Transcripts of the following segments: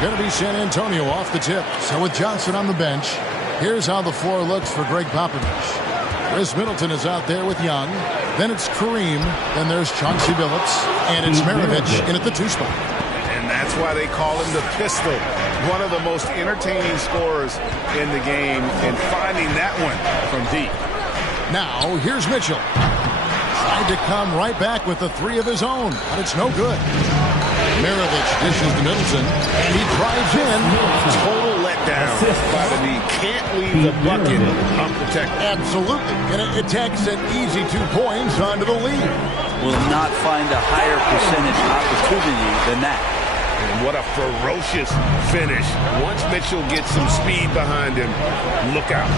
Going to be San Antonio off the tip. So with Johnson on the bench, here's how the floor looks for Greg Popovich. Chris Middleton is out there with Young. Then it's Kareem. Then there's Chauncey Billups. And it's Maravich in at the 2 spot. And that's why they call him the pistol. One of the most entertaining scorers in the game. And finding that one from deep. Now, here's Mitchell. Tried to come right back with the 3 of his own, but it's no good. Maravich dishes to Middleton, and he drives in. Total letdown by the knee. Can't leave the bucket unprotected. Absolutely. And it takes an easy 2 points onto the lead. Will not find a higher percentage opportunity than that. And what a ferocious finish. Once Mitchell gets some speed behind him, look out.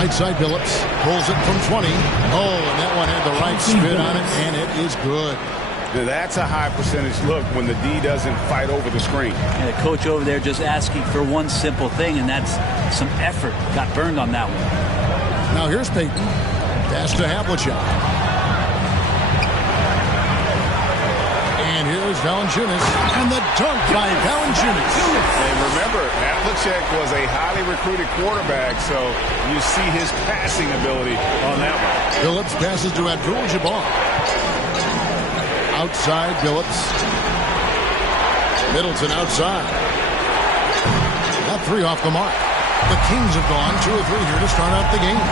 Right side Billups pulls it from 20. Oh, and that one had the right spin on it, and it is good. Now, that's a high percentage look when the D doesn't fight over the screen. And the coach over there just asking for one simple thing, and that's some effort. Got burned on that one. Now here's Peyton. Pass to Havlicek. And here's Valanciunas. And the dunk by Valanciunas. And remember, Havlicek was a highly recruited quarterback, so you see his passing ability on that one. Billups passes to Abdul-Jabbar. Outside Billups. Middleton outside. That three off the mark. The Kings have gone 2 of 3 here to start out the game.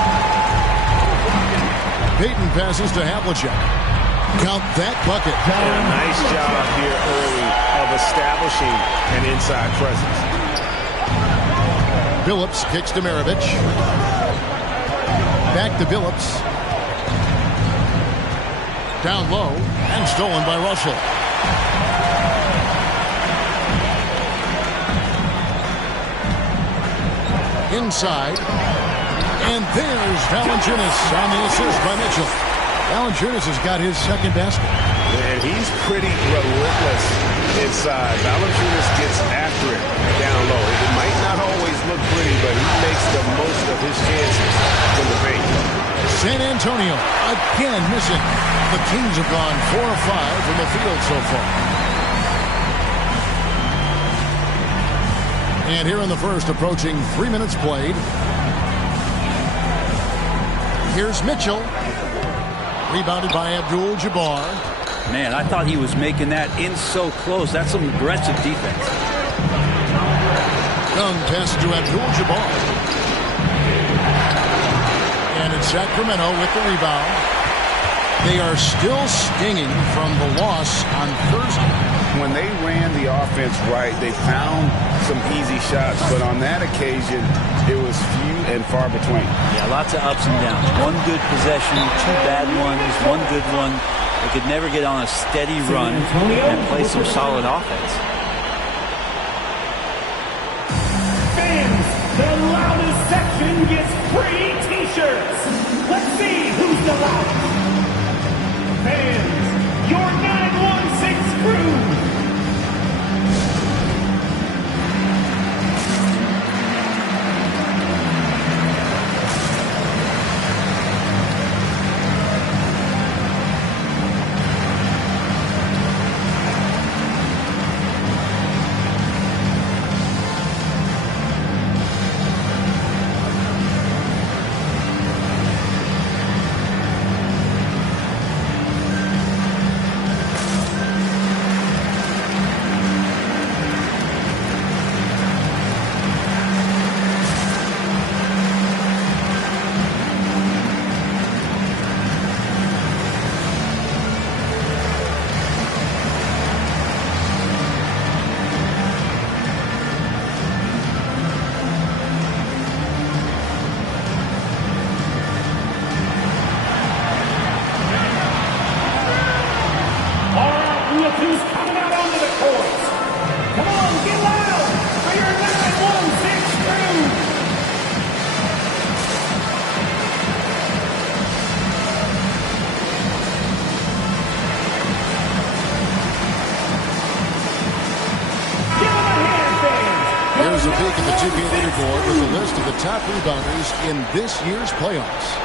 Peyton passes to Havlicek. Count that bucket. And a nice job here early of establishing an inside presence. Billups kicks to Maravich. Back to Billups. Down low and stolen by Russell. Inside. And there's Valanciunas on the assist by Mitchell. Valanciunas has got his second basket. And he's pretty relentless inside. Valanciunas gets after it down low. It might not always look pretty, but he makes the most of his chances from the paint. San Antonio again missing. The Kings have gone 4 of 5 from the field so far. And here in the first, approaching 3 minutes played. Here's Mitchell. Rebounded by Abdul-Jabbar. Man, I thought he was making that in so close. That's some aggressive defense. Young pass to Abdul-Jabbar. And it's Sacramento with the rebound. They are still stinging from the loss on Thursday. When they ran the offense right, they found some easy shots, but on that occasion, it was few and far between. Yeah, lots of ups and downs. One good possession, 2 bad ones, 1 good one. They could never get on a steady run and play some solid offense. Fans, the loudest section gets free T-shirts. Let's see who's the loudest. Fans, your 916 crew. Here's a peek at the GP leaderboard with a list of the top rebounders in this year's playoffs.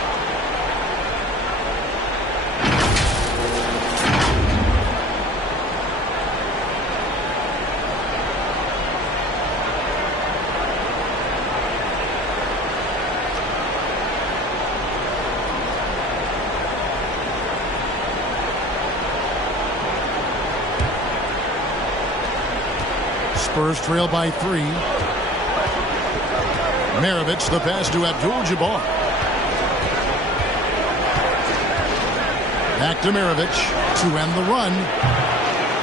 Spurs trail by 3. Maravich, the pass to Abdul-Jabbar. Back to Maravich to end the run.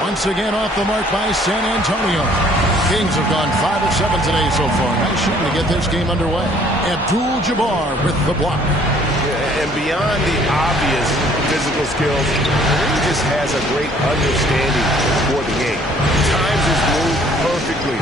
Once again off the mark by San Antonio. Kings have gone 5 of 7 today so far. Nice shooting to get this game underway. Abdul-Jabbar with the block. And beyond the obvious physical skills, he just has a great understanding for the game. Times his move perfectly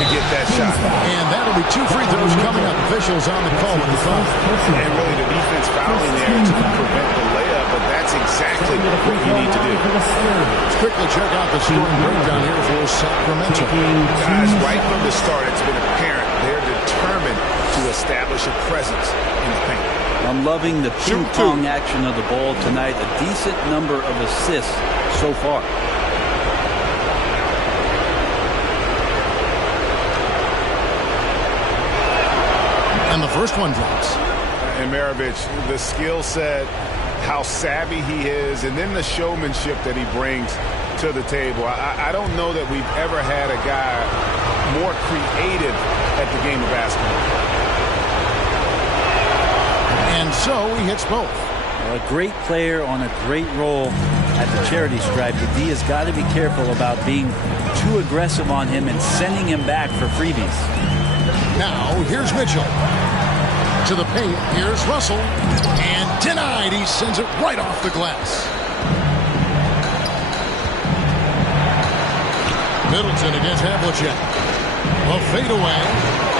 to get that shot. And that'll be Only 2 free throws coming up. Officials on the call with the foul. And really the defense fouling there to prevent the layup, but that's exactly what you need to do. Let's quickly check out the scoring breakdown here for Sacramento. Guys, right from the start, it's been apparent they're determined to establish a presence in the paint. I'm loving the ping-pong action of the ball tonight. A decent number of assists so far. And the first one drops. And Maravich, the skill set, how savvy he is, and then the showmanship that he brings to the table. I don't know that we've ever had a guy more creative at the game of basketball. And so he hits both. A great player on a great role at the charity stripe. The D has got to be careful about being too aggressive on him and sending him back for freebies. Now, here's Mitchell. To the paint, here's Russell. And denied. He sends it right off the glass. Middleton against Havlicek. A fadeaway.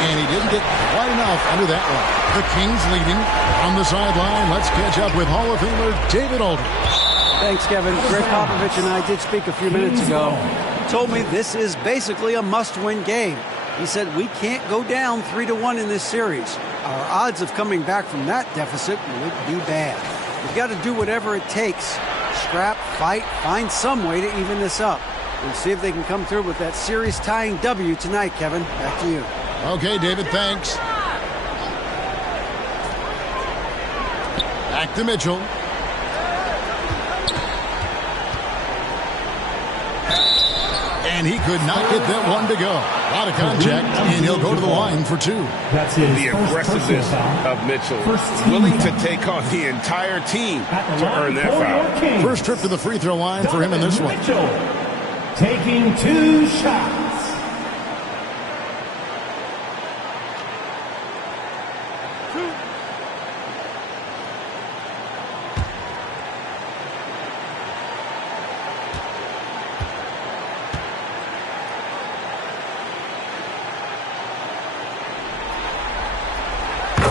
And he didn't get quite enough under that one. The Kings leading on the sideline. Let's catch up with Hall of Famer David Aldridge. Thanks, Kevin. Greg Popovich and I did speak a few minutes ago. He told me this is basically a must-win game. He said we can't go down 3-1 in this series. Our odds of coming back from that deficit would be bad. We've got to do whatever it takes. Scrap, fight, find some way to even this up. We'll see if they can come through with that series-tying W tonight, Kevin. Back to you. Okay, David, thanks. Back to Mitchell. And he could not get that one to go. A lot of contact, and he'll go to the line for 2. That's the aggressiveness of Mitchell. Willing to take on the entire team to earn that foul. First trip to the free throw line for him in this one. Mitchell taking 2 shots.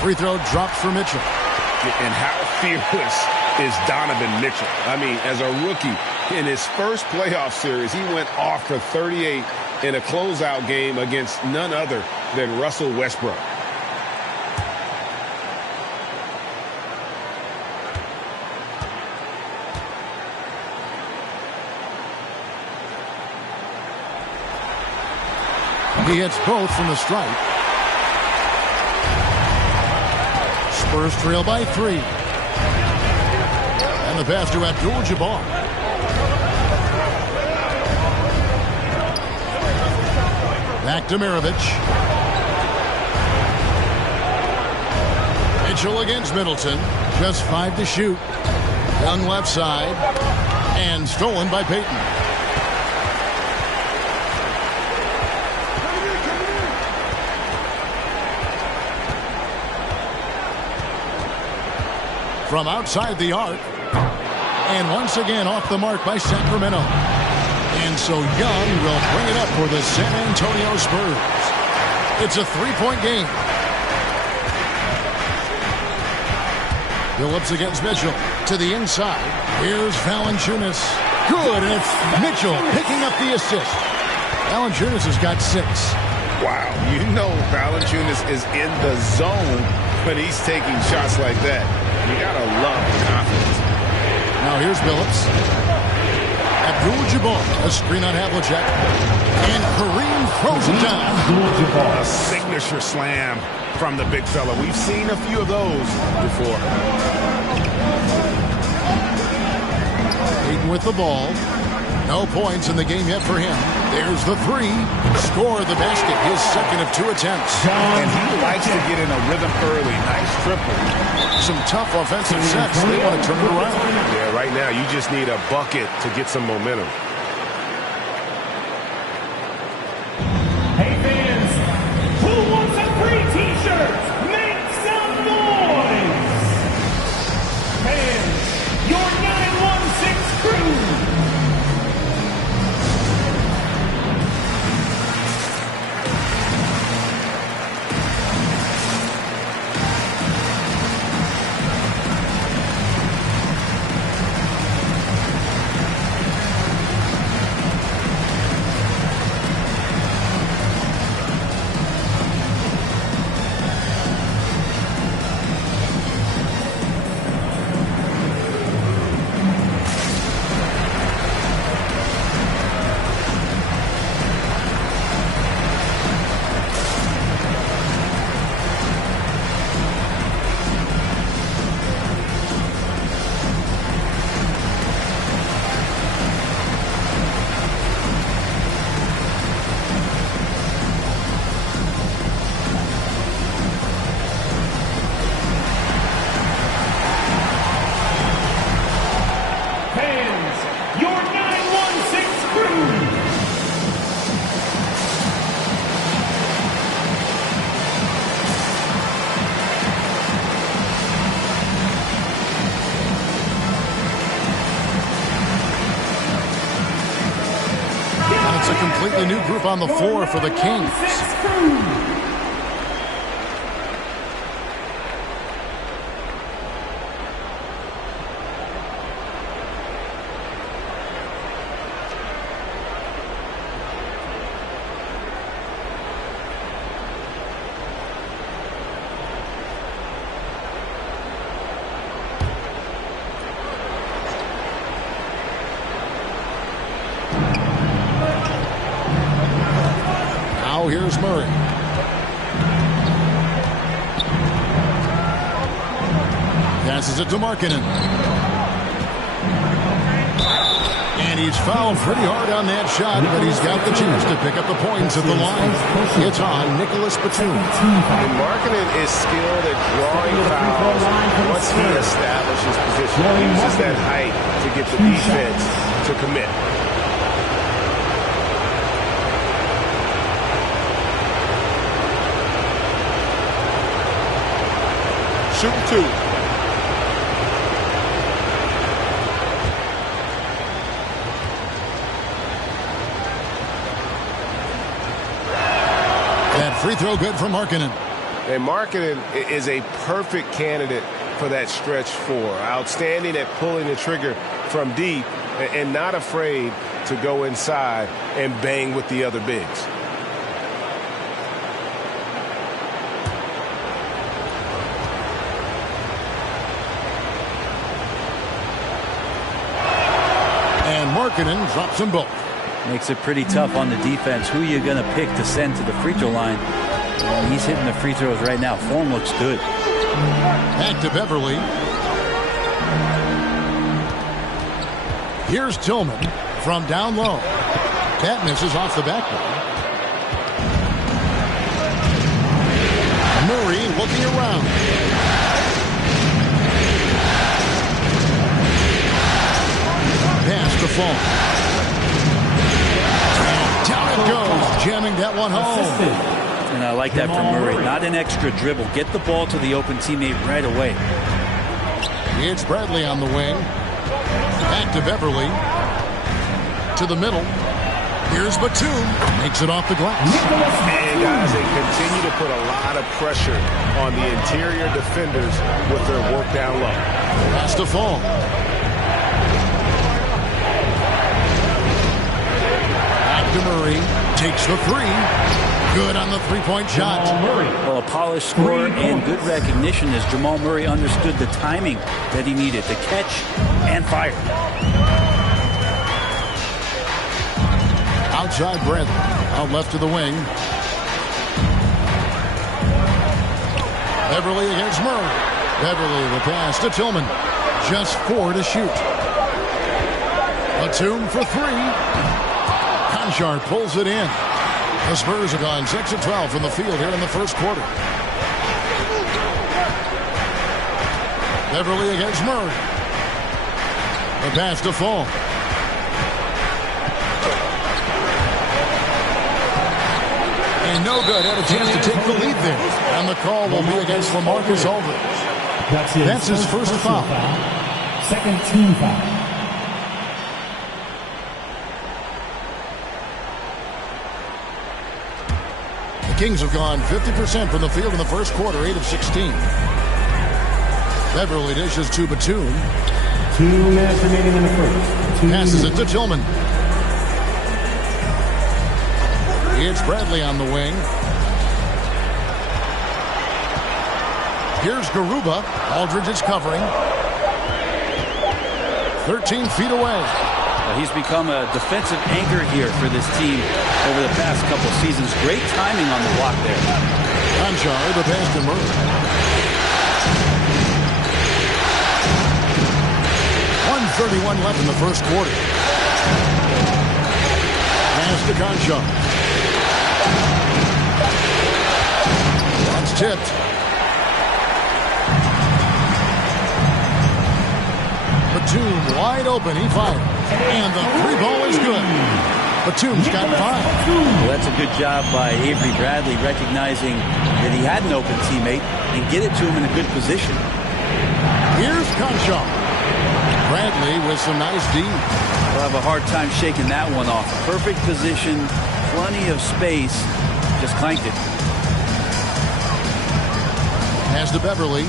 Free throw dropped for Mitchell. And how fearless is Donovan Mitchell? I mean, as a rookie, in his first playoff series, he went off for 38 in a closeout game against none other than Russell Westbrook. He hits both from the stripe. Spurs trail by 3. And the pass to Abdul-Jabbar. Back to Maravich. Mitchell against Middleton. Just 5 to shoot. Young left side. And stolen by Payton. From outside the arc. And once again off the mark by Sacramento. And so Young will bring it up for the San Antonio Spurs. It's a 3-point game. Phillips against Mitchell to the inside. Here's Valanciunas. Good, and it's Mitchell picking up the assist. Valanciunas has got 6. Wow, you know Valanciunas is in the zone when he's taking shots like that. You gotta love the confidence. Now here's Phillips. Abdul-Jabbar, a screen on Havlicek. And Kareem throws it down. A signature slam from the big fella. We've seen a few of those before. Payton with the ball. No points in the game yet for him. There's the 3. Scored the basket. His second of 2 attempts. And he likes to get in a rhythm early. Nice triple. Some tough offensive sets. They want to turn it around. Yeah, right now you just need a bucket to get some momentum. Hey fans, who wants a free t-shirt? Make some noise! Fans, your 916 crew! completely new group on the floor for the Kings. Here's Murray. Passes it to Markkanen. And he's fouled pretty hard on that shot, but he's got the chance to pick up the points at the line. It's on Nicholas Batum. And Markkanen is skilled at drawing fouls. Once he establishes position, he uses that height to get the defense to commit. Shooting two. That free throw good for Markkanen. And Markkanen is a perfect candidate for that stretch four. Outstanding at pulling the trigger from deep and not afraid to go inside and bang with the other bigs. Markkanen drops them both. Makes it pretty tough on the defense. Who you're going to pick to send to the free throw line. And he's hitting the free throws right now. Form looks good. Back to Beverly. Here's Tillman from down low. That misses off the backboard. Murray looking around. Pass to Fall. Down it goes, jamming that one home. And I like that from Murray. Not an extra dribble. Get the ball to the open teammate right away. It's Bradley on the wing. Back to Beverly. To the middle. Here's Batum. Makes it off the glass. And guys, they continue to put a lot of pressure on the interior defenders with their work down low. Pass to Fall. Murray takes the three. Good on the three-point shot. Well, a polished scorer and good recognition as Jamal Murray understood the timing that he needed to catch and fire. Outside Bradley. Out left to the wing. Beverly against Murray. Beverly the pass to Tillman. Just 4 to shoot. Batum for 3. Conchar pulls it in. The Spurs have gone 6 of 12 from the field here in the first quarter. Beverly against Murray. The pass to Fall. And no good. Had a chance to take the lead there. And the call will be against LaMarcus Aldridge. That's his first foul. Second team foul. Kings have gone 50% from the field in the first quarter, 8 of 16. Beverly dishes to Batum. 2 minutes remaining in the first. Passes it to Tillman. It's Bradley on the wing. Here's Garuba. Aldridge is covering. 13 feet away. He's become a defensive anchor here for this team over the past couple seasons. Great timing on the block there. Conchar, the pass to Murray. 1:31 left in the first quarter. Pass to Conchar. That's tipped. Batum wide open. He fires. And the three ball is good. Batum's got 5. Well, that's a good job by Avery Bradley recognizing that he had an open teammate and get it to him in a good position. Here's Conchar. Bradley with some nice D. They'll have a hard time shaking that one off. Perfect position, plenty of space. Just clanked it. Has to Beverly.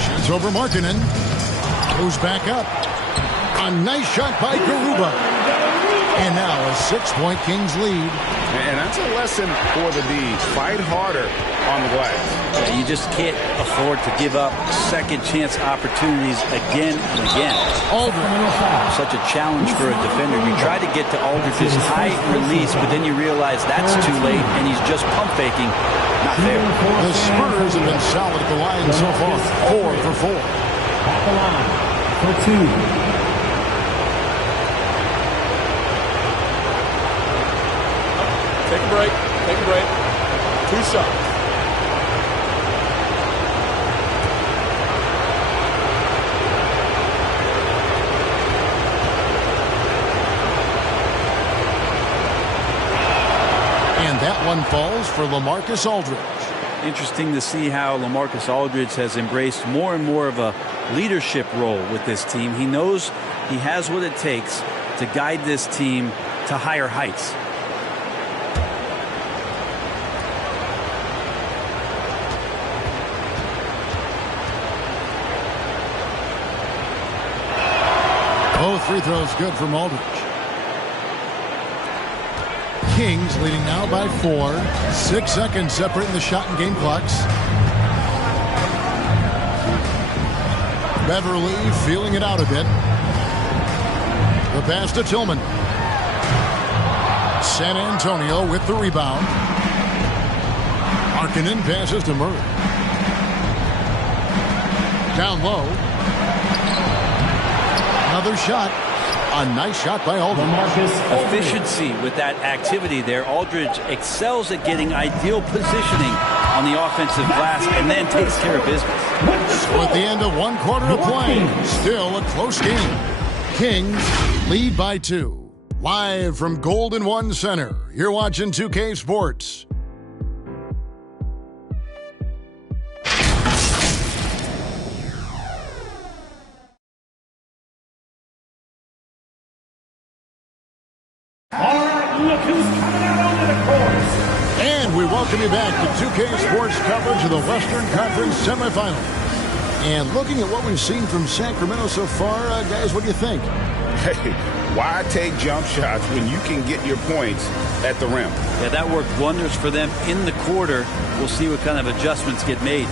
Shoots over Markkanen. Goes back up. A nice shot by Garuba. And now a 6-point Kings lead. And that's a lesson for the D. Fight harder on the glass. Yeah, you just can't afford to give up second chance opportunities again and again. Aldridge. Such a challenge for a defender. You try to get to Aldridge's high release, but then you realize that's too late, and he's just pump faking. Not fair. The Spurs have been solid at the line so far. 4 for 4. At the line for 2. Take a break. Take a break. 2 shots. And that one falls for LaMarcus Aldridge. Interesting to see how LaMarcus Aldridge has embraced more and more of a leadership role with this team. He knows he has what it takes to guide this team to higher heights. Both free throws good from Aldridge. Kings leading now by 4. 6 seconds separating the shot and game clocks. Beverly feeling it out a bit. The pass to Tillman. San Antonio with the rebound. Markkanen passes to Murray. Down low. Another shot. A nice shot by Aldridge. Efficiency with that activity there. Aldridge excels at getting ideal positioning on the offensive glass and then takes care of business. So at the end of 1 quarter of play, still a close game. Kings lead by 2. Live from Golden One Center, you're watching 2K Sports. Look who's coming out onto the court. And we welcome you back to 2K Sports coverage of the Western Conference semifinals. And looking at what we've seen from Sacramento so far, guys, what do you think? Hey, why take jump shots when you can get your points at the rim? Yeah, that worked wonders for them in the quarter. We'll see what kind of adjustments get made.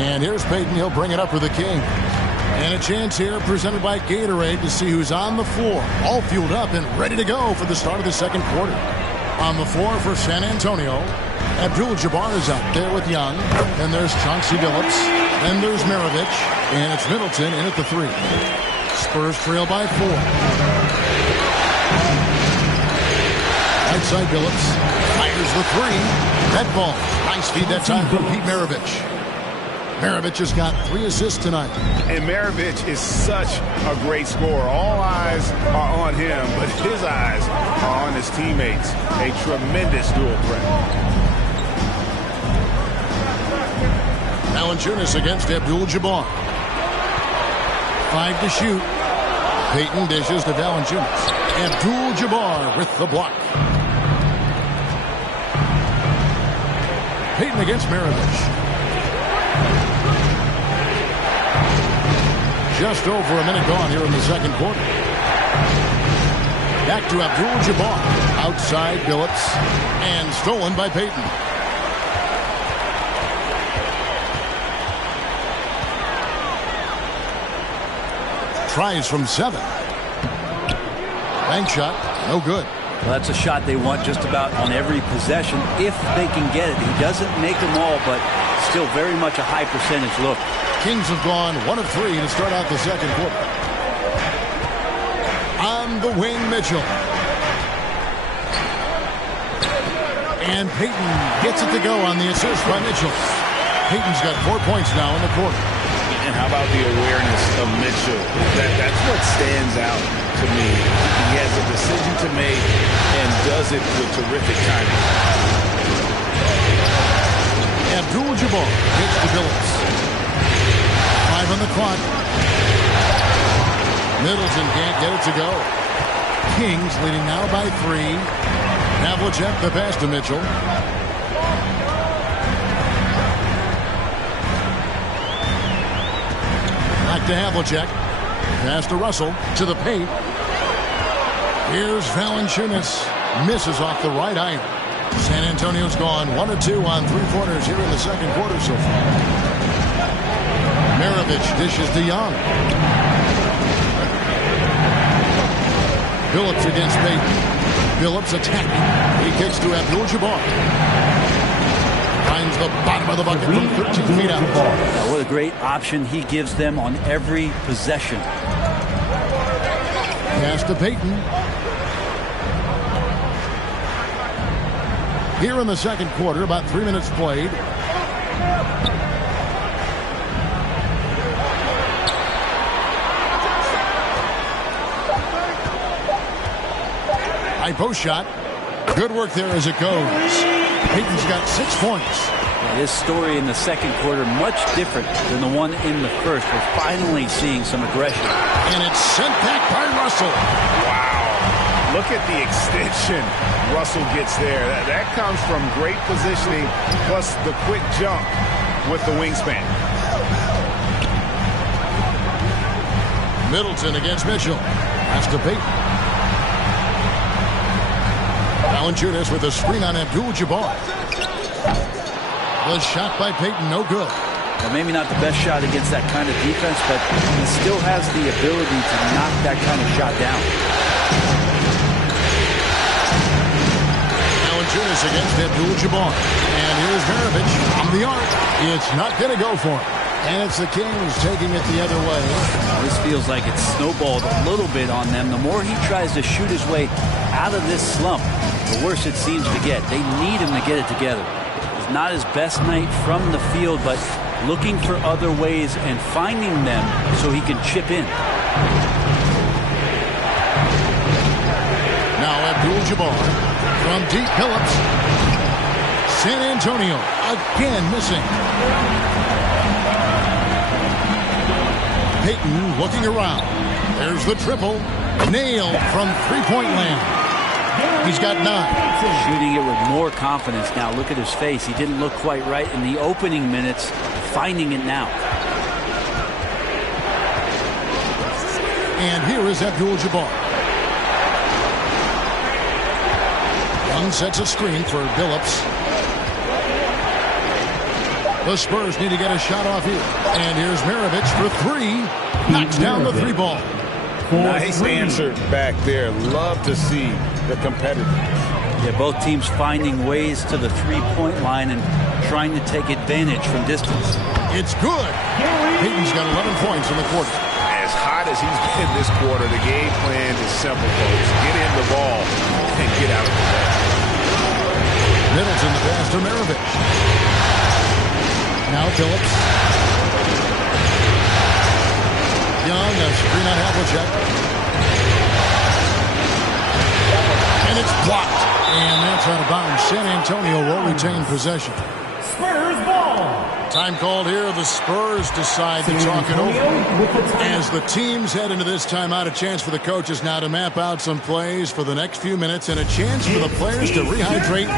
And here's Payton. He'll bring it up for the Kings. And a chance here presented by Gatorade to see who's on the floor. All fueled up and ready to go for the start of the second quarter. On the floor for San Antonio, Abdul-Jabbar is out there with Young. Then there's Chauncey Billups. Then there's Maravich. And it's Middleton in at the 3. Spurs trail by 4. Right side Billups. Fires the 3. That ball. Nice feed that time from Pete Maravich. Maravich has got 3 assists tonight. And Maravich is such a great scorer. All eyes are on him, but his eyes are on his teammates. A tremendous dual threat. Valanciunas against Abdul-Jabbar. 5 to shoot. Payton dishes to Valanciunas. Abdul-Jabbar with the block. Payton against Maravich. Just over a minute gone here in the second quarter. Back to Abdul-Jabbar. Outside Billups. And stolen by Payton. Tries from 7. Bank shot. No good. Well, that's a shot they want just about on every possession if they can get it. He doesn't make them all, but still very much a high percentage look. Kings have gone 1 of 3 to start out the second quarter. On the wing, Mitchell. And Payton gets it to go on the assist by Mitchell. Payton's got 4 points now in the quarter. And how about the awareness of Mitchell? That's what stands out to me. He has a decision to make and does it with terrific timing. Abdul-Jabbar hits to Billups. 5 on the clock. Middleton can't get it to go. Kings leading now by 3. Havlicek the pass to Mitchell. Back to Havlicek. Pass to Russell. To the paint. Here's Valanciunas. Misses off the right iron. San Antonio's gone 1 of 2 on 3-pointers here in the second quarter so far. Maravich dishes to Young. Billups against Payton. Billups attacking. He kicks to Abdul-Jabbar. Finds the bottom of the bucket from 13 feet out. What a great option he gives them on every possession. Pass to Payton. Here in the second quarter, about 3 minutes played. High post shot. Good work there as it goes. Payton's got 6 points. This story in the second quarter much different than the one in the first. We're finally seeing some aggression. And it's sent back by Russell. Wow. Look at the extension Russell gets there. That comes from great positioning, plus the quick jump with the wingspan. Middleton against Mitchell. Pass to Payton. Valanciunas with a screen on Abdul-Jabbar. The shot by Payton, no good. Well, maybe not the best shot against that kind of defense, but he still has the ability to knock that kind of shot down. Valanciunas against Abdul-Jabbar. And here's Maravich from the arc. It's not going to go for him. And it's the Kings taking it the other way. This feels like it's snowballed a little bit on them. The more he tries to shoot his way out of this slump, the worse it seems to get. They need him to get it together. It's not his best night from the field, but looking for other ways and finding them so he can chip in. Now Abdul-Jabbar from deep. Billups. San Antonio again missing. Payton looking around. There's the triple. Nailed from three-point land. He's got 9. Shooting it with more confidence now. Look at his face. He didn't look quite right in the opening minutes. Finding it now. And here is Abdul-Jabbar. Young sets a screen for Billups. The Spurs need to get a shot off here. And here's Maravich for 3. Knocks down the 3 ball. Nice answer back there. Love to see the competitor. Yeah, both teams finding ways to the 3-point line and trying to take advantage from distance. It's good. Payton's got 11 points in the quarter. As hot as he's been this quarter, the game plan is simple, folks. Get in the ball and get out of the way. Middleton the pass to Maravich. Now Billups. Young, a screen on Havlicek. And it's blocked. And that's out of bounds. San Antonio will retain possession. Spurs ball. Time called here. The Spurs decide to talk it over. As the teams head into this timeout, a chance for the coaches now to map out some plays for the next few minutes and a chance for the players to rehydrate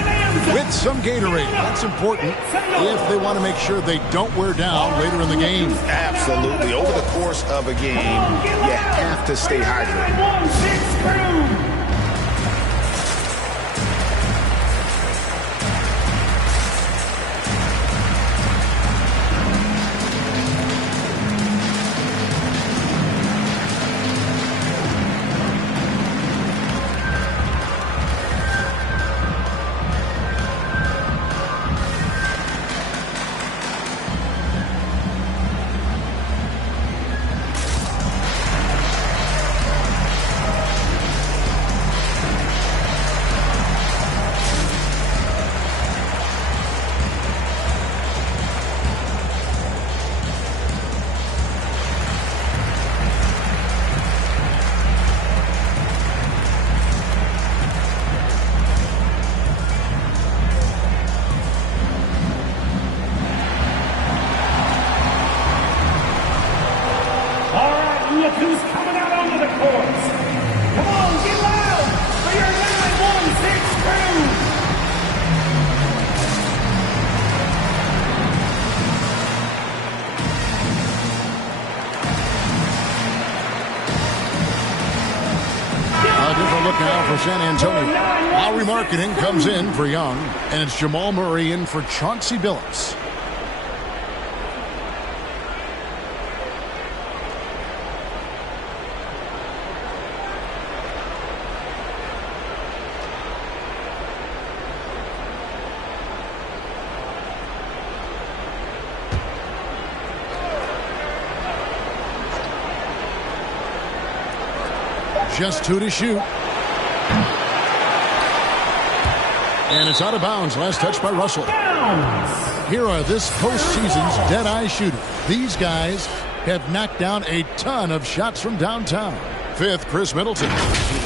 with some Gatorade. That's important if they want to make sure they don't wear down later in the game. Absolutely. Over the course of a game, you have to stay hydrated. look who's coming out onto the court. Come on, get loud for your 916 crew. A different look now for San Antonio. Lowry Marketing comes in for Young, and it's Jamal Murray in for Chauncey Billups. Just 2 to shoot. And it's out of bounds. Last touch by Russell. Here are this postseason's dead-eye shooters. These guys have knocked down a ton of shots from downtown. Fifth, Chris Middleton.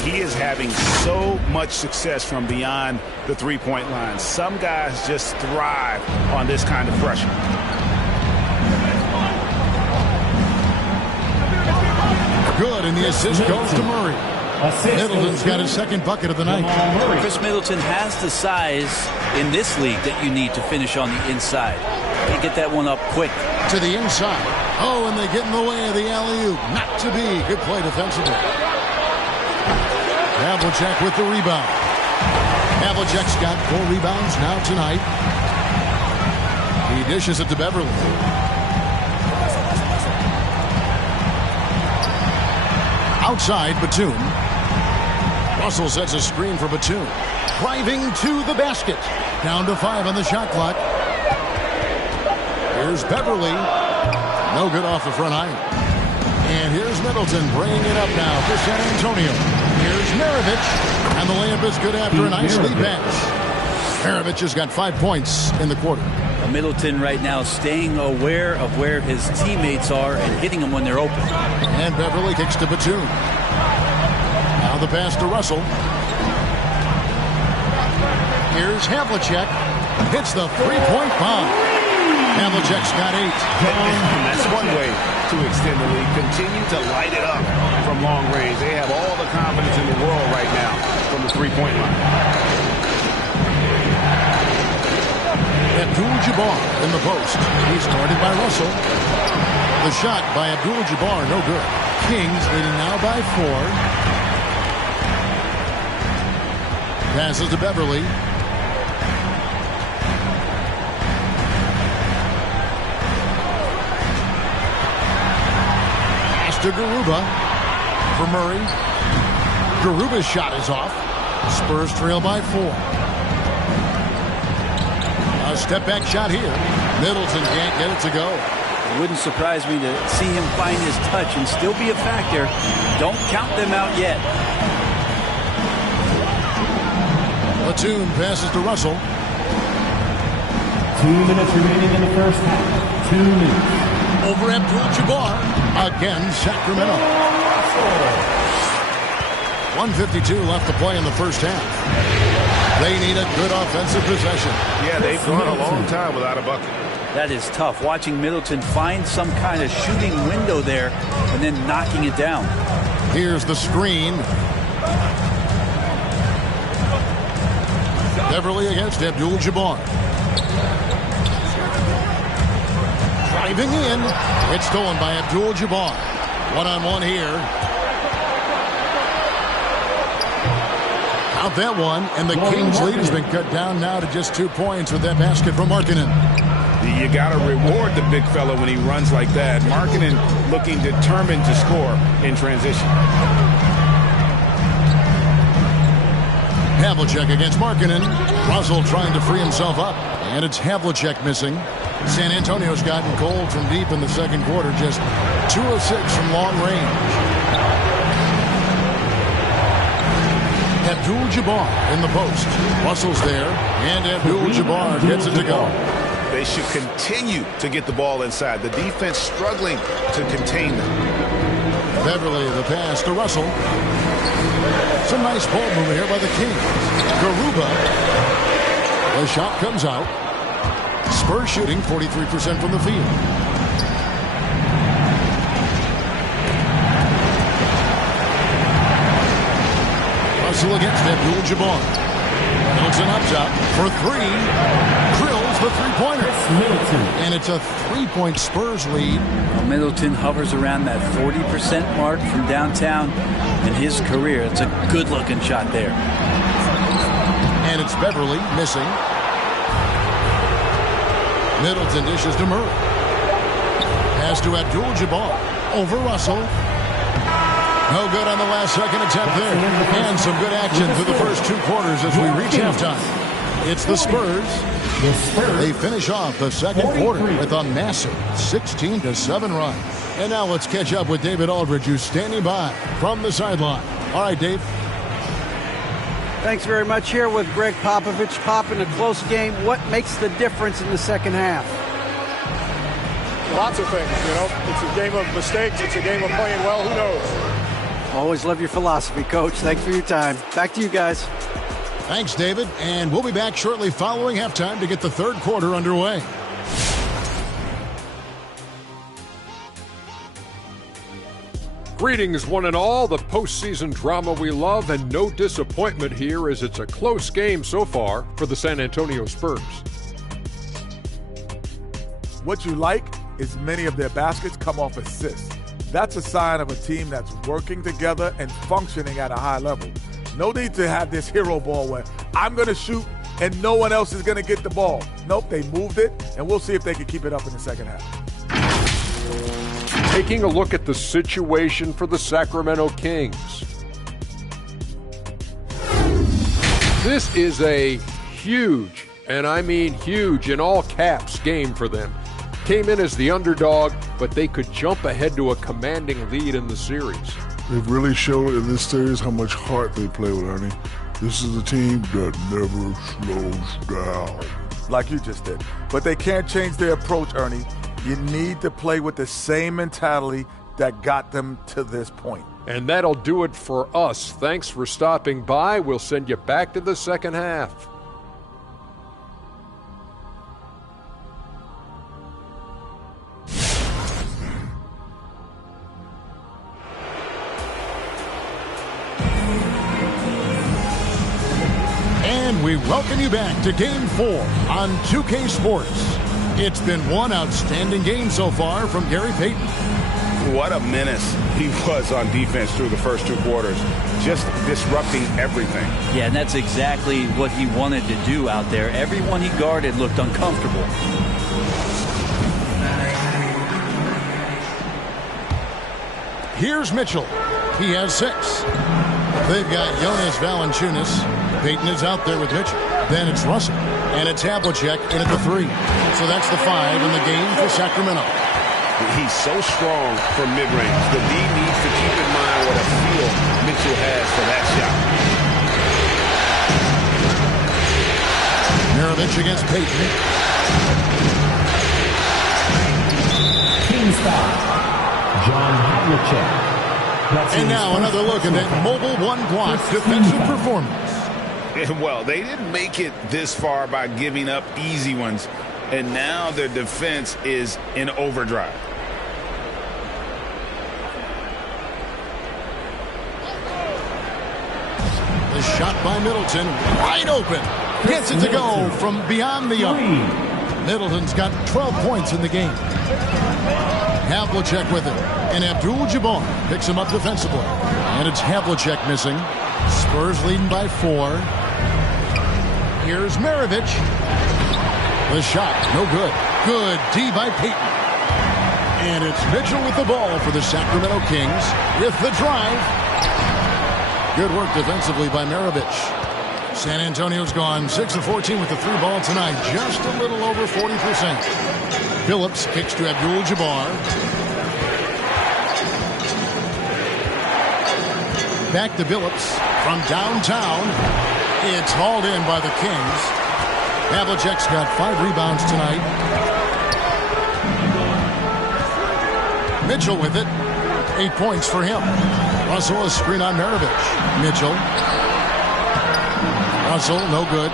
He is having so much success from beyond the three-point line. Some guys just thrive on this kind of pressure. Good, and the assist goes to Murray. Middleton's got his second bucket of the night. Chris Middleton has the size in this league that you need to finish on the inside. You get that one up quick. To the inside. Oh, and they get in the way of the alley-oop. Not to be. Good play defensively. Havlicek with the rebound. Havlicek's got 4 rebounds now tonight. He dishes it to Beverly. Outside, Batum. Russell sets a screen for Batum. Driving to the basket. Down to 5 on the shot clock. Here's Beverly. No good off the front iron. And here's Middleton bringing it up now for San Antonio. Here's Maravich. And the layup is good after a nice lead pass. Maravich has got 5 points in the quarter. Middleton right now staying aware of where his teammates are and hitting them when they're open. And Beverly kicks to Batum. Now the pass to Russell. Here's Havlicek. Hits the three-point bomb. Havlicek's got 8. That's one way to extend the lead. Continue to light it up from long range. They have all the confidence in the world right now from the three-point line. Abdul-Jabbar in the post. He's guarded by Russell. The shot by Abdul-Jabbar, no good. Kings leading now by 4. Passes to Beverly. Pass to Garuba for Murray. Garuba's shot is off. Spurs trail by 4. A step-back shot here. Middleton can't get it to go. It wouldn't surprise me to see him find his touch and still be a factor. Don't count them out yet. Batum passes to Russell. 2 minutes remaining in the first half. 2 minutes. Over Abdul-Jabbar. Again, Sacramento. 1:52 left to play in the first half. They need a good offensive possession. Yeah, they've gone a long time without a bucket. That is tough. Watching Middleton find some kind of shooting window there and then knocking it down. Here's the screen. Beverly against Abdul-Jabbar. Driving in. It's stolen by Abdul-Jabbar. One-on-one here. Count that one. And the Kings' lead has been cut down now to just 2 points with that basket from Markkanen. You got to reward the big fella when he runs like that. Markkanen looking determined to score in transition. Havlicek against Markkanen. Russell trying to free himself up. And it's Havlicek missing. San Antonio's gotten cold from deep in the second quarter. Just 2 of 6 from long range. Abdul-Jabbar in the post. Russell's there. And Abdul-Jabbar gets it to go. They should continue to get the ball inside. The defense struggling to contain them. Beverly, the pass to Russell. Some nice ball movement here by the Kings. Garuba. The shot comes out. Spurs shooting 43% from the field. Russell against Abdul-Jabbar. Middleton up top for three. Drills the three-pointer. And it's a 3-point Spurs lead. Well, Middleton hovers around that 40% mark from downtown in his career. It's a good-looking shot there. And it's Beverly missing. Middleton dishes to Murray. Pass to Abdul-Jabbar. Over Russell. No good on the last second attempt there. And some good action through the first 2 quarters as we reach halftime. It's the Spurs. They finish off the second quarter with a massive 16-7 run. And now let's catch up with David Aldridge, who's standing by from the sideline. All right, Dave. Thanks very much. Here with Greg Popovich. Pop, in a close game, what makes the difference in the second half? Lots of things, you know. It's a game of mistakes. It's a game of playing well. Who knows? Always love your philosophy, Coach. Thanks for your time. Back to you guys. Thanks, David. And we'll be back shortly following halftime to get the third quarter underway. Greetings, one and all. The postseason drama we love, and no disappointment here as it's a close game so far for the San Antonio Spurs. What you like is many of their baskets come off assists. That's a sign of a team that's working together and functioning at a high level. No need to have this hero ball where I'm going to shoot and no one else is going to get the ball. Nope, they moved it, and we'll see if they can keep it up in the second half. Taking a look at the situation for the Sacramento Kings. This is a huge, and I mean huge in all caps, game for them. Came in as the underdog, but they could jump ahead to a commanding lead in the series. They've really showed in this series how much heart they play with, Ernie. This is a team that never slows down. Like you just did. But they can't change their approach, Ernie. You need to play with the same mentality that got them to this point. And that'll do it for us. Thanks for stopping by. We'll send you back to the second half. And we welcome you back to Game 4 on 2K Sports. It's been one outstanding game so far from Gary Payton. What a menace he was on defense through the first 2 quarters, just disrupting everything. Yeah, and that's exactly what he wanted to do out there. Everyone he guarded looked uncomfortable. Here's Mitchell. He has 6. They've got Jonas Valanciunas. Payton is out there with Mitchell. Then it's Russell. And it's Havlicek in at the 3. So that's the 5 in the game for Sacramento. He's so strong from mid-range. The D needs to keep in mind what a feel Mitchell has for that shot. Mirovic against Payton. Team stop. John Havlicek. And now another look at that mobile one-block defensive performance. Well, they didn't make it this far by giving up easy ones, and now their defense is in overdrive. The shot by Middleton, wide open. Gets it to go from beyond the arc. Middleton's got 12 points in the game. Havlicek with it, and Abdul-Jabbar picks him up defensively. And it's Havlicek missing. Spurs leading by 4. Here's Mirovic. The shot, no good. Good D by Payton. And it's Mitchell with the ball for the Sacramento Kings with the drive. Good work defensively by Mirovic. San Antonio's gone 6 of 14 with the 3 ball tonight, just a little over 40%. Phillips kicks to Abdul-Jabbar. Back to Phillips from downtown. It's hauled in by the Kings. Havlicek's got 5 rebounds tonight. Mitchell with it. 8 points for him. Russell a screen on Mirovic. Mitchell. Russell, no good.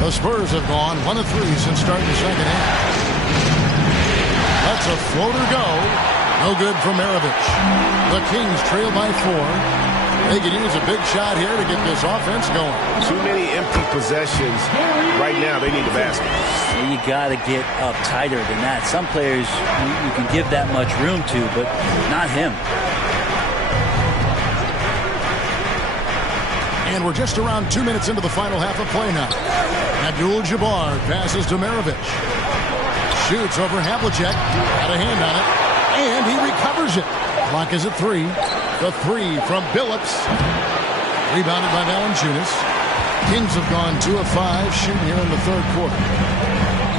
The Spurs have gone 1 of 3 since starting the second half. That's a floater go. No good for Mirovic. The Kings trail by 4. They can use a big shot here to get this offense going. Too many empty possessions. Right now, they need the basket. You got to get up tighter than that. Some players you can give that much room to, but not him. And we're just around 2 minutes into the final half of play now. Abdul-Jabbar passes to Maravich. Shoots over Havlicek. Got a hand on it. And he recovers it. Clock is at 3. The 3 from Billups. Rebounded by Valanciunas. Kings have gone 2 of 5 shooting here in the third quarter.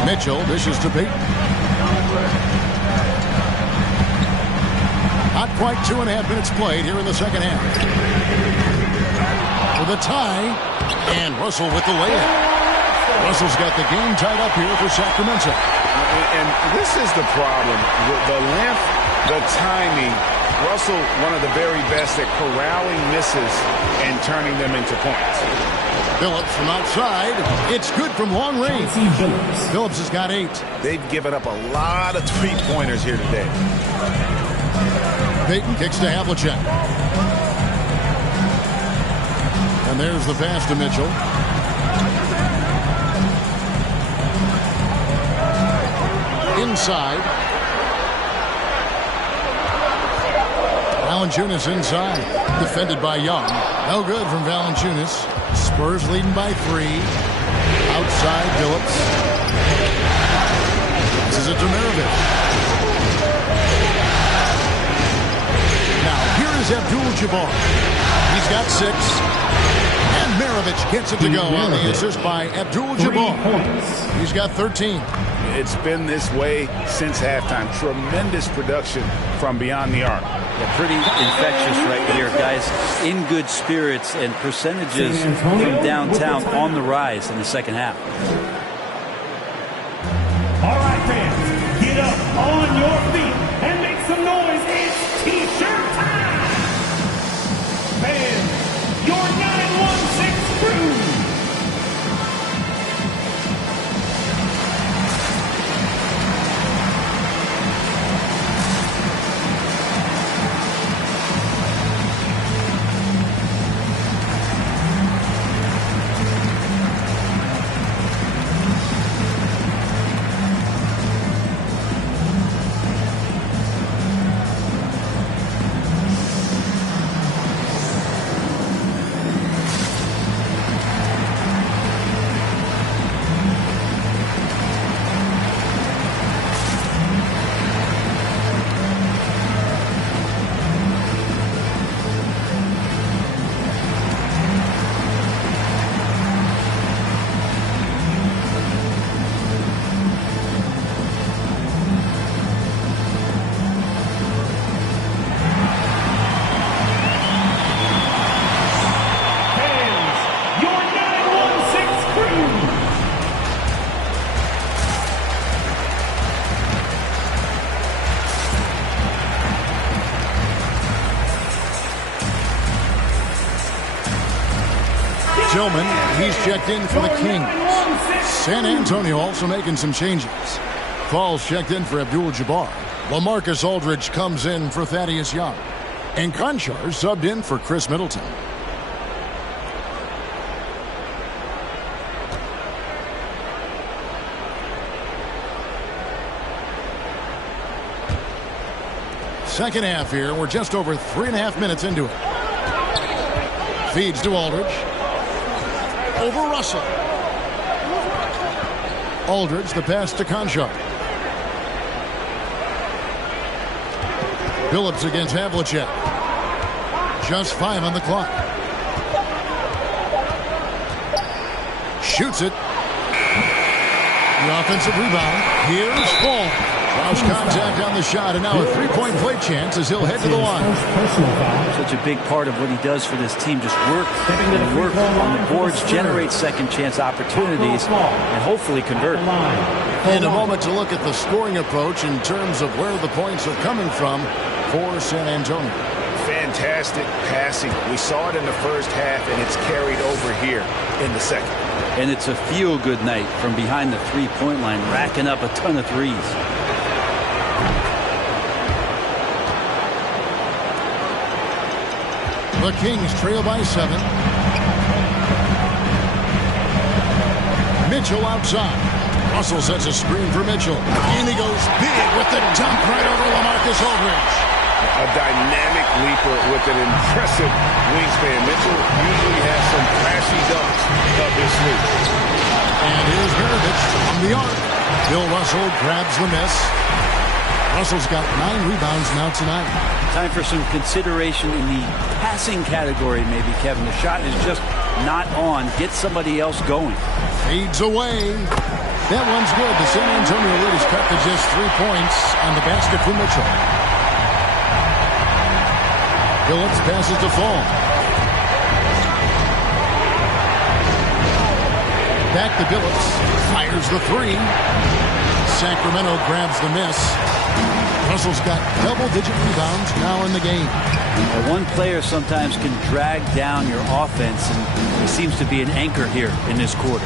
Mitchell dishes to Payton. Not quite 2.5 minutes played here in the second half. For the tie, and Russell with the layup. Russell's got the game tied up here for Sacramento. And this is the problem. The length, the timing. Russell, one of the very best at corralling misses and turning them into points. Billups from outside. It's good from long range. Billups has got 8. They've given up a lot of three-pointers here today. Payton kicks to Havlicek. And there's the pass to Mitchell. Inside. Valanciunas inside. Defended by Young. No good from Valanciunas. Spurs leading by 3. Outside Billups. This is a Maravich. Now here is Abdul-Jabbar. He's got 6. And Maravich gets it to go on the assist by Abdul-Jabbar. He's got 13. It's been this way since halftime. Tremendous production from beyond the arc. Yeah, pretty infectious right here, guys. In good spirits and percentages from downtown on the rise in the second half. All right, fans, get up on your feet and make some noise. It's T-shirt time. Fans, your 916 crew. Tillman, he's checked in for the Kings. San Antonio also making some changes. Falls checked in for Abdul-Jabbar. LaMarcus Aldridge comes in for Thaddeus Young. And Conchar subbed in for Chris Middleton. Second half here. We're just over 3.5 minutes into it. Feeds to Aldridge. Over Russell. Aldridge, the pass to Conchar. Billups against Havlicek. Just 5 on the clock. Shoots it. The offensive rebound. Here's Fall. Draws contact on the shot, and now a three-point play chance as he'll head to the line. Such a big part of what he does for this team. Just work and work on the boards, generate second chance opportunities, and hopefully convert. And a moment to look at the scoring approach in terms of where the points are coming from for San Antonio. Fantastic passing. We saw it in the first half, and it's carried over here in the second. And it's a feel-good night from behind the three-point line, racking up a ton of threes. The Kings trail by 7. Mitchell outside. Russell sets a screen for Mitchell. And he goes big with the dunk right over LaMarcus Aldridge. A dynamic leaper with an impressive wingspan. Mitchell usually has some flashy dunks up his sleeve. And here's Mirovic from the arc. Bill Russell grabs the miss. Russell's got 9 rebounds now tonight. Time for some consideration in the passing category, maybe, Kevin. The shot is just not on. Get somebody else going. Fades away. That one's good. The San Antonio lead is cut to just 3 points on the basket for Mitchell. Phillips passes to Fall. Back to Phillips. Fires the 3. Sacramento grabs the miss. Russell's got double-digit rebounds now in the game. One player sometimes can drag down your offense, and he seems to be an anchor here in this quarter.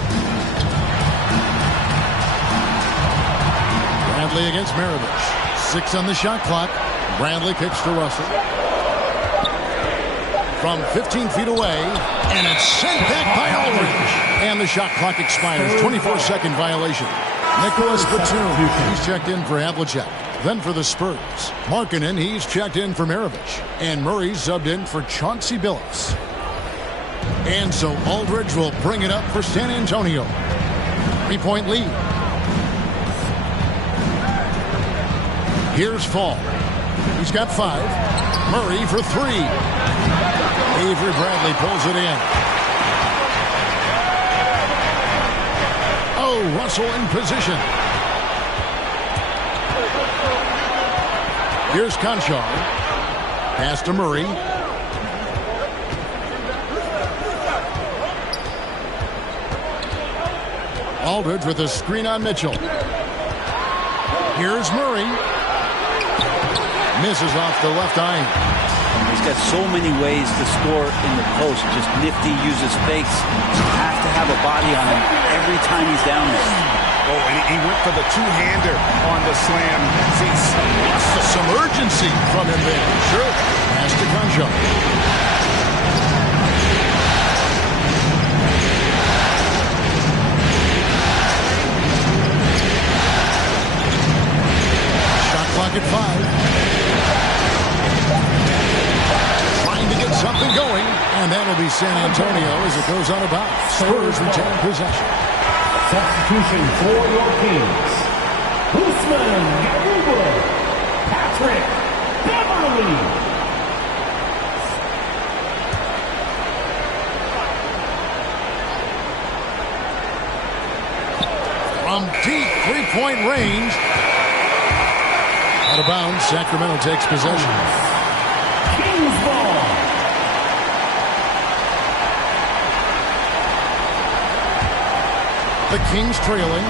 Bradley against Mirovic. 6 on the shot clock. Bradley kicks to Russell. From 15 feet away, and it's sent back by Aldridge. And the shot clock expires. 24-second violation. Nicholas Batum, he's checked in for Havlicek. Then for the Spurs, Markkanen, he's checked in for Mirovic. And Murray subbed in for Chauncey Billups. And so Aldridge will bring it up for San Antonio. 3-point lead. Here's Fall. He's got 5. Murray for 3. Avery Bradley pulls it in. Oh, Russell in position. Here's Conchar. Pass to Murray. Aldridge with a screen on Mitchell. Here's Murray. Misses off the left eye. He's got so many ways to score in the post. Just nifty, uses fakes. You have to have a body on him every time he's down there. Oh, and he went for the two-hander on the slam. Some urgency from him there. Sure. Pass to Conchar. Shot clock at 5. Something going, and that'll be San Antonio as it goes on about. Spurs retain possession. Substitution for your Kings. Usman Garuba, Patrick Beverly. From deep three-point range. Out of bounds, Sacramento takes possession. Kings ball. The Kings trailing.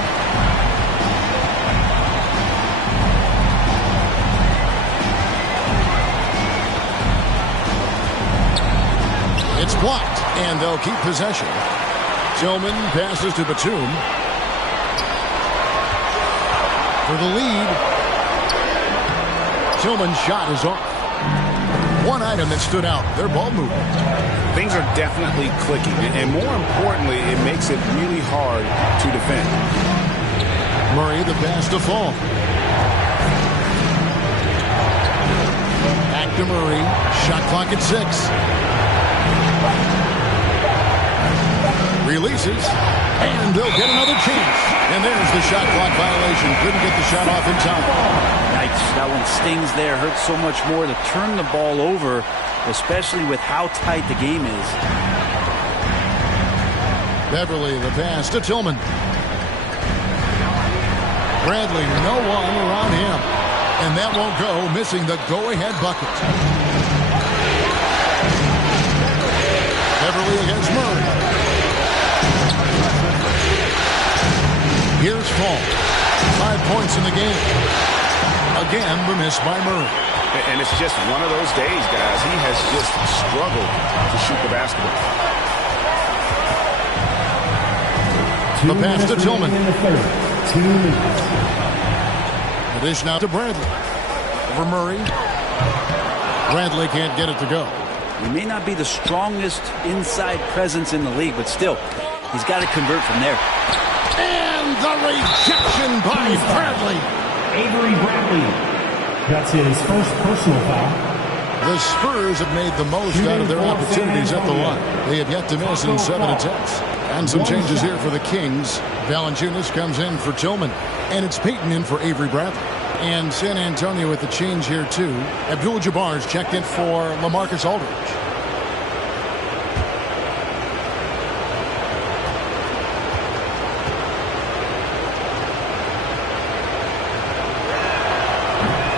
It's blocked, and they'll keep possession. Tillman passes to Batum. For the lead. Tillman's shot is off. One item that stood out, their ball movement. Things are definitely clicking, and more importantly, it makes it really hard to defend. Murray, the pass to Fall. Back to Murray. Shot clock at 6. Releases, and they'll get another chance. And there's the shot clock violation. Couldn't get the shot off in time. Yikes, that one stings there. Hurts so much more to turn the ball over, especially with how tight the game is. Beverly, the pass to Tillman. Bradley, no one around him. And that won't go, missing the go-ahead bucket. Beverly against Murray. Here's Fall. 5 points in the game. Again, the miss by Murray. And it's just one of those days, guys. He has just struggled to shoot the basketball. The pass to Tillman. 2 minutes. The dish now to Bradley. Over Murray. Bradley can't get it to go. He may not be the strongest inside presence in the league, but still, he's got to convert from there. And the rejection by Bradley. Avery Bradley. That's his first personal foul. The Spurs have made the most out of their opportunities at the line. They have yet to miss in 7 attempts. And some changes here for the Kings. Valanciunas comes in for Tillman. And it's Payton in for Avery Bradley. And San Antonio with the change here, too. Abdul-Jabbar's checked in for LaMarcus Aldridge.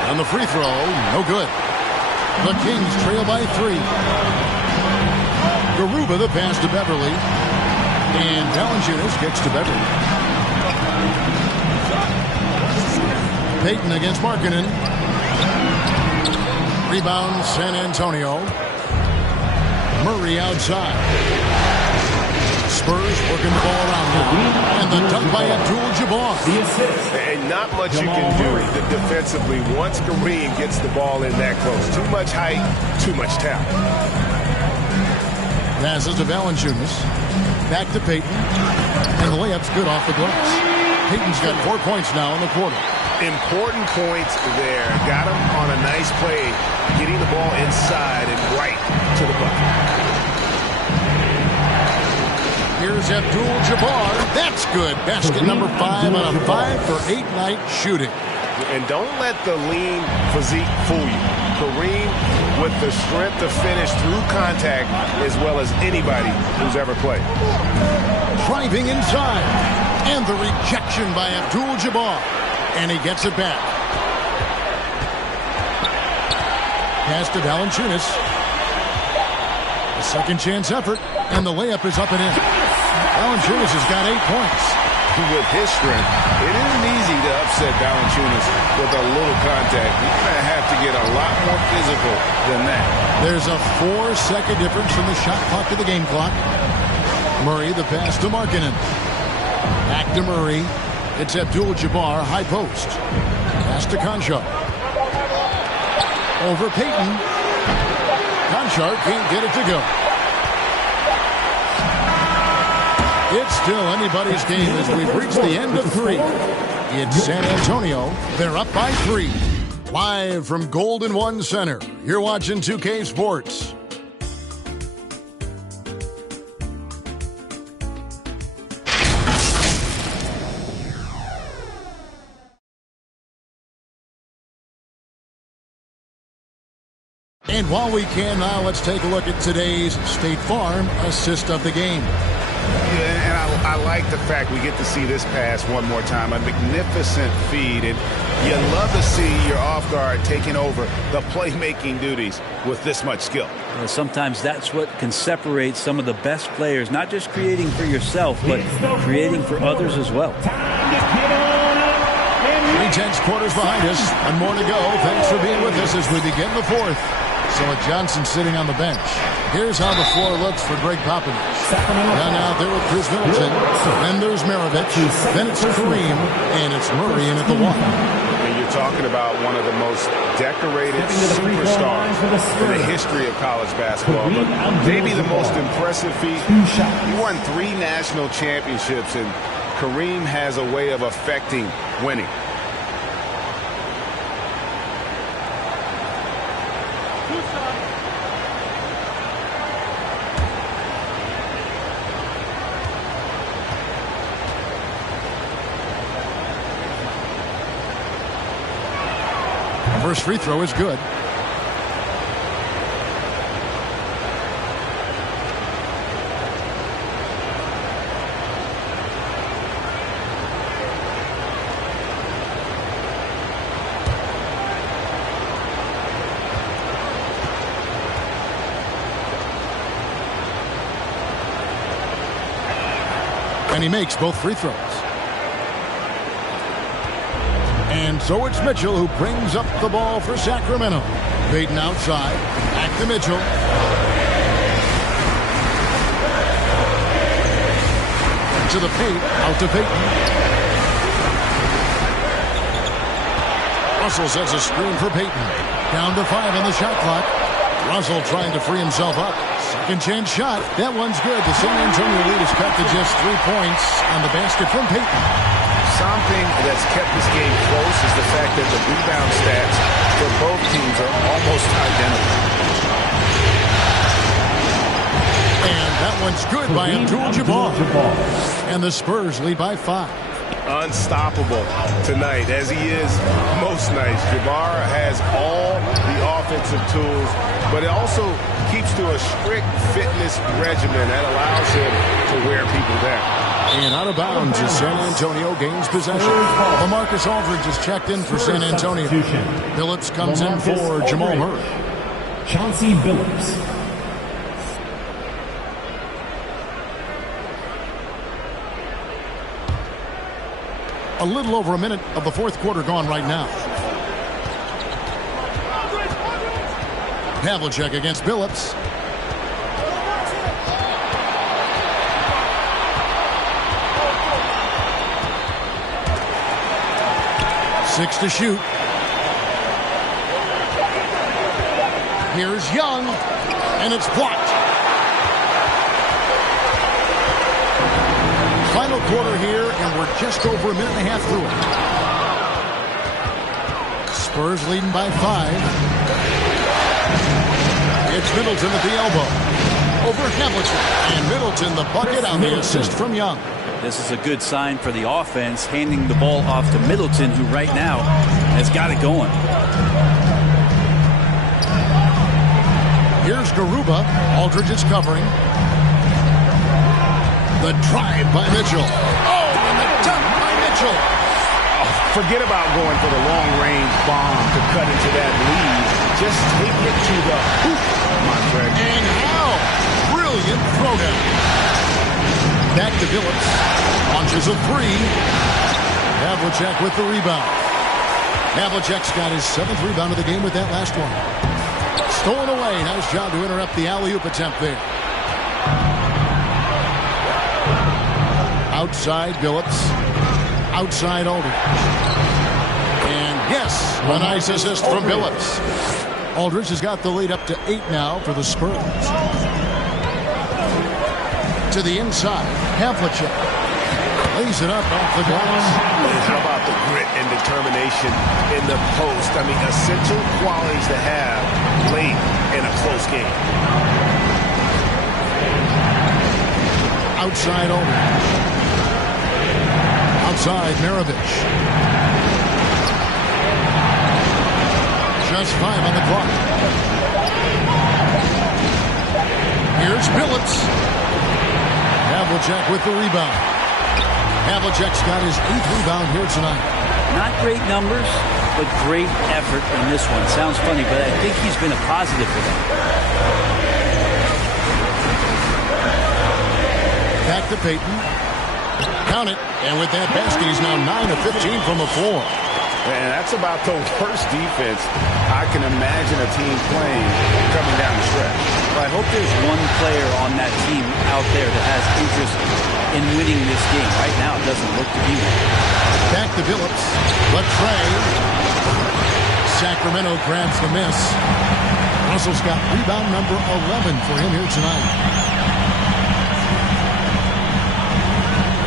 On the free throw, no good. The Kings trail by 3. Garuba the pass to Beverly. And Valanciunas kicks to Beverly. Payton against Markkanen. Rebound San Antonio. Murray outside. Spurs working the ball around now. And the dunk by Abdul-Jabbar. The assist. And not much you can do defensively once Kareem gets the ball in that close. Too much height, too much talent. Passes to Valanciunas. Back to Payton. And the layup's good off the glass. Payton's got 4 points now in the quarter. Important points there. Got him on a nice play, getting the ball inside and right to the bucket. Here's Abdul-Jabbar. That's good. Basket number 5 on a 5-for-8 night shooting. And don't let the lean physique fool you. Kareem with the strength to finish through contact as well as anybody who's ever played. Driving inside. And the rejection by Abdul-Jabbar. And he gets it back. Pass to Valanciunas. A second chance effort. And the layup is up and in. Valanciunas has got 8 points. With his strength, it isn't easy to upset Valanciunas with a little contact. You're going to have to get a lot more physical than that. There's a 4-second difference from the shot clock to the game clock. Murray, the pass to Markkanen. Back to Murray. It's Abdul-Jabbar, high post. Pass to Conchar. Over Payton. Conchar can't get it to go. It's still anybody's game as we've reached the end of 3. It's San Antonio. They're up by 3. Live from Golden One Center. You're watching 2K Sports. And while we can now, let's take a look at today's State Farm assist of the game. Yeah, and I like the fact we get to see this pass one more time. A magnificent feed. And you love to see your off guard taking over the playmaking duties with this much skill. Well, sometimes that's what can separate some of the best players, not just creating for yourself, but creating for others as well. 3 quarters behind us, and more to go. Thanks for being with us as we begin the 4th. So with Johnson sitting on the bench. Here's how the floor looks for Greg Popovich. Down out there with Chris Middleton. Then there's Maravich. Then it's Kareem. And it's Murray in at the 1. And you're talking about one of the most decorated superstars in the history of college basketball. But maybe the most impressive feat. He won 3 national championships, and Kareem has a way of affecting winning. First free throw is good. And he makes both free throws. And so it's Mitchell who brings up the ball for Sacramento. Payton outside. Back to Mitchell. To the paint. Out to Payton. Russell sets a screen for Payton. Down to 5 on the shot clock. Russell trying to free himself up. Second chance shot. That one's good. The San Antonio lead is cut to just 3 points on the basket from Payton. Something that's kept this game close is the fact that the rebound stats for both teams are almost identical. And that one's good by Abdul-Jabbar. And the Spurs lead by 5. Unstoppable tonight, as he is most nights. Jabbar has all the offensive tools, but it also keeps to a strict fitness regimen that allows him to wear people down. And out of bounds as San Antonio gains possession. LaMarcus Aldridge is checked in for San Antonio. Billups comes in for Jamal Murray. Chauncey Billups. A little over a minute of the fourth quarter gone right now. Havlicek against Billups. Six to shoot. Here's Young, and it's blocked. Final quarter here, and we're just over a minute and a half through it. Spurs leading by 5. It's Middleton at the elbow. Over Havlicek. And Middleton the bucket on the assist from Young. This is a good sign for the offense, handing the ball off to Middleton, who right now has got it going. Here's Garuba. Aldridge is covering. The drive by Mitchell. Oh, and the dunk by Mitchell. Oh, forget about going for the long-range bomb to cut into that lead. Just take it to the hoop, my friend. And how brilliant throwdown. Back to Billups. Launches a 3. Havlicek with the rebound. Havlicek's got his 7th rebound of the game with that last one. Stolen away. Nice job to interrupt the alley-oop attempt there. Outside Billups. Outside Aldridge. And yes, a nice assist from Billups. Aldridge has got the lead up to 8 now for the Spurs. To the inside. Havlicek. Lays it up off the glass. How about the grit and determination in the post? I mean, essential qualities to have late in a close game. Outside Aldridge. Outside Maravich. Just 5 on the clock. Here's Billups. Havlicek with the rebound. Havlicek's got his 8th rebound here tonight. Not great numbers, but great effort in this one. Sounds funny, but I think he's been a positive for them. Back to Payton. Count it. And with that basket, he's now 9 of 15 from the floor. And that's about the worst defense I can imagine a team playing coming down the stretch. Well, I hope there's one player on that team out there that has interest in winning this game. Right now, it doesn't look to be one. Back to Billups. Latrey. Sacramento grabs the miss. Russell's got rebound number 11 for him here tonight.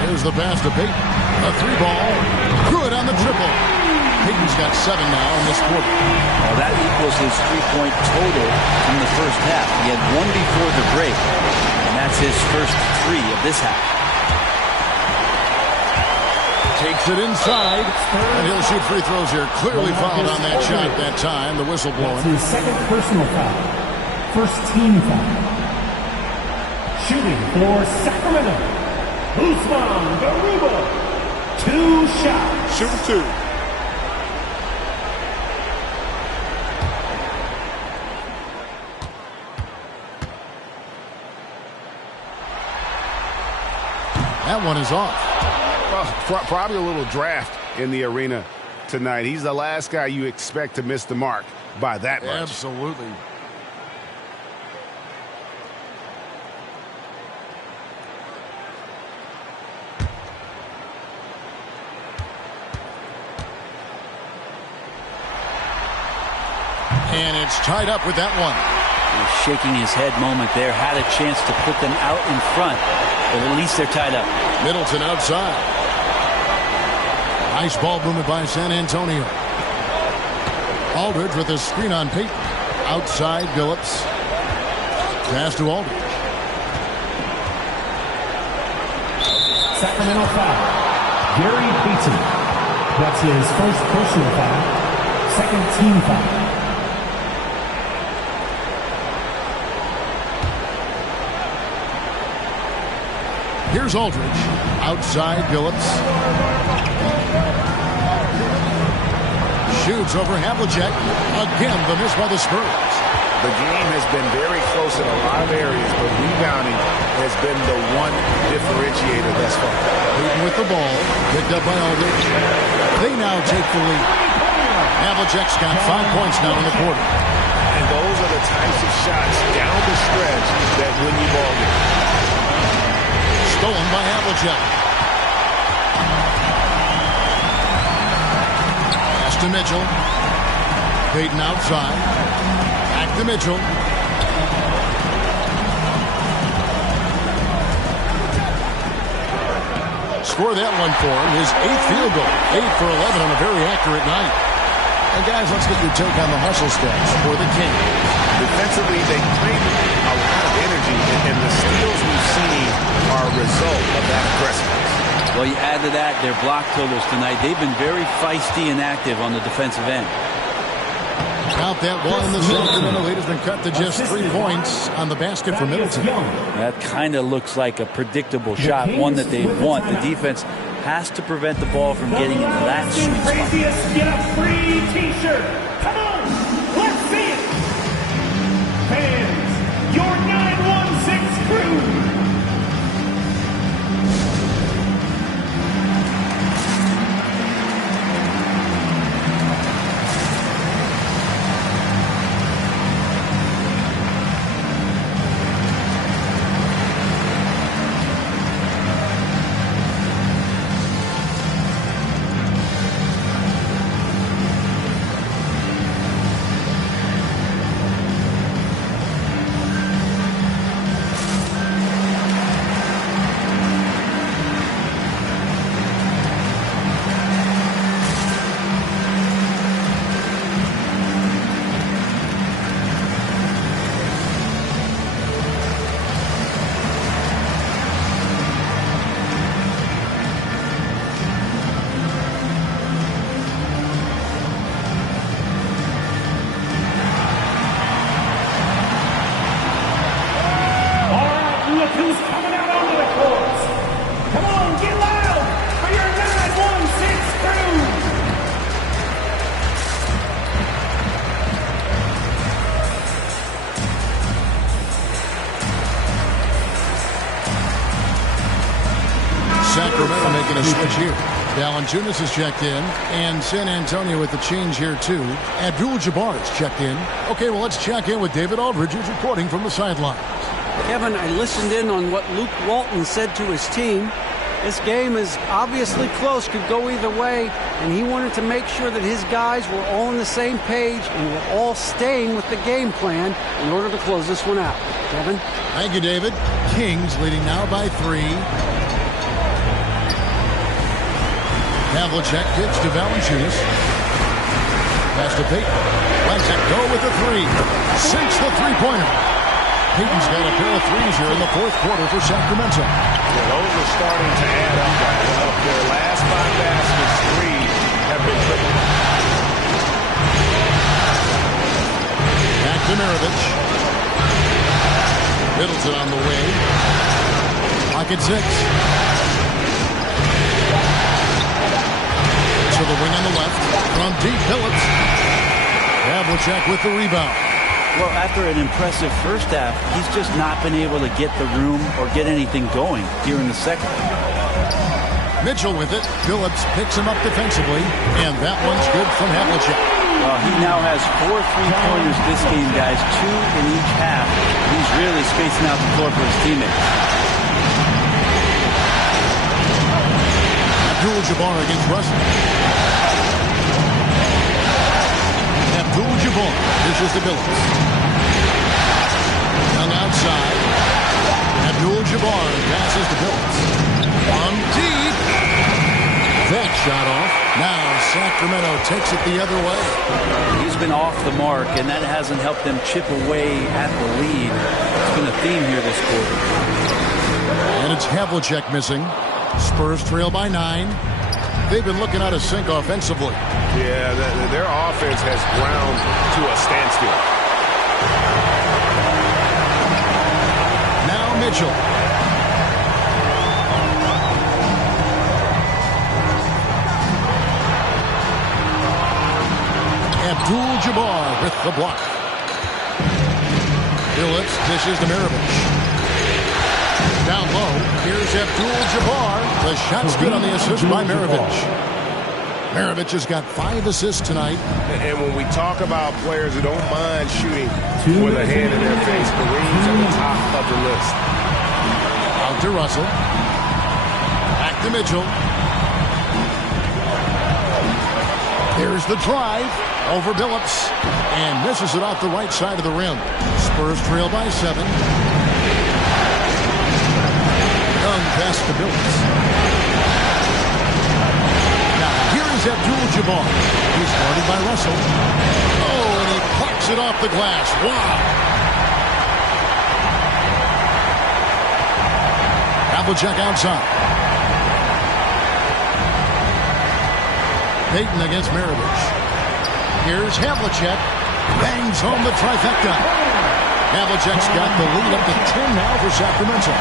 Here's the pass to Payton. A 3-ball. Good on the triple. Payton's got 7 now in this quarter. Well, that equals his 3-point total from the first half. He had 1 before the break, and that's his first 3 of this half. Takes it inside, and he'll shoot free throws here. Clearly fouled on that shot that time. The whistle blowing. That's his second personal foul. First team foul. Shooting for Sacramento, Usman Garuba. 2 shots. Shooting 2. That one is off. Probably a little draft in the arena tonight. He's the last guy you expect to miss the mark by that much. Absolutely. And it's tied up with that one. Shaking his head moment there. Had a chance to put them out in front, but at least they're tied up. Middleton outside. Nice ball movement by San Antonio. Aldridge with a screen on Payton. Outside Billups. Pass to Aldridge. Sacramento foul. Gary Payton. That's his first personal foul. Second team foul. Here's Aldridge. Outside Billups. Shoots over Havlicek. Again, the miss by the Spurs. The game has been very close in a lot of areas, but rebounding has been the one differentiator thus far. Payton with the ball. Picked up by Aldridge. They now take the lead. Havlicek's got 5 points now in the quarter. And those are the types of shots down the stretch that win you ball games. Stolen by Havlicek. Pass to Mitchell. Payton outside. Back to Mitchell. Score that one for him. His 8th field goal. 8 for 11 on a very accurate night. And guys, let's get your take on the hustle stats for the Kings. Defensively, they bring a lot of energy, and the steals we've seen are a result of that aggressiveness. Well, you add to that their block totals tonight. They've been very feisty and active on the defensive end. Count that one. The Sacramento lead has been cut to just 3 points on the basket for Middleton. That kind of looks like a predictable shot, one that they want. The defense has to prevent the ball from getting into that sweet spot. Craziest get a free t-shirt. Come on, let's see it. Fans, your 916 crew. Sacramento making a switch here. Valanciunas has checked in, and San Antonio with the change here too. Abdul-Jabbar has checked in. Okay, well, let's check in with David Aldridge, who's reporting from the sidelines. Kevin, I listened in on what Luke Walton said to his team. This game is obviously close, could go either way, and he wanted to make sure that his guys were all on the same page and were all staying with the game plan in order to close this one out. Kevin? Thank you, David. Kings leading now by 3. Havlicek kicks to Valanciunas. Pass to Payton. Lets it go with the 3. Sinks the three-pointer. Payton's got a pair of threes here in the fourth quarter for Sacramento. Yeah, those are starting to add up right now. Their last 5 baskets, 3 have been triple. Back to Mirovic. Middleton on the wing. Pocket 6. To the wing on the left. From deep, Billups. Havlicek with the rebound. Well, after an impressive first half, he's just not been able to get the room or get anything going here in the second. Mitchell with it. Billups picks him up defensively, and that one's good from Havlicek. Well, he now has 4 3-pointers this game, guys, 2 in each half. He's really spacing out the floor for his teammates. Abdul-Jabbar against Russell. Abdul-Jabbar dishes to Billups. Young outside. Abdul-Jabbar passes to Billups. From deep. That shot off. Now Sacramento takes it the other way. He's been off the mark, and that hasn't helped them chip away at the lead. It's been a theme here this quarter. And it's Havlicek missing. Spurs trail by 9. They've been looking out of sync offensively. Yeah, their offense has ground to a standstill. Now Mitchell. Abdul-Jabbar with the block. Billups dishes to Maravich. Down low, here's Abdul-Jabbar. The shot's good on the assist by Maravich. Maravich has got 5 assists tonight. And when we talk about players who don't mind shooting with a hand in their face, Kareem's at the top of the list. Out to Russell. Back to Mitchell. There's the drive over Billups. And misses it off the right side of the rim. Spurs trail by 7. Young pass to Billups. Now here's Abdul-Jabbar. He's guarded by Russell. Oh, and he plucks it off the glass. Wow. Havlicek outside. Payton against Maravich. Here's Havlicek. Bangs home the trifecta. Havlicek's got the lead up to 10 now for Sacramento.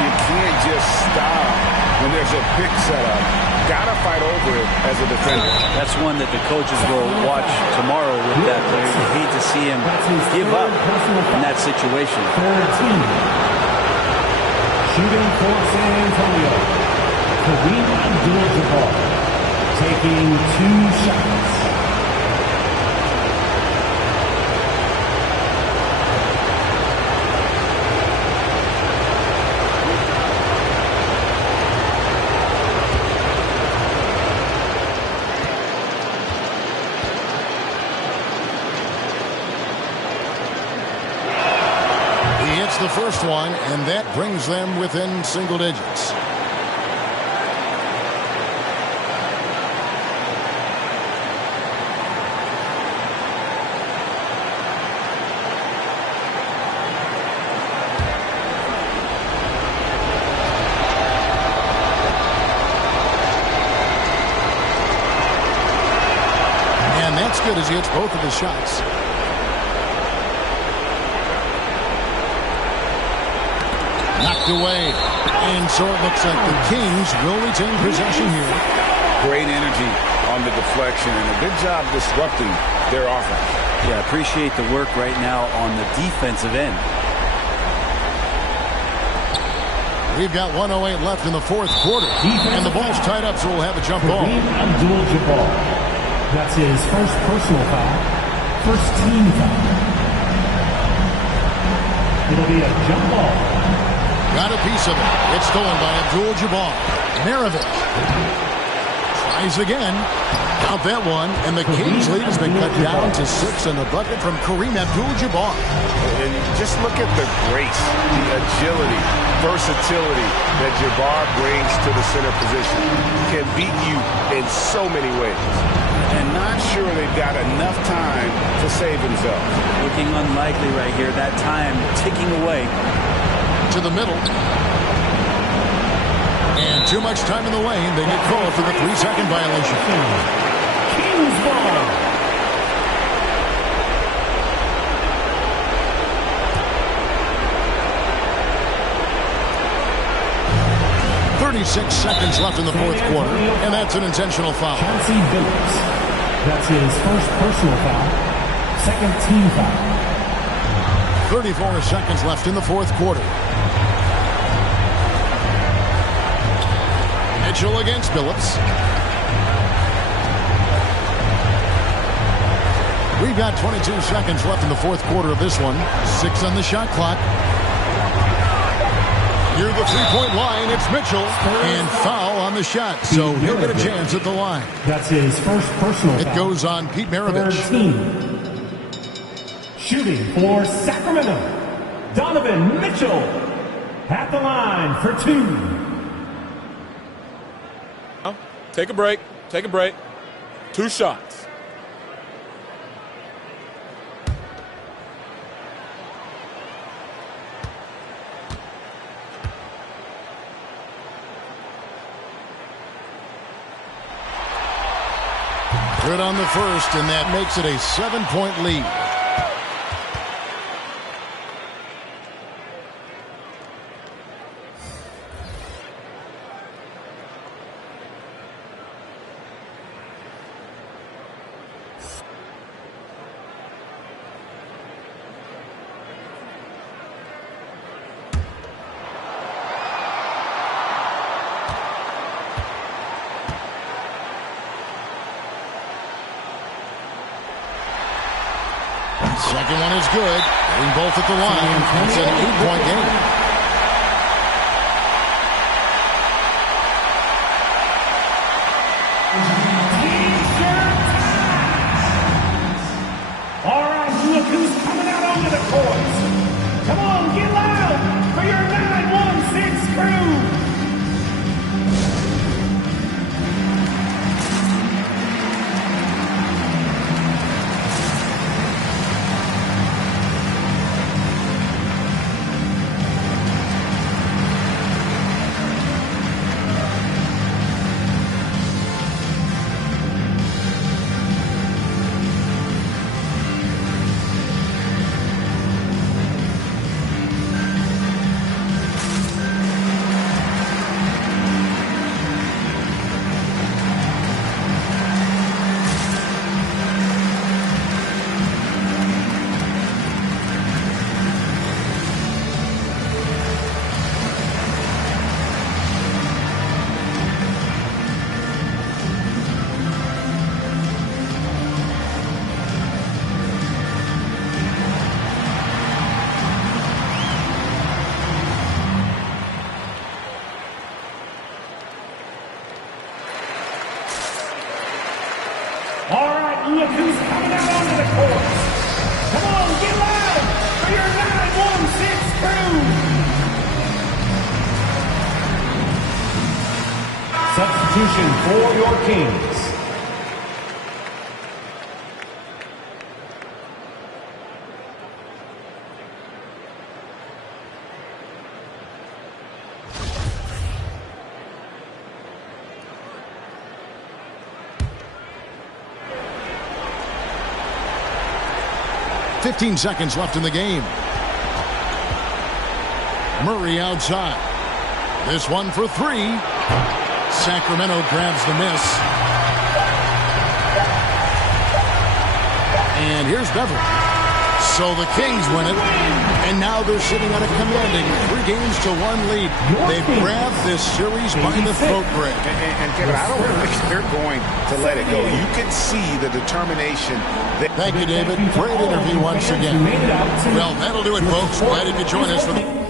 You can't just stop when there's a pick set up. Gotta fight over it as a defender. That's one that the coaches will watch tomorrow with that player. You hate to see him give up in that situation. Shooting for San Antonio, Kareem Abdul-Jabbar, taking 2 shots. The first one, and that brings them within single digits. And that's good as he hits both of his shots. Knocked away. And so it looks like the Kings will retain possession here. Great energy on the deflection and a good job disrupting their offense. Yeah, appreciate the work right now on the defensive end. We've got 1:08 left in the fourth quarter. And the ball's tied up, so we'll have a jump ball. Abdul-Jabbar. That's his first personal foul. First team foul. It'll be a jump ball. Got a piece of it. It's stolen by Abdul-Jabbar. Maravich tries again. Count that one. And the Kings lead has been cut down to 6 in the bucket from Kareem Abdul-Jabbar. And just look at the grace, the agility, versatility that Jabbar brings to the center position. Can beat you in so many ways. And not sure they've got enough time to save themselves. Looking unlikely right here. That time ticking away. To the middle. And too much time in the lane. They get called for the 3-second violation. Kings ball. .36 seconds left in the fourth quarter, and that's an intentional foul. Chauncey Billups. That's his first personal foul. Second team foul. 34 seconds left in the fourth quarter. Mitchell against Billups. We've got 22 seconds left in the fourth quarter of this one. 6 on the shot clock. Near the three-point line, it's Mitchell. And foul on the shot, so he'll get a chance at the line. That's his first personal foul. It goes on Pete Maravich. Shooting for Sacramento, Donovan Mitchell at the line for 2. Take a break. Take a break. 2 shots. Good on the first, and that makes it a 7-point lead. Second one is good. Hitting both at the line. It's an 8-point game. All right, look who's coming out onto the court. Come on, get loud for your 916 crew. All right, look who's coming out onto the court. Come on, get loud for your 916 crew. Substitution for your Kings. Fifteen seconds left in the game. Murray outside. This one for 3. Sacramento grabs the miss. And here's Beverly. So the Kings win it. And now they're sitting at a commanding 3-1 lead. They've grabbed this series by the throat, Greg. And Kevin, I don't think they're going to let it go. You can see the determination. Thank you, David. Great interview once again. Well, that'll do it, folks. Glad you could join us for the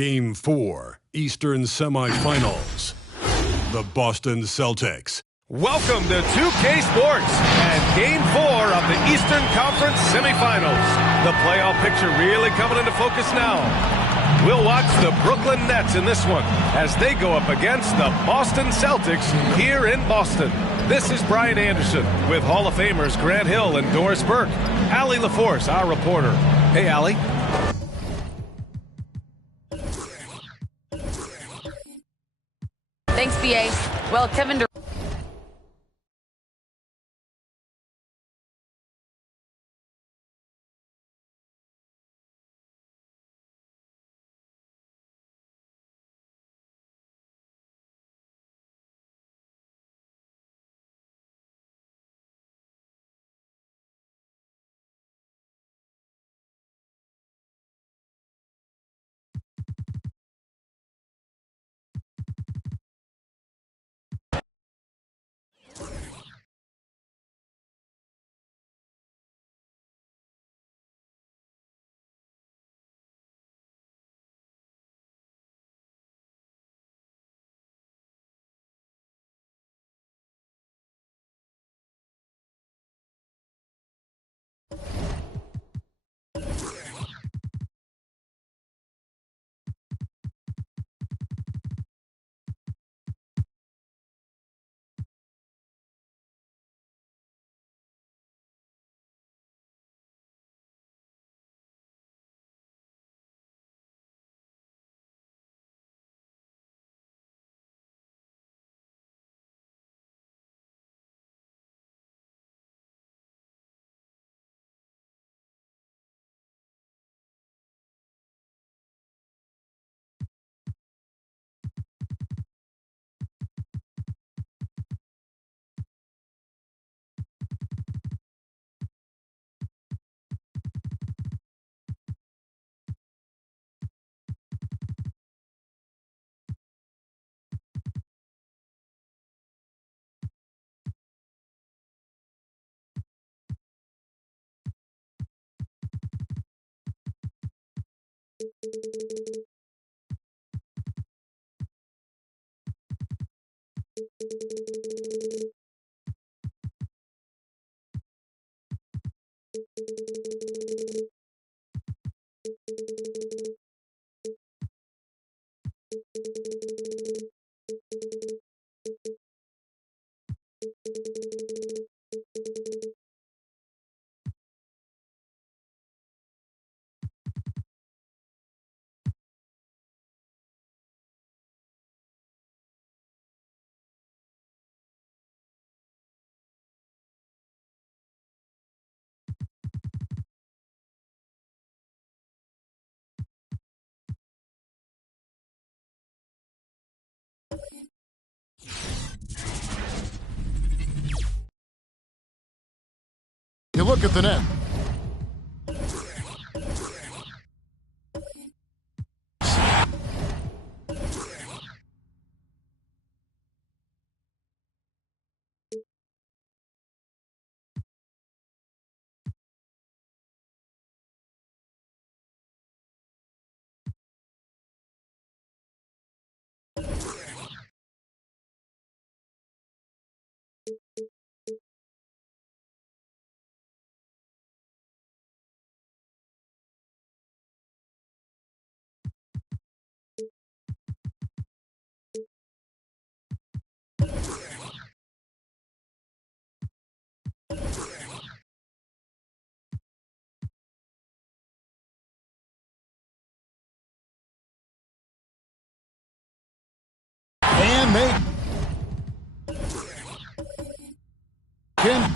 Game 4, Eastern Semifinals. The Boston Celtics. Welcome to 2K Sports and Game 4 of the Eastern Conference Semifinals. The playoff picture really coming into focus now. We'll watch the Brooklyn Nets in this one as they go up against the Boston Celtics here in Boston. This is Brian Anderson with Hall of Famers Grant Hill and Doris Burke. Allie LaForce, our reporter. Hey, Allie. Thanks, BA. Well, Kevin Durant. look at the net. And they can.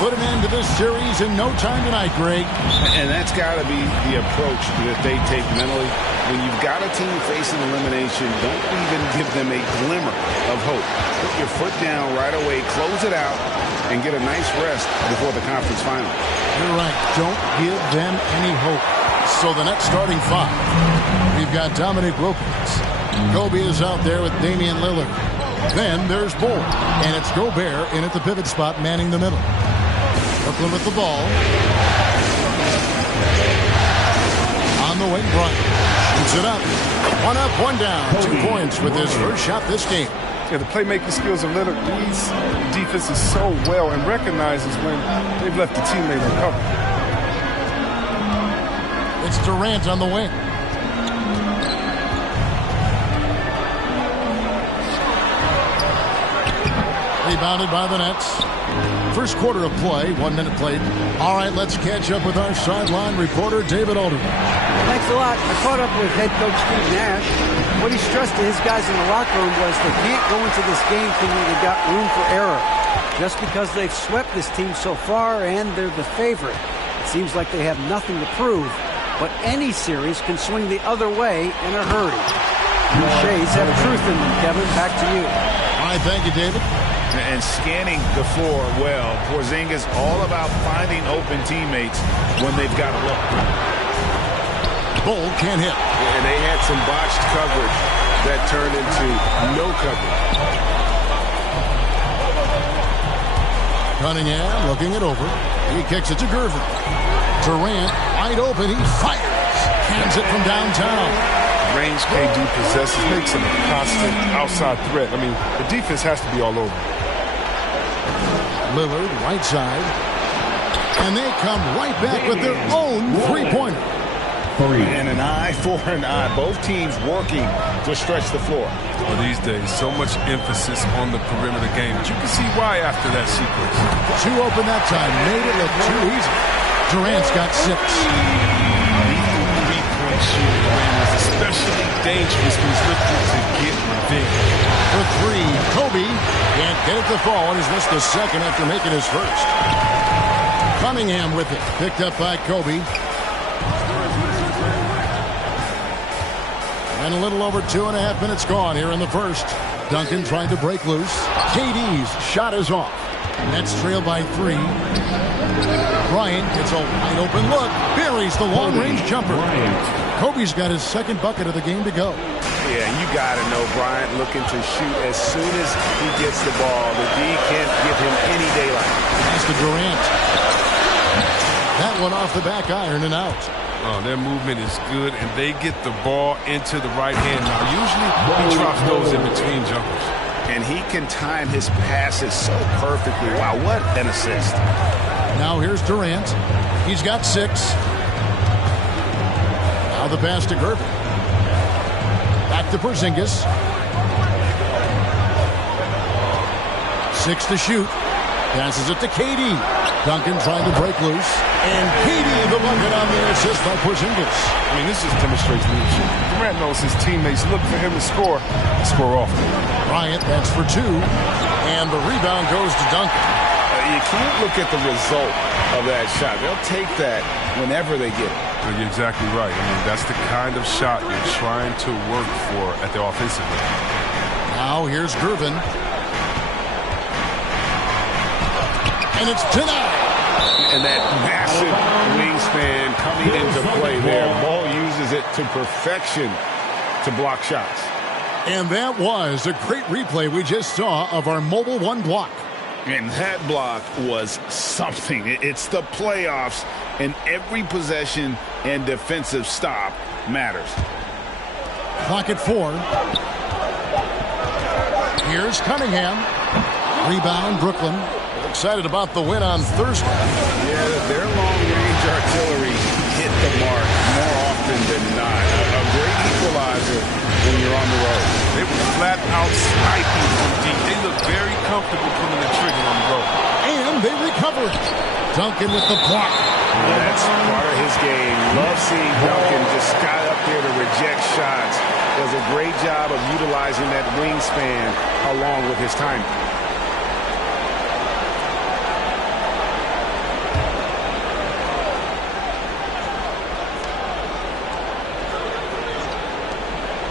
Put an end to this series in no time tonight, Greg. And that's got to be the approach that they take mentally. When you've got a team facing elimination, don't even give them a glimmer of hope. Put your foot down right away, close it out, and get a nice rest before the conference final. You're right. Don't give them any hope. So the next starting five, we've got Dominic Wilkins. Kobe is out there with Damian Lillard. Then there's Bull, and it's Gobert in at the pivot spot, manning the middle. Brooklyn with the ball. On the wing, Bryant shoots it up. One up, one down. 2 points with his first shot this game. Yeah, the playmaking skills of Lillard reads defenses so well and recognizes when they've left the teammate uncovered. It's Durant on the wing. Rebounded by the Nets. First quarter of play, 1 minute played. All right, let's catch up with our sideline reporter, David Alderman. Thanks a lot. I caught up with head coach Steve Nash. What he stressed to his guys in the locker room was they can't go into this game thinking they've got room for error. Just because they've swept this team so far and they're the favorite, it seems like they have nothing to prove. But any series can swing the other way in a hurry. Cliches have truth in them, Kevin. Back to you. All right, thank you, David. And scanning the floor well. Porzingis all about finding open teammates when they've got a look. Bull can't hit. And they had some botched coverage that turned into no coverage. Cunningham looking it over. He kicks it to Gervin. Durant wide open. He fires. Cans it from downtown. Range KD possesses makes him a constant outside threat. I mean, the defense has to be all over. Lillard, right side. And they come right back with their own three-pointer. And an eye for an eye. Both teams working to stretch the floor. Well, these days, so much emphasis on the perimeter game. But you can see why after that sequence. Too open that time. Made it look too easy. Durant's got 6. Three-point shooting was especially dangerous when he's looking to get revenge. For 3, Kobe can't get it to fall and he's missed the second after making his first. Cunningham with it. Picked up by Kobe. And a little over 2.5 minutes gone here in the first. Duncan trying to break loose. KD's shot is off. Nets trail by 3. Bryant gets a wide open look. Buries the long-range jumper. Kobe's got his second bucket of the game to go. Yeah, you got to know Bryant looking to shoot as soon as he gets the ball. The D can't give him any daylight. Pass to Durant. That one off the back iron and out. Oh, their movement is good, and they get the ball into the right hand. Now, usually he drops those in between jumpers. And he can time his passes so perfectly. Wow, what an assist. Now here's Durant. He's got 6. Now the pass to Gervin. Back to Porzingis. 6 to shoot. Passes it to KD. Duncan trying to break loose. And KD the bucket on the assist by Porzingis. I mean, this just demonstrates leadership. Durant knows his teammates look for him to score often. Bryant, that's for 2. And the rebound goes to Duncan. You can't look at the result of that shot. They'll take that whenever they get it. You're exactly right. I mean, that's the kind of shot you're trying to work for at the offensive end. Now here's Gervin. And it's tonight. And that massive wingspan coming into play there. Ball uses it to perfection to block shots. And that was a great replay we just saw of our Mobile One block. And that block was something. It's the playoffs, and every possession and defensive stop matters. Clock at 4. Here's Cunningham. Rebound, Brooklyn. Excited about the win on Thursday. Yeah, their long-range artillery hit the mark more often than not. A great equalizer when you're on the road. They were flat out sniping from deep. They look very comfortable pulling the trigger on the road. And they recovered. Duncan with the block. That's part of his game. Love seeing Duncan just sky up there to reject shots. Does a great job of utilizing that wingspan along with his timing.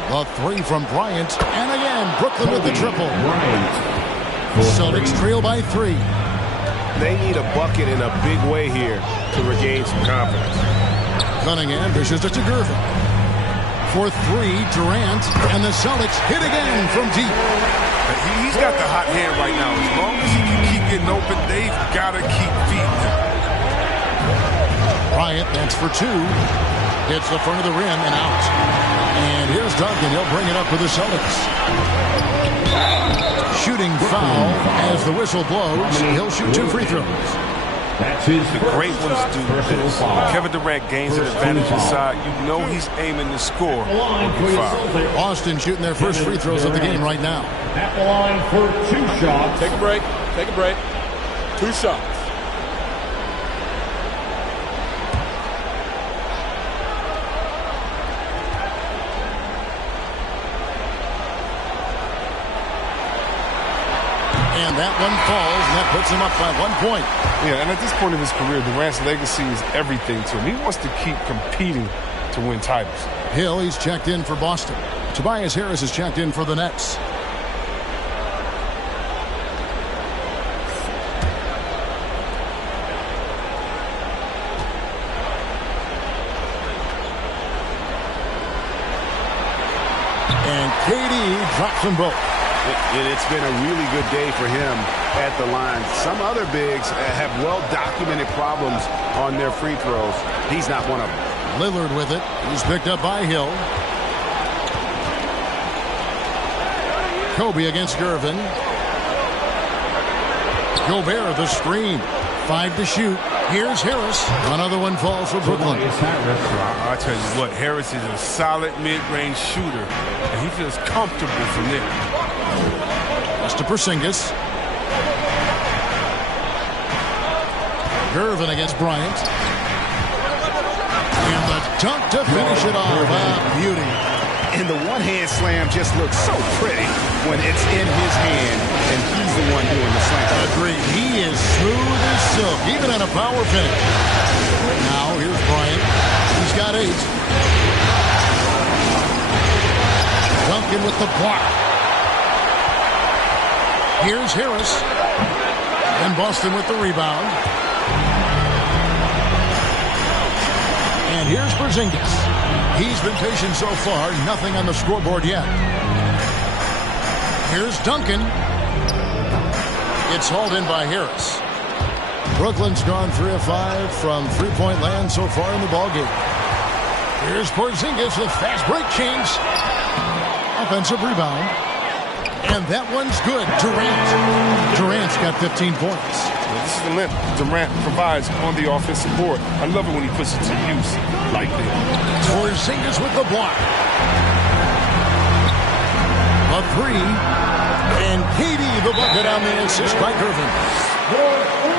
The 3 from Bryant. And again, Brooklyn with the triple. Celtics trail by 3. They need a bucket in a big way here to regain some confidence. Cunningham dishes it to Gervin. For 3, Durant. And the Celtics hit again from deep. He's got the hot hand right now. As long as he can keep getting open, they've got to keep feeding him. Bryant, that's for 2. Hits the front of the rim and out. And here's Duncan. He'll bring it up for the Celtics. Shooting foul as the whistle blows. He'll shoot 2 free throws. The great ones do this. When Kevin Durant gains an advantage inside, you know he's aiming to score. Boston shooting their first free throws of the game right now. At the line for 2 shots. Take a break. Take a break. 2 shots. And that one falls, and that puts him up by 1 point. Yeah, and at this point of his career, Durant's legacy is everything to him. He wants to keep competing to win titles. Hill, he's checked in for Boston. Tobias Harris is checked in for the Nets. And KD drops them both. It's been a really good day for him at the line. Some other bigs have well-documented problems on their free throws. He's not one of them. Lillard with it. He's picked up by Hill. Kobe against Gervin. Gobert the screen. 5 to shoot. Here's Harris. Another one falls for Brooklyn. I tell you what, Harris is a solid mid-range shooter, and he feels comfortable from there. That's to Porzingis. Gervin against Bryant. And the dunk to finish it off. Beauty. And the one-hand slam just looks so pretty when it's in his hand and he's the one doing the slam. Agreed. He is smooth as silk, even at a power finish. Now here's Bryant. He's got 8. Duncan with the block. Here's Harris. And Boston with the rebound. And here's Porzingis. He's been patient so far. Nothing on the scoreboard yet. Here's Duncan. It's hauled in by Harris. Brooklyn's gone 3 of 5 from three-point land so far in the ballgame. Here's Porzingis with fast break change. Offensive rebound. And that one's good. Durant's got 15 points. This is the length Durant provides on the offensive board. I love it when he puts it to use like this. Porzingis with the block. A three. And Katie the bucket on the assist by Gervin.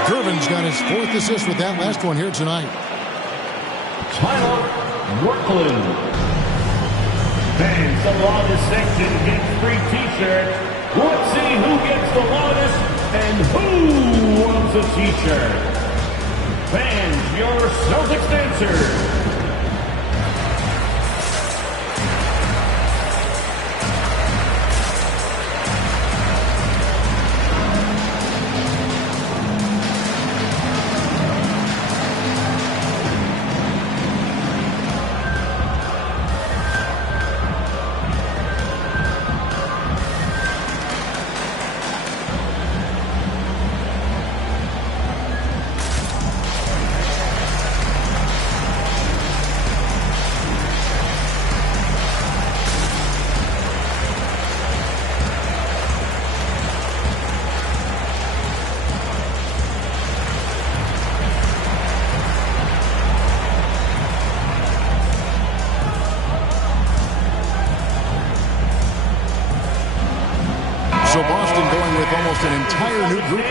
Gervin's got his 4th assist with that last one here tonight. Tyler Brooklyn. Fans, the loudest section gets free t-shirt. Let's see who gets the loudest and who wants a t-shirt. Fans, your Celtics dancers. So Boston going with almost an entire new group.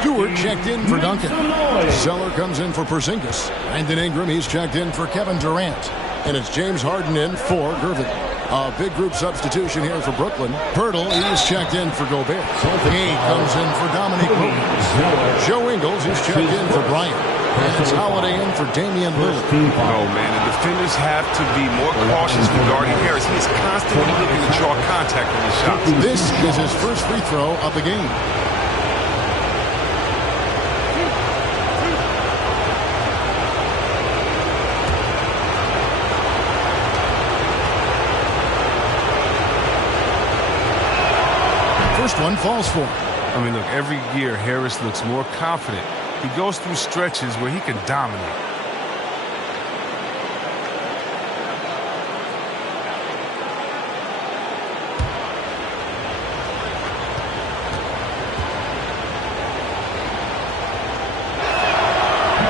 Stewart checked in for Duncan. Zeller comes in for Porzingis. Brandon Ingram, he's checked in for Kevin Durant. And it's James Harden in for Gervin. A big group substitution here for Brooklyn. Pirtle, he's checked in for Gobert. Gay comes in for Dominique Wilkins. Joe Ingles, he's checked in for Bryant. And it's Holiday in for Damian Lillard. Oh, man, the defenders have to be more cautious regarding Harris. He is constantly looking to draw contact on his shots. This is his first free throw of the game. First one falls for him. I mean, look, every year Harris looks more confident. He goes through stretches where he can dominate.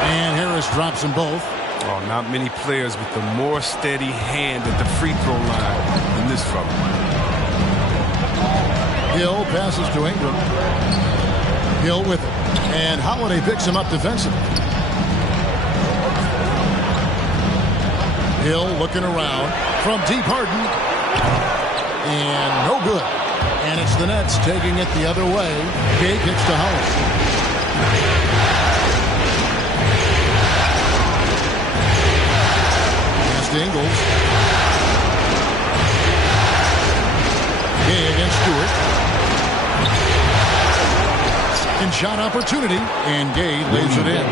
And Harris drops them both. Oh, not many players with the more steady hand at the free throw line than this fella. Hill passes to Ingram. Hill with it. And Holiday picks him up defensively. Hill looking around from deep. Harden. And no good. And it's the Nets taking it the other way. Gay gets to Hollis. Pass to Ingles. Gay against Stewart. Second shot opportunity, and Gay lays it in.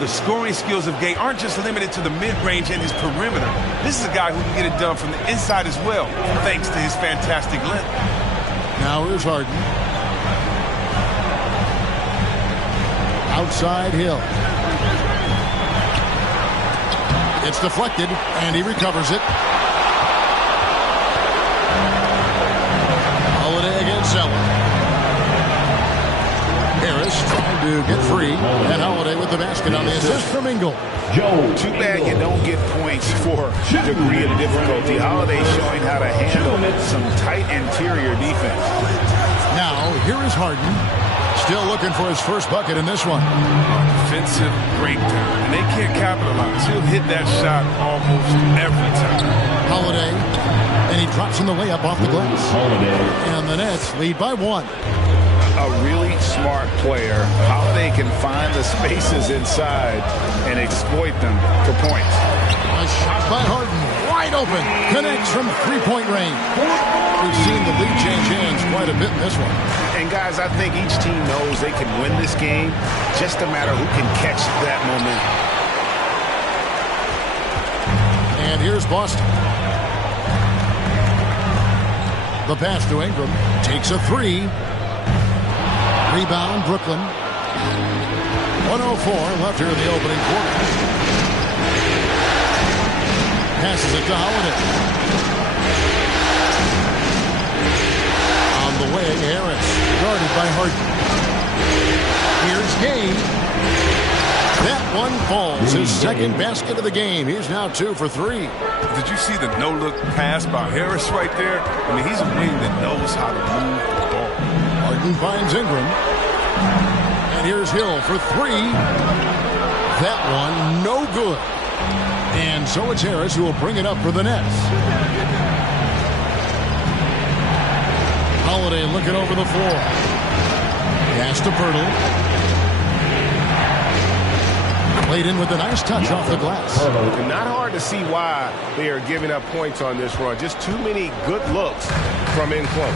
The scoring skills of Gay aren't just limited to the mid-range and his perimeter. This is a guy who can get it done from the inside as well, thanks to his fantastic length. Now here's Harden. Outside Hill. It's deflected, and he recovers it. Holiday against Zeller. Harris trying to get free, and Holiday with the basket on the assist from Ingle. Too bad you don't get points for degree of difficulty. Holiday showing how to handle some tight interior defense. Now, here is Harden, still looking for his first bucket in this one. Defensive breakdown, and they can't capitalize. He'll hit that shot almost every time. Holiday, and he drops in the layup off the glass. And the Nets lead by 1. A really smart player. Holiday can find the spaces inside and exploit them for points. A shot by Harden, wide open, connects from three-point range. We've seen the lead change hands quite a bit in this one. And guys, I think each team knows they can win this game, just a matter who can catch that momentum. And here's Boston. The pass to Ingram, takes a three. Rebound, Brooklyn. 1:04 left here in the opening quarter. Passes it to Holiday. On the way, Harris, guarded by Harden. Here's Kane. That one falls. His second basket of the game. He's now 2 for 3. Did you see the no-look pass by Harris right there? I mean, he's a wing that knows how to move the ball. Harden finds Ingram. And here's Hill for 3. That one, no good. And so it's Harris who will bring it up for the Nets. Holiday looking over the floor. Pass to Pirtle. Played in with a nice touch off the glass. And not hard to see why they are giving up points on this run. Just too many good looks from in close.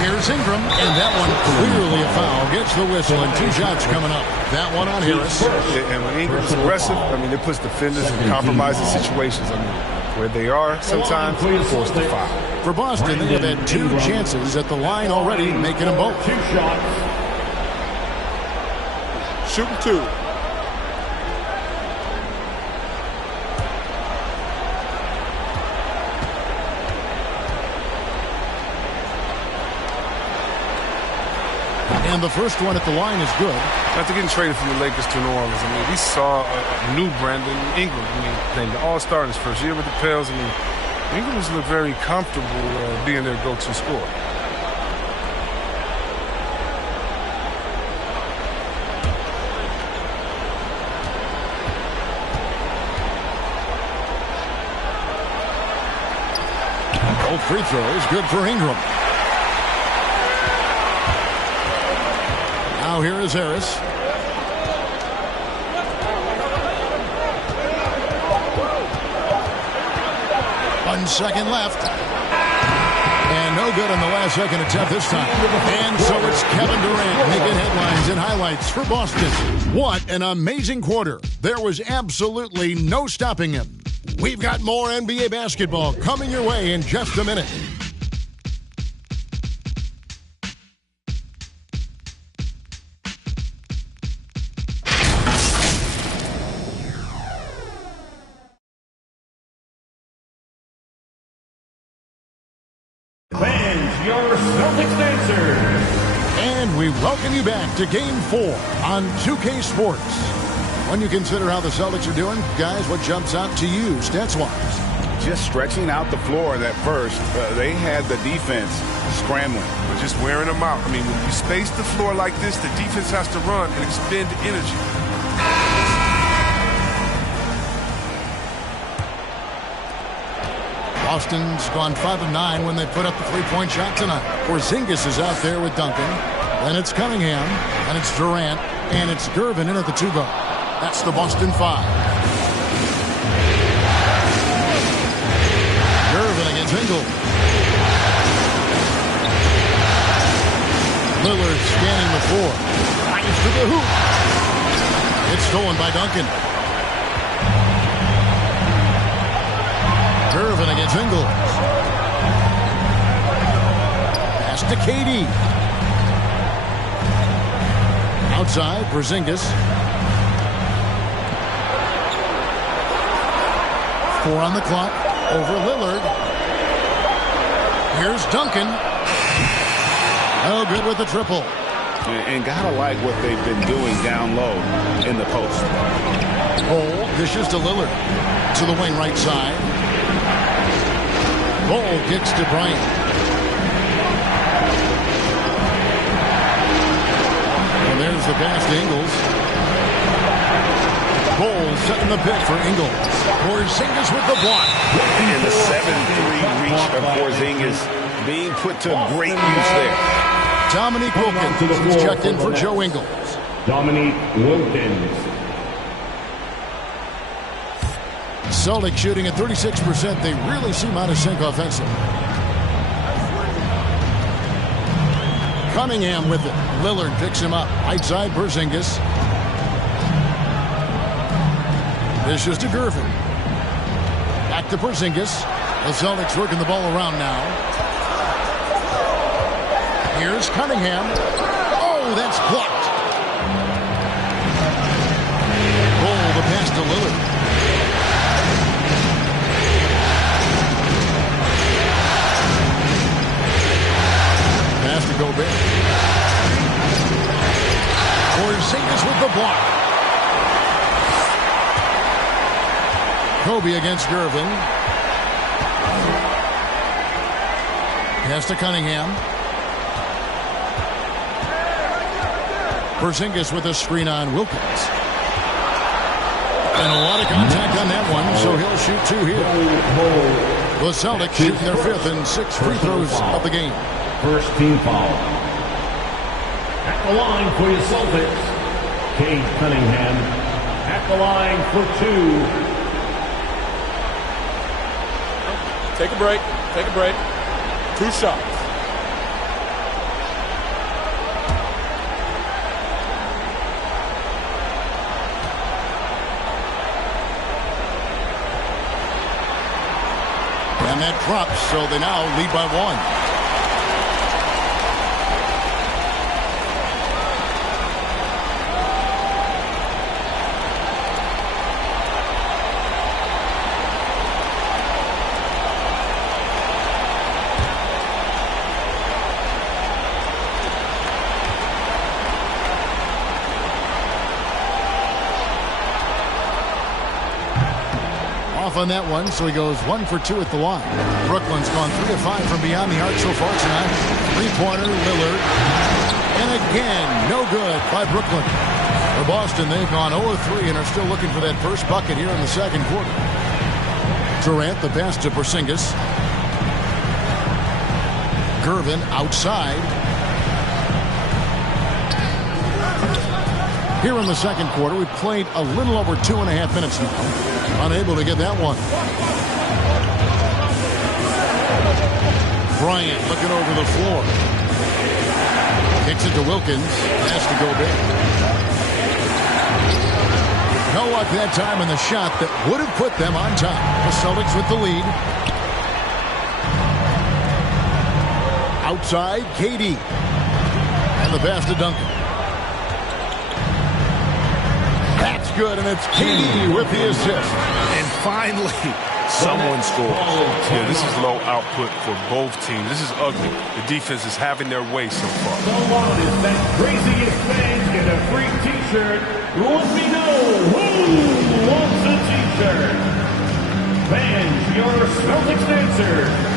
Here's Ingram, and that one clearly a foul. Gets the whistle, and 2 shots coming up. That one on Harris. And when Ingram's aggressive, I mean, it puts defenders in compromising situations. I mean, where they are sometimes, forced to foul. For Boston, they have had 2 chances at the line already, making them both. 2 shots. Shooting 2. And the first one at the line is good. After getting traded from the Lakers to New Orleans, I mean, we saw a new Brandon Ingram. I mean, named the All-Star in his first year with the Pels. I mean, Ingram has looked very comfortable being their go-to scorer. Both free throws good for Ingram. Now here is Harris. One second left. And no good on the last second attempt this time. And so it's Kevin Durant making headlines and highlights for Boston. What an amazing quarter. There was absolutely no stopping him. We've got more NBA basketball coming your way in just a minute. Fans, your Celtics dancers. And we welcome you back to Game 4 on 2K Sports. When you consider how the Celtics are doing, guys, what jumps out to you stats-wise? Just stretching out the floor that first. They had the defense scrambling. But just wearing them out. I mean, when you space the floor like this, the defense has to run and expend energy. Boston's gone 5 of 9 when they put up the three-point shot tonight. Porzingis is out there with Duncan. Then it's Cunningham, and it's Durant, and it's Gervin in at the 2-guard. That's the Boston 5. Gervin against Ingles. Lillard scanning the floor. Drives to the hoop. It's stolen by Duncan. Gervin against Ingles. Pass to KD. Outside, Porzingis. 4 on the clock. Over Lillard. Here's Duncan. Oh, good with the triple. And gotta like what they've been doing down low in the post. Ball dishes to Lillard. To the wing right side. Ball kicks to Bryant. And there's the pass to Ingles. Ball setting the pick for Ingles. Porzingis with the block. And the 7-3 reach of Porzingis being put to great use there. Dominique Wilkins is checked in for Joe Ingles. Dominique Wilkins. Celtics shooting at 36%. They really seem out of sync offensively. Cunningham with it. Lillard picks him up. Right side, Porzingis. This is to Gervin. Back to Porzingis. The Celtics working the ball around now. Here's Cunningham. Oh, that's blocked. Kobe against Gervin. Pass to Cunningham. Porzingis with a screen on Wilkins. And a lot of contact on that one, so he'll shoot 2 here. The Celtics shooting their 5th and 6th free throws of the game. First team foul. At the line for your Celtics, Cade Cunningham. At the line for 2. Take a break. Take a break. 2 shots. And that drops, so they now lead by 1. On that one, so he goes 1 for 2 at the line. Brooklyn's gone 3 of 5 from beyond the arc so far tonight. 3-pointer, Lillard. And again, no good by Brooklyn. For Boston, they've gone 0 of 3 and are still looking for that first bucket here in the second quarter. Durant, the pass to Porzingis. Gervin outside. Here in the second quarter, we played a little over 2.5 minutes now. Unable to get that one. Bryant looking over the floor. Kicks it to Wilkins. Has to go big. No luck that time in the shot that would have put them on top. The Celtics with the lead. Outside, KD. And the pass to Duncan. That's good, and it's KD with the assist. And finally, someone scores. Yeah, this is low output for both teams. This is ugly. The defense is having their way so far. So what is that craziest fans get a free T-shirt? Let me know who wants a T-shirt. Fans, your Celtics answer.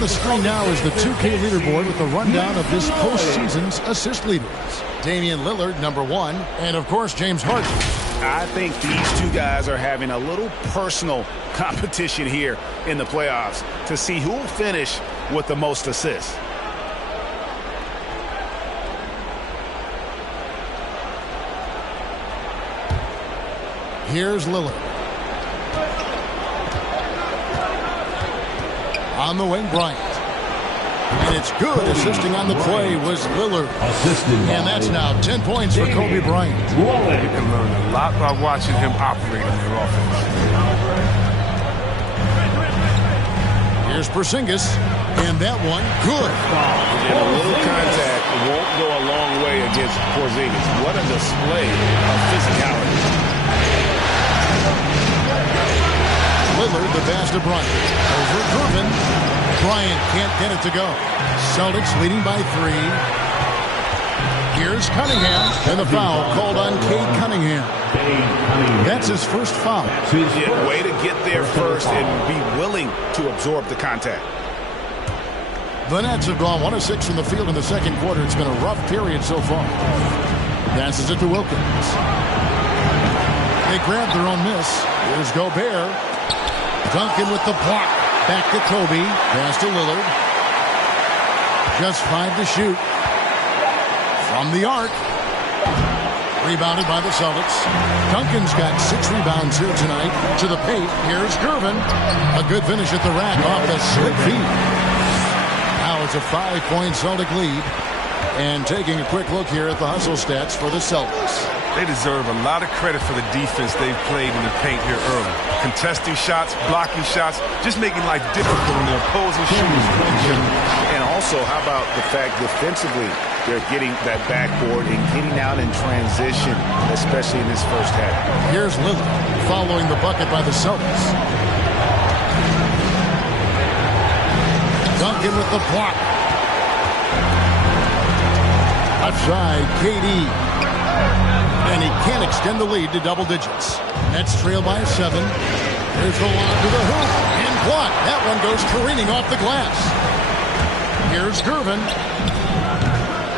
The screen now is the 2K leaderboard with the rundown of this postseason's assist leaders. Damian Lillard, number 1, and of course James Harden. I think these two guys are having a little personal competition here in the playoffs to see who will finish with the most assists. Here's Lillard. On the wing, Bryant. And it's good. Assisting on the play was Lillard. And that's now 10 points for Kobe Bryant. You can learn a lot by watching him operate on their offense. Here's Porzingis. And that one, good. And a little contact won't go a long way against Porzingis. What a display of physicality. Lillard, the pass to Bryant. Over Gervin. Bryant can't get it to go. Celtics leading by 3. Here's Cunningham, and the foul called on Cade Cunningham. That's his first foul. Yeah, way to get there first and be willing to absorb the contact. The Nets have gone 1 of 6 from the field in the second quarter. It's been a rough period so far. Passes it to Wilkins. They grab their own miss. Here's Gobert. Duncan with the block. Back to Kobe. Pass to Lillard. Just 5 to shoot. From the arc. Rebounded by the Celtics. Duncan's got 6 rebounds here tonight. To the paint. Here's Gervin. A good finish at the rack off the slick feed. Now it's a 5-point Celtic lead. And taking a quick look here at the hustle stats for the Celtics. They deserve a lot of credit for the defense they've played in the paint here early. Contesting shots, blocking shots, just making life difficult on the opposing shooters. And also, how about the fact defensively, they're getting that backboard and getting out in transition, especially in this first half. Here's Lillard following the bucket by the Celtics. Duncan with the block. Outside, KD. And he can't extend the lead to double digits. Nets trail by 7. Here's the lob to the hoop. And blocked. That one goes careening off the glass. Here's Gervin.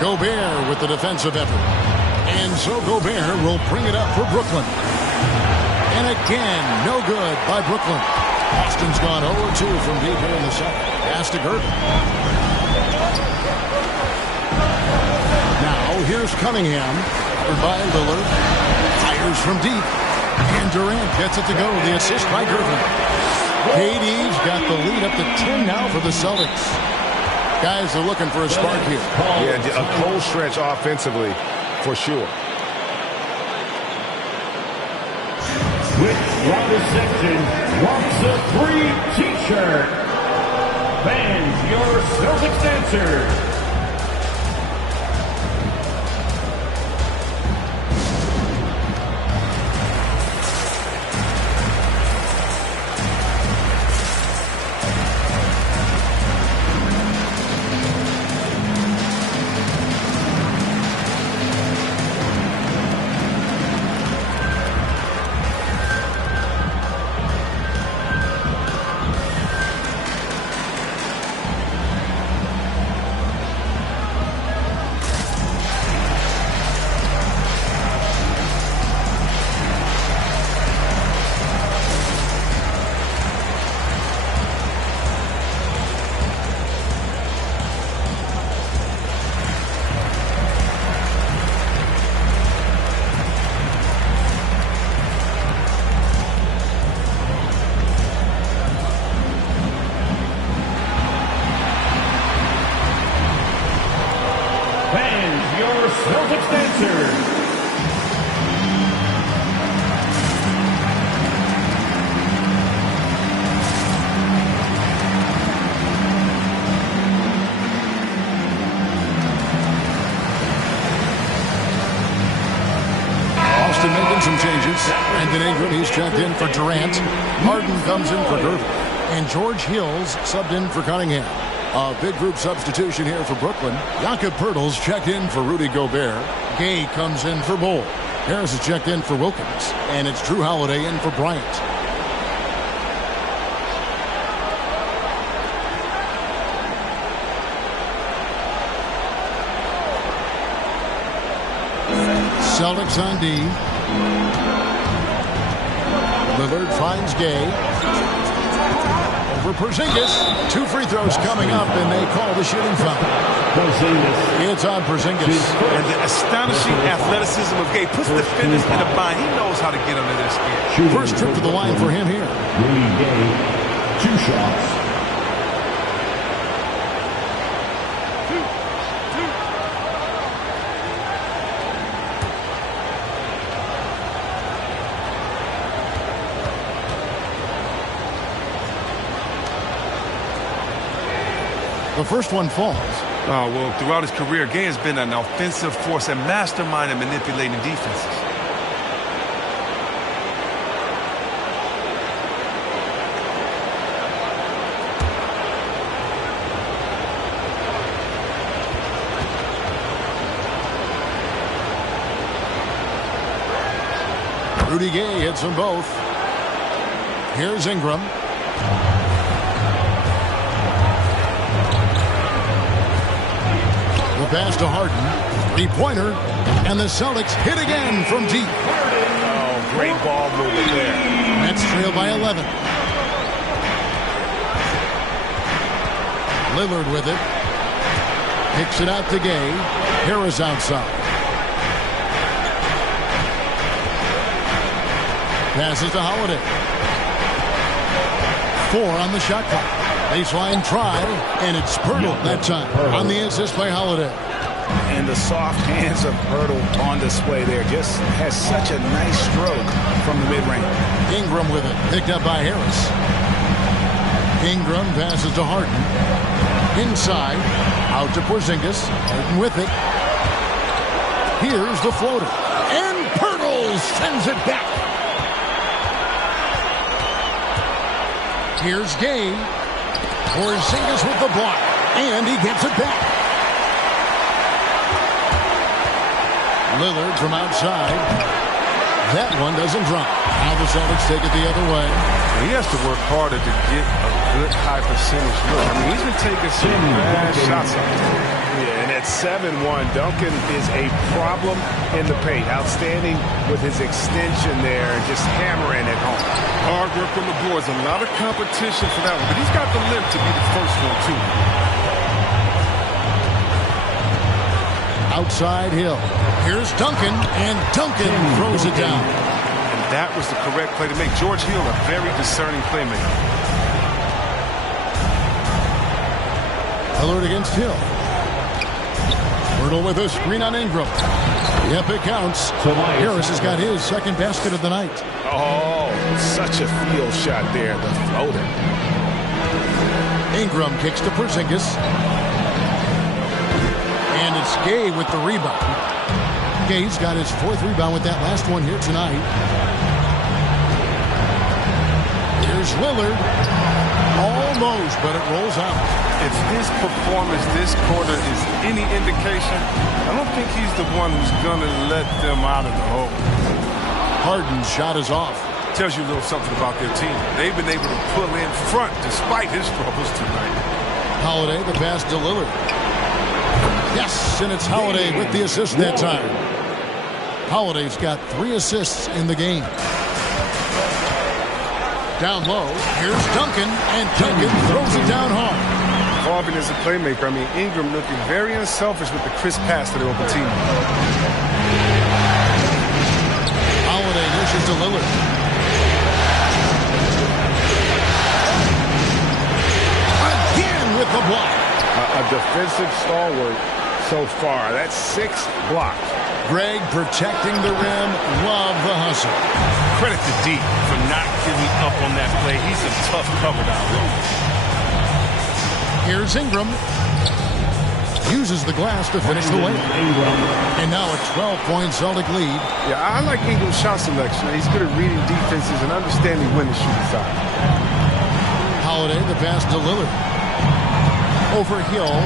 Gobert with the defensive effort. And so Gobert will bring it up for Brooklyn. And again, no good by Brooklyn. Boston's gone 0-2 from deep here in the second. Pass to Gervin. Now here's Cunningham. By Lillard. Fires from deep. And Durant gets it to go. The assist by Gervin. KD's got the lead up to 10 now for the Celtics. Guys are looking for a spark here. Yeah, a cold stretch offensively for sure. Which Router section wants a free t-shirt? Fans, your Celtics answer. Some changes. Brandon Ingram, he's checked in for Durant. Harden comes in for Gervin. And George Hill's subbed in for Cunningham. A big group substitution here for Brooklyn. Jakob Poeltl's checked in for Rudy Gobert. Gay comes in for Bull. Harris is checked in for Wilkins. And it's Drew Holiday in for Bryant. Celtics on D. Lillard finds Gay. Over Porzingis. 2 free throws coming up, and they call the shooting foul. It's on Porzingis. And the astonishing athleticism of Gay puts defenders in a bind. He knows how to get under their skin. First trip to the line for him here. Gay, 2 shots. The first one falls. Oh, well, throughout his career, Gay has been an offensive force and mastermind in manipulating defenses. Rudy Gay hits them both. Here's Ingram. The pass to Harden. Three-pointer. And the Celtics hit again from deep. Oh, great ball movement there. Nets trail by 11. Lillard with it. Kicks it out to Gay. Harris outside. Passes to Holiday. 4 on the shot clock. Baseline try, and it's Pirtle that time on the assist by Holiday. And the soft hands of Pirtle on display there. Just has such a nice stroke from the mid-range. Ingram with it. Picked up by Harris. Ingram passes to Harden. Inside. Out to Porzingis. Harden with it. Here's the floater. And Pirtle sends it back. Here's Gay. Porzingis with the block. And he gets it back. Lillard from outside. That one doesn't drop. Now the Celtics take it the other way. He has to work harder to get a good high percentage look. I mean, he's been taking some bad shots out there. Yeah, and at 7-1, Duncan is a problem in the paint. Outstanding with his extension there and just hammering at home. Hard work on the boards. A lot of competition for that one. But he's got the limp to be the first one, too. Outside Hill. Here's Duncan, and Duncan throws it down. And that was the correct play to make. George Hill, a very discerning playmaker. Lillard against Hill. Pirtle with a screen on Ingram. Yep, it counts. Harris has got his second basket of the night. Oh, such a field shot there, the floater. Ingram kicks to Porzingis. And it's Gay with the rebound. Gay's got his 4th rebound with that last one here tonight. Here's Lillard. Almost, but it rolls out. If his performance this quarter is any indication, I don't think he's the one who's going to let them out of the hole. Harden's shot is off. Tells you a little something about their team. They've been able to pull in front despite his troubles tonight. Holiday, the pass to Lillard. Yes, and it's Holiday with the assist that time. Holiday's got 3 assists in the game. Down low, here's Duncan, and Duncan throws it down hard. Evolving as a playmaker. I mean, Ingram looking very unselfish with the crisp pass to the open team. Holiday dishes to Lillard. Again with the block. A defensive stalwart so far. That's 6 blocks. Greg protecting the rim. Love the hustle. Credit to D for not giving up on that play. He's a tough cover down low. Here's Ingram. Uses the glass to finish the layup. And now a 12-point Celtic lead. Yeah, I like Ingram's shot selection. He's good at reading defenses and understanding when to shoot inside. Holiday, the pass to Lillard. Over Hill.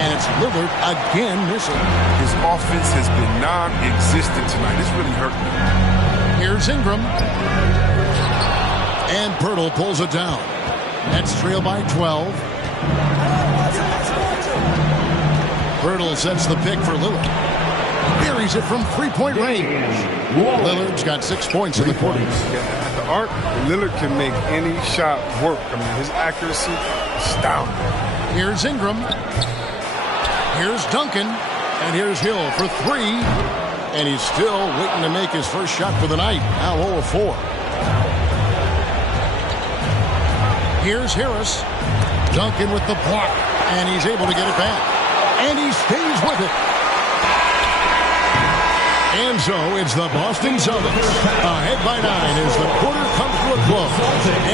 And it's Lillard again missing. His offense has been non-existent tonight. It's really hurting him. Here's Ingram. And Pirtle pulls it down. Nets trail by 12. Pirtle sets the pick for Lillard. Buries it from 3-point range. Lillard's got 6 points in the quarter. At the arc, Lillard can make any shot work. I mean, his accuracy, astounding. Here's Ingram. Here's Duncan. And here's Hill for 3. And he's still waiting to make his first shot for the night. Now 0 of 4. Here's Harris. Duncan with the block. And he's able to get it back. And he stays with it. And so it's the Boston Celtics ahead by 9 as the quarter comes to a close.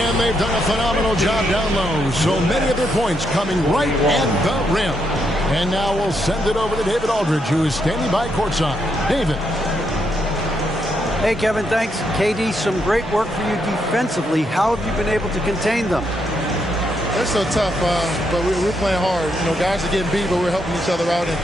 And they've done a phenomenal job down low. So many of their points coming right at the rim. And now we'll send it over to David Aldridge, who is standing by courtside. David. Hey, Kevin, thanks. KD, some great work for you defensively. How have you been able to contain them? It's so tough, but we're playing hard. You know, guys are getting beat, but we're helping each other out, and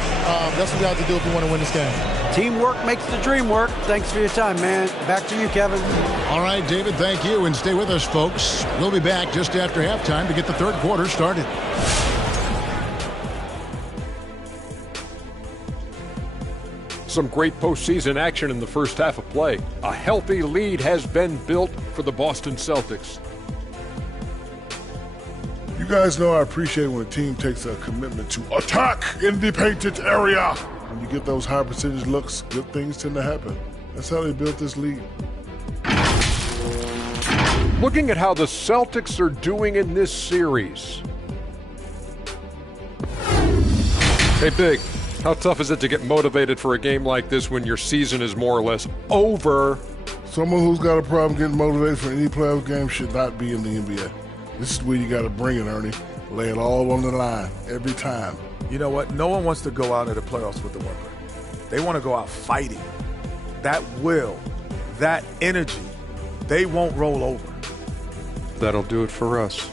that's what we have to do if we want to win this game. Teamwork makes the dream work. Thanks for your time, man. Back to you, Kevin. All right, David, thank you, and stay with us, folks. We'll be back just after halftime to get the third quarter started. Some great postseason action in the first half of play. A healthy lead has been built for the Boston Celtics. You guys know I appreciate when a team takes a commitment to attack in the painted area. When you get those high percentage looks, good things tend to happen. That's how they built this lead. Looking at how the Celtics are doing in this series. Hey, Big, how tough is it to get motivated for a game like this when your season is more or less over? Someone who's got a problem getting motivated for any playoff game should not be in the NBA. This is where you got to bring it, Ernie. Lay it all on the line every time. You know what? No one wants to go out of the playoffs with a whimper. They want to go out fighting. That will, that energy, they won't roll over. That'll do it for us.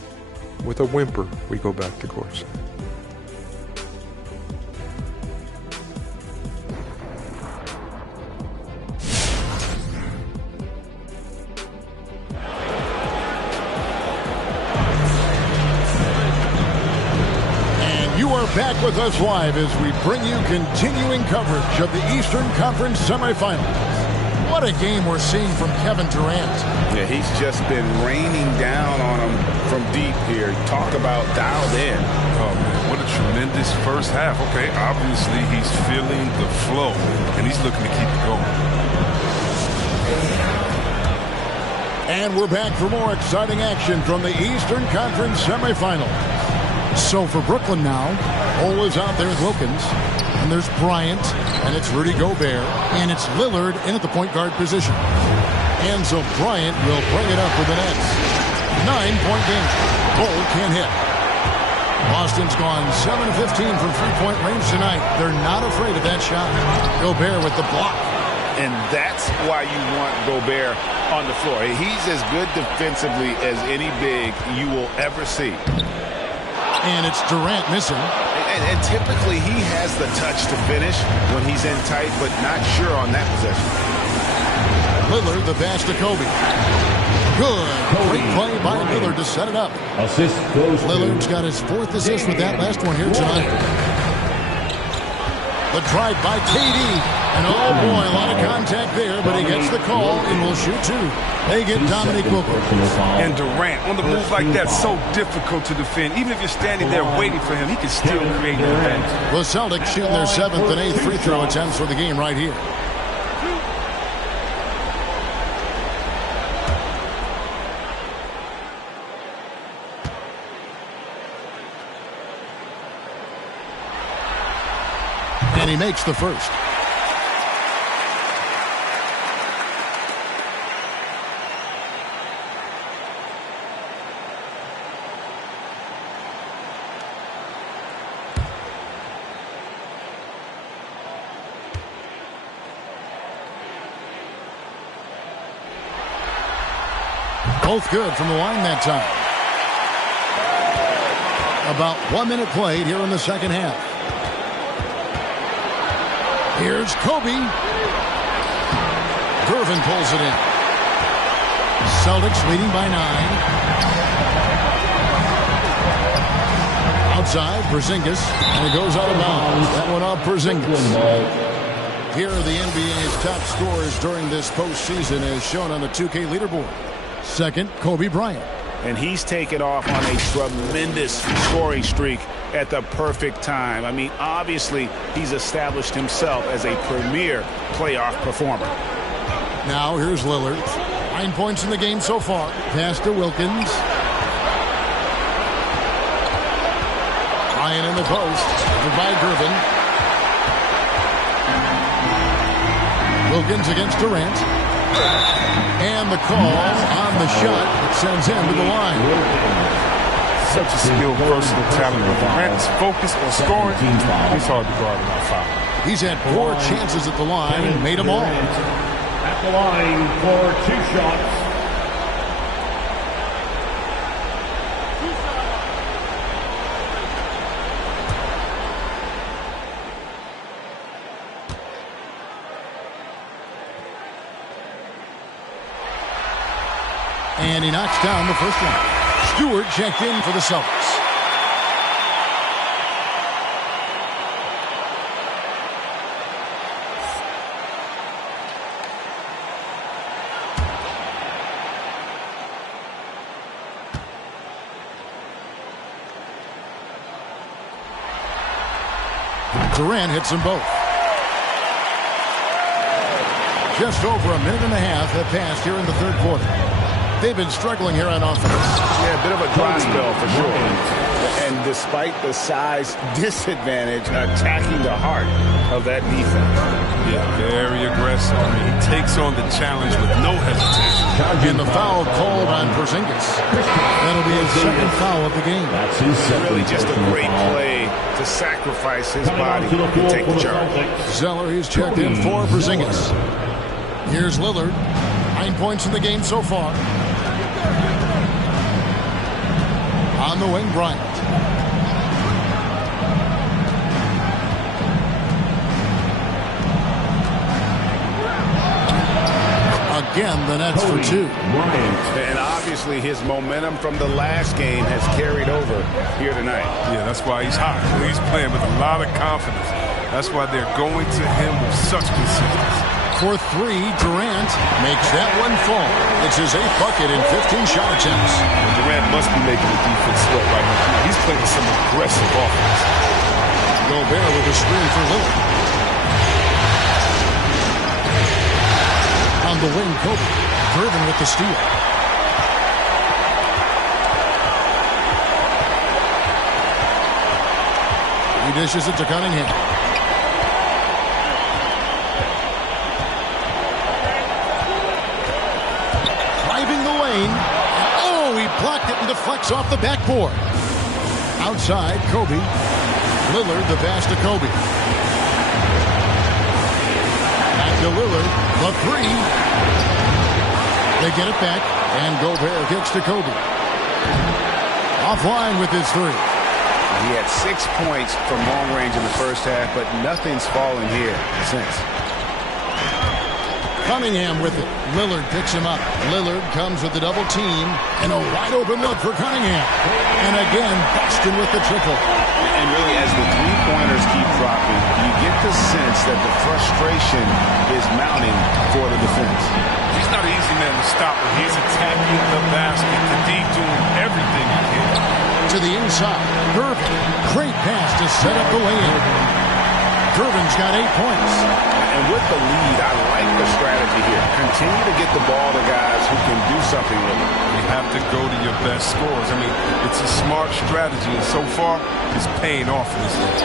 With a whimper, we go back to course. Back with us live as we bring you continuing coverage of the Eastern Conference semifinals. What a game we're seeing from Kevin Durant. Yeah, he's just been raining down on him from deep here. Talk about dialed in. Oh, man, what a tremendous first half. Okay, obviously he's feeling the flow, and he's looking to keep it going. And we're back for more exciting action from the Eastern Conference semifinals. So for Brooklyn now, Cole is out there with Wilkins, and there's Bryant, and it's Rudy Gobert, and it's Lillard in at the point guard position. And so Bryant will bring it up with the Nets. 9-point game. Cole can't hit. Boston's gone 7 of 15 from three-point range tonight. They're not afraid of that shot. Gobert with the block. And that's why you want Gobert on the floor. He's as good defensively as any big you will ever see. And it's Durant missing. And typically he has the touch to finish when he's in tight, but not sure on that possession. Lillard, the pass to Kobe. Good. Great play by Lillard to set it up. Assist goes Lillard's got his fourth assist with that last one here tonight. The drive by KD. And oh boy, a lot of contact there, but he gets the call and will shoot two. They get Dominique Wilkins. And Durant, on the move like that, so difficult to defend. Even if you're standing there waiting for him, he can still create an advantage. The Celtics shooting their 7th and 8th free throw attempts for the game right here. And he makes the first. Both good from the line that time. About 1 minute played here in the second half. Here's Kobe. Gervin pulls it in. Celtics leading by 9. Outside, Porzingis, and it goes out of bounds. That one off Porzingis. Here are the NBA's top scorers during this postseason as shown on the 2K leaderboard. Second, Kobe Bryant. And he's taken off on a tremendous scoring streak at the perfect time. I mean, obviously, he's established himself as a premier playoff performer. Now, here's Lillard. 9 points in the game so far. Pass to Wilkins. Bryant in the post. By Gervin. Wilkins against Durant. And the call on the shot that sends him to the line. Such a skilled, versatile talent. Durant's focus on scoring, he's hard to guard in that foul. He's had 4 chances at the line and made them all. At the line for 2 shots. And he knocks down the first one. Stewart checked in for the Celtics. Durant hits them both. Just over a minute and a half have passed here in the third quarter. They've been struggling here on offense. Yeah, a bit of a dry spell for sure. And despite the size disadvantage, attacking the heart of that defense. Yeah, very aggressive. I mean, he takes on the challenge with no hesitation. And the foul called on Porzingis. That'll be his second foul of the game. Really just a great play to sacrifice his body and take the charge. Zeller, he's checked in for Porzingis. Here's Lillard. 9 points in the game so far. On the wing, Bryant. Again, the Nets for two. And obviously his momentum from the last game has carried over here tonight. Yeah, that's why he's hot. He's playing with a lot of confidence. That's why they're going to him with such consistency. For three, Durant makes that one fall. It's his 8th bucket in 15 shot attempts. And Durant must be making the defense sweat right now. He's playing some aggressive offense. Gobert with a screen for Lillard. On the wing, Kobe. Irvin with the steal. He dishes it to Cunningham. Driving the lane. Oh, he blocked it and deflects off the backboard. Outside, Kobe. Lillard, the pass to Kobe. Back to Lillard. The three. They get it back, and Gobert kicks to Kobe. Offline with his three. He had 6 points from long range in the first half, but nothing's fallen here since. Cunningham with it. Lillard picks him up. Lillard comes with the double team, and a wide open look for Cunningham. And again, Boston with the triple. And really, as the three-pointers keep dropping, you get the sense that the frustration is mounting for the defense. He's not an easy man to stop when he's attacking the basket. The D doing everything he can. To the inside, Irvin. Great pass to set up the lane. Irvin's got 8 points. And with the lead, I like the strategy here. Continue to get the ball to guys who can do something with it. You have to go to your best scorers. I mean, it's a smart strategy, and so far, it's paying off in this league.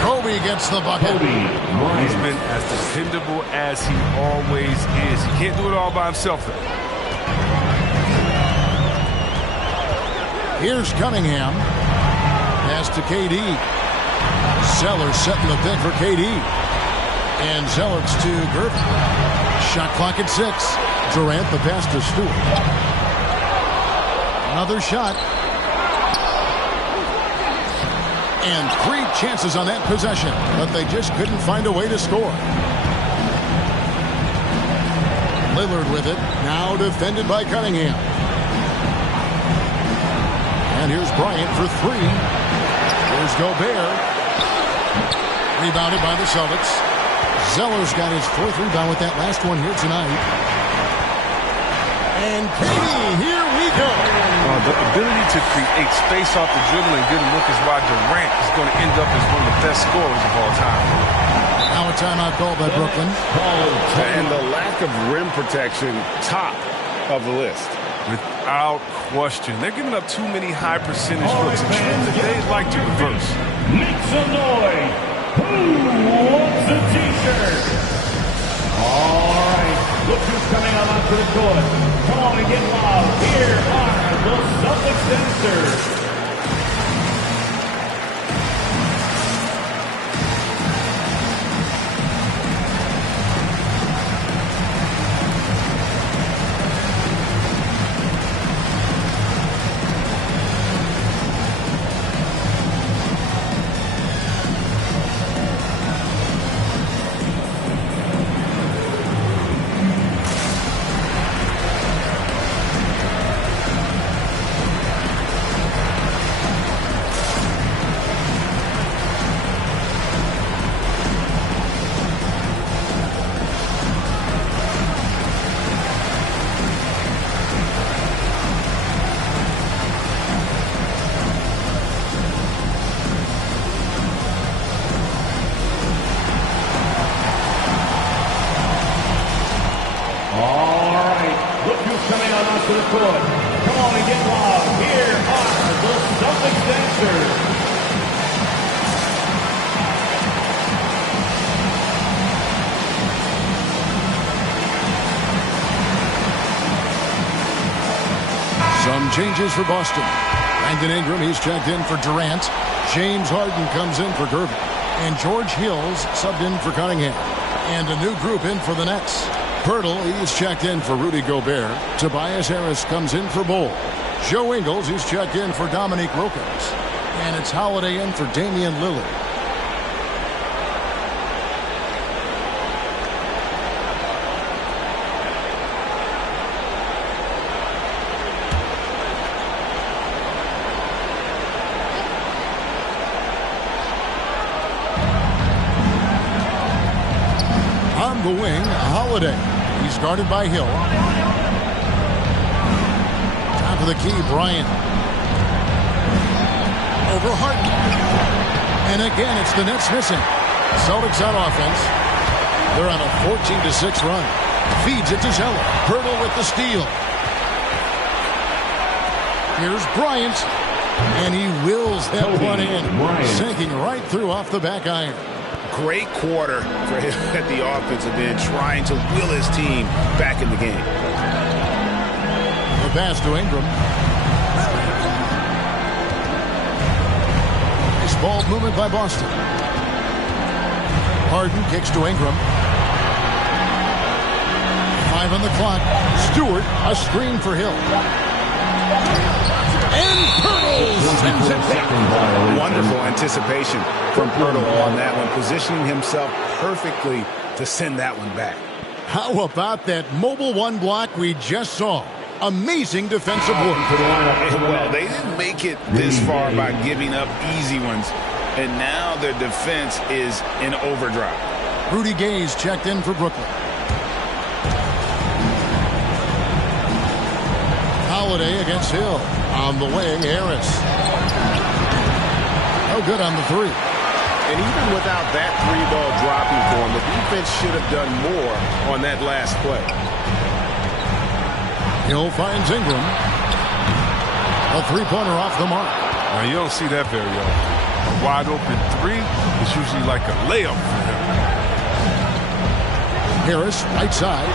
Kobe gets the bucket. He's been as dependable as he always is. He can't do it all by himself, though. Here's Cunningham. Pass to KD. Zeller setting the pick for KD. And Zeller's to Gervin. Shot clock at 6. Durant the pass to Stewart. Another shot. And 3 chances on that possession, but they just couldn't find a way to score. Lillard with it. Now defended by Cunningham. And here's Bryant for 3. Here's Gobert. Rebounded by the Celtics. Zeller's got his 4th rebound with that last one here tonight. And KD, here we go. The ability to create space off the dribble and get a look is why Durant is going to end up as one of the best scorers of all time. Now a timeout called by Brooklyn. And the lack of rim protection, top of the list. Without question. They're giving up too many high percentage looks. A trend that they'd like to reverse. Make some noise. Who wants a t-shirt? All right. Look who's coming out onto the court. Come on and get loud. Here are the Celtics dancers. Look who's coming on onto the court. Come on and get loud. Here are the Celtics dancers. Some changes for Boston. Brandon Ingram, he's checked in for Durant. James Harden comes in for Gervin. And George Hill's subbed in for Cunningham. And a new group in for the Nets. Pirtle, he's checked in for Rudy Gobert. Tobias Harris comes in for Bol. Joe Ingles, he's checked in for Dominique Wilkins. And it's Holiday in for Damian Lillard. On the wing, Holiday. He's guarded by Hill. Top of the key, Bryant. Over Harden. And again, it's the Nets missing. Celtics on offense. They're on a 14-6 run. Feeds it to Zeller. Pirtle with the steal. Here's Bryant. And he wills that one in. Sinking right through off the back iron. Great quarter for him at the offensive end, trying to will his team back in the game. The pass to Ingram. Nice ball movement by Boston. Harden kicks to Ingram. 5 on the clock. Stewart, a screen for Hill. And Pirtle sends it back. Wonderful anticipation from Pirtle on that one, positioning himself perfectly to send that one back. How about that mobile one block we just saw? Amazing defensive work. Well, they didn't make it this far by giving up easy ones, and now their defense is in overdrive. Rudy Gay's checked in for Brooklyn. Holiday against Hill. On the wing, Harris. No good on the three. And even without that three ball dropping for him, the defense should have done more on that last play. Hill finds Ingram. A three-pointer off the mark. Now, you don't see that very often. A wide open three is usually like a layup for him. Harris, right side.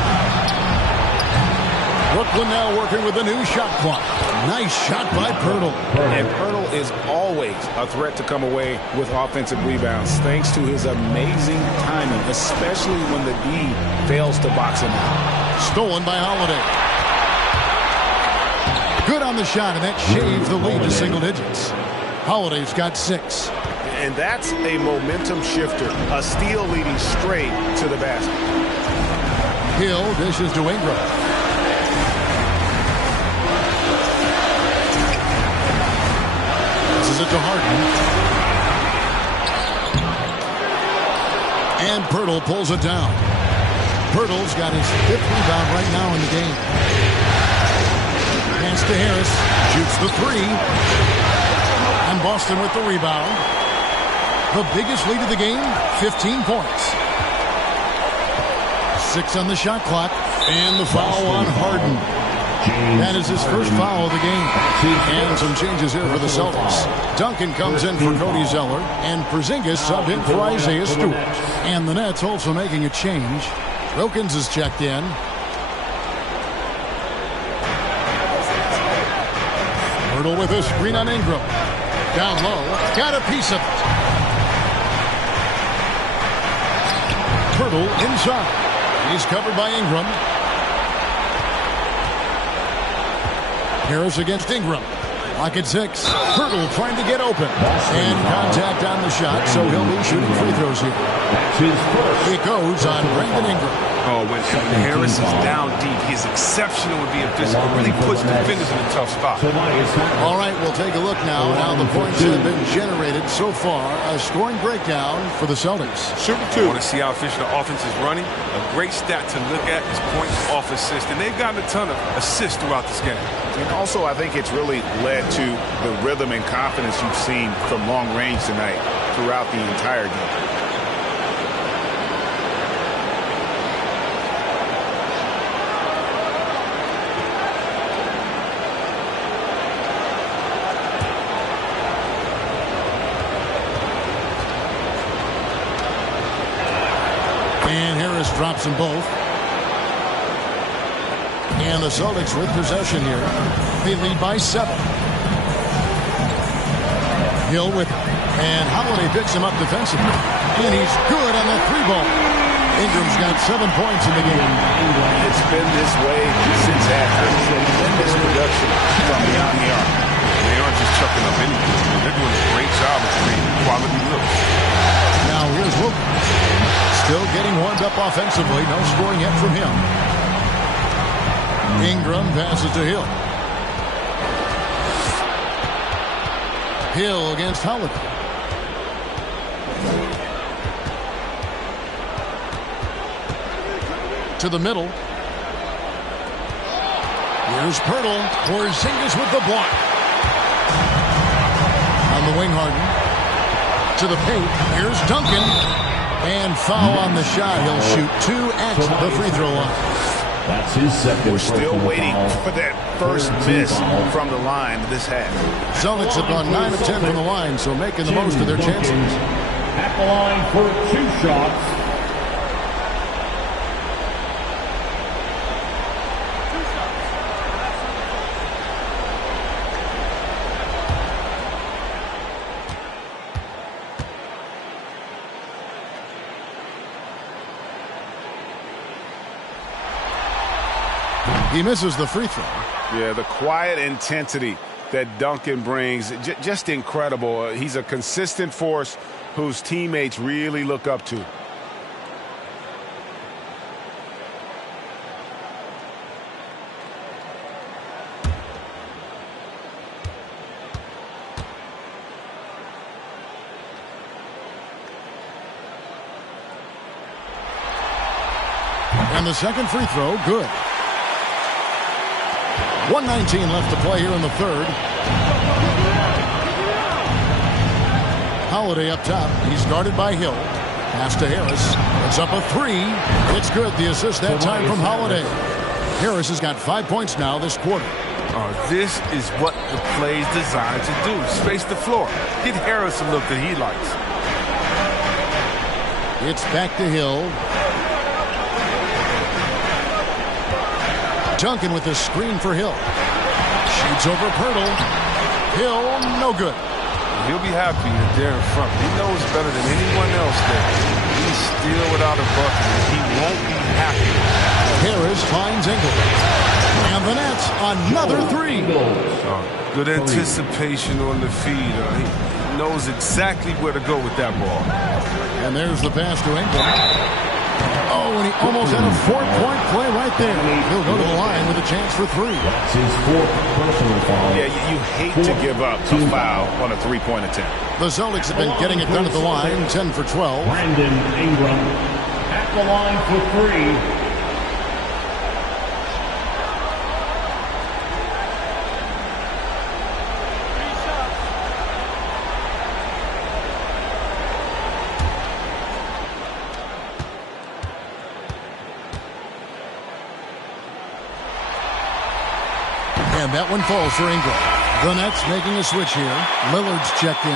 Brooklyn now working with a new shot clock. Nice shot by Pirtle. And Pirtle is always a threat to come away with offensive rebounds thanks to his amazing timing, especially when the D fails to box him out. Stolen by Holiday. Good on the shot, and that shaves the lead to single digits. Holiday's got 6. And that's a momentum shifter. A steal leading straight to the basket. Hill dishes to Ingram. It to Harden. And Pirtle pulls it down. Pirtle's got his 5th rebound right now in the game. Hands to Harris. Shoots the 3. And Boston with the rebound. The biggest lead of the game, 15 points. 6 on the shot clock. And the foul on Harden. That is his first foul of the game. And some changes here for the Celtics. Duncan comes in for Cody Zeller. And Porzingis subbed in for Isaiah Stewart. And the Nets also making a change. Wilkins is checked in. Pirtle with a screen on Ingram. Down low. Got a piece of it. Pirtle inside. He's covered by Ingram. Harris against Ingram. Lock at 6. Pirtle trying to get open. And contact on the shot, so he'll be shooting free throws here. It goes on Brandon Ingram. Oh, when Harris is down deep, he is exceptional with being physical. Really puts defenders in a tough spot. All right, we'll take a look now at how the points have been generated so far. A scoring breakdown for the Celtics. Super 2. Want to see how efficient the offense is running? A great stat to look at is points off assist. And they've gotten a ton of assists throughout this game. And also, I think it's really led to the rhythm and confidence you've seen from long range tonight throughout the entire game. drops them both. And the Celtics with possession here. They lead by 7. Hill with it. And Holiday picks him up defensively. And he's good on that 3-ball. Ingram's got 7 points in the game. It's been this way since halftime. Tremendous production from beyond the arc. They aren't just chucking up anything. They're doing a great job of creating quality looks. Now here's Wilkins. Still getting warmed up offensively. No scoring yet from him. Ingram passes to Hill. Hill against Holiday. To the middle. Here's Pirtle. Porzingis with the block. On the wing, Harden. To the paint. Here's Duncan. And foul on the shot. He'll shoot 2 at the free throw line. That's his second. We're still waiting for that first miss from the line this half. Celtics have gone 9 of 10 from the line, so making the most of their chances. At the line for 2 shots. He misses the free throw. Yeah, the quiet intensity that Duncan brings, just incredible. He's a consistent force whose teammates really look up to. And the second free throw, good. 1:19 left to play here in the third. Holiday up top. He's guarded by Hill. Pass to Harris. It's up a 3. It's good. The assist that time from Holiday. Harris has got 5 points now this quarter. This is what the play's designed to do. Space the floor. Get Harris a look that he likes. It's back to Hill. Duncan with the screen for Hill. Shoots over Pirtle. Hill, no good. He'll be happy that they're in front. He knows better than anyone else that he's still without a bucket. He won't be happy. Harris finds Ingram. And the Nets, another 3. Good anticipation on the feed. He knows exactly where to go with that ball. And there's the pass to Ingram. Oh, and he almost had a 4-point play right there. He'll go to the line with a chance for 3. That's his 4th personal foul. Yeah, you hate to give up a foul on a 3-point attempt. The Celtics have been getting it done at the line, 10 for 12. Brandon Ingram at the line for 3. And that one falls for Ingram. The Nets making a switch here. Lillard's checked in.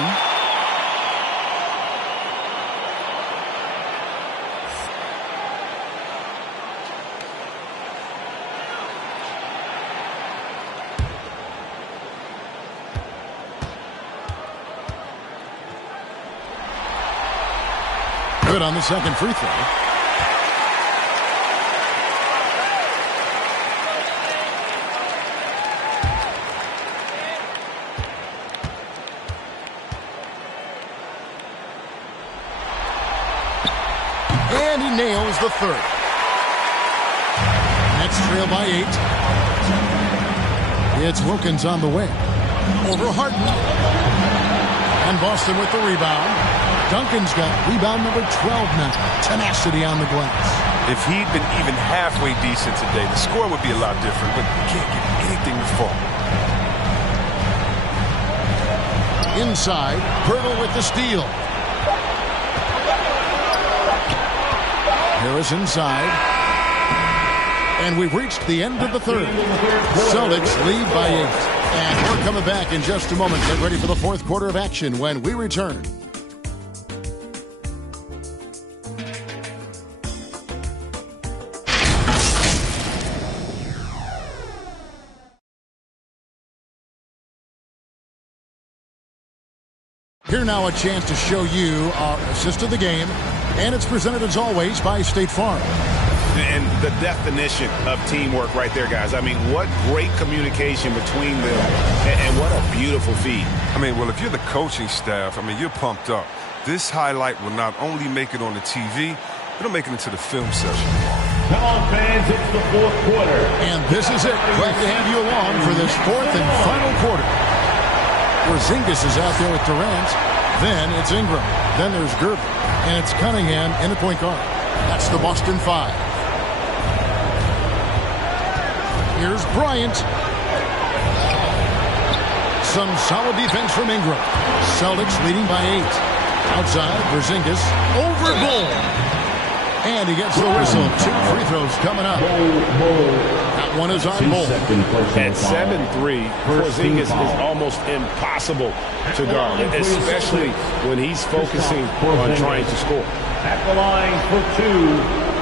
Good on the second free throw. And he nails the third. Nets trail by 8. It's Wilkins on the wing. Over Harden. And Boston with the rebound. Duncan's got rebound number 12 now. Tenacity on the glass. If he'd been even halfway decent today, the score would be a lot different, but he can't get anything to fall. Inside, Pirtle with the steal. Harris inside. And we've reached the end of the third. Celtics lead by 8. And we're coming back in just a moment. Get ready for the fourth quarter of action when we return. Here now a chance to show you our assist of the game, and it's presented as always by State Farm. And the definition of teamwork right there, guys. I mean, what great communication between them, and what a beautiful feed. I mean, well, if you're the coaching staff, I mean, you're pumped up. This highlight will not only make it on the TV, it'll make it into the film session. Come on, fans, it's the fourth quarter. And this is it. Glad to have you along for this fourth and final quarter. Porzingis is out there with Durant. Then it's Ingram. Then there's Gerber. And it's Cunningham in the point guard. That's the Boston 5. Here's Bryant. Some solid defense from Ingram. Celtics leading by 8. Outside, Porzingis over Bull. And he gets the whistle. 2 free throws coming up. That one is on Bull. At 7'3", Porzingis is almost impossible to guard, especially when he's focusing on trying to score. At the line for 2.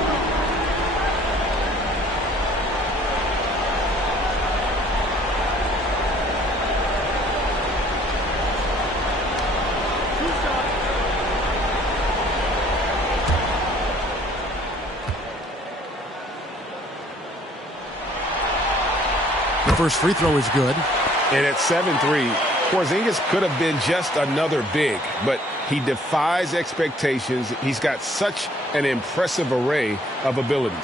First free throw is good. And at 7'3", Porzingis could have been just another big, but he defies expectations. He's got such an impressive array of abilities.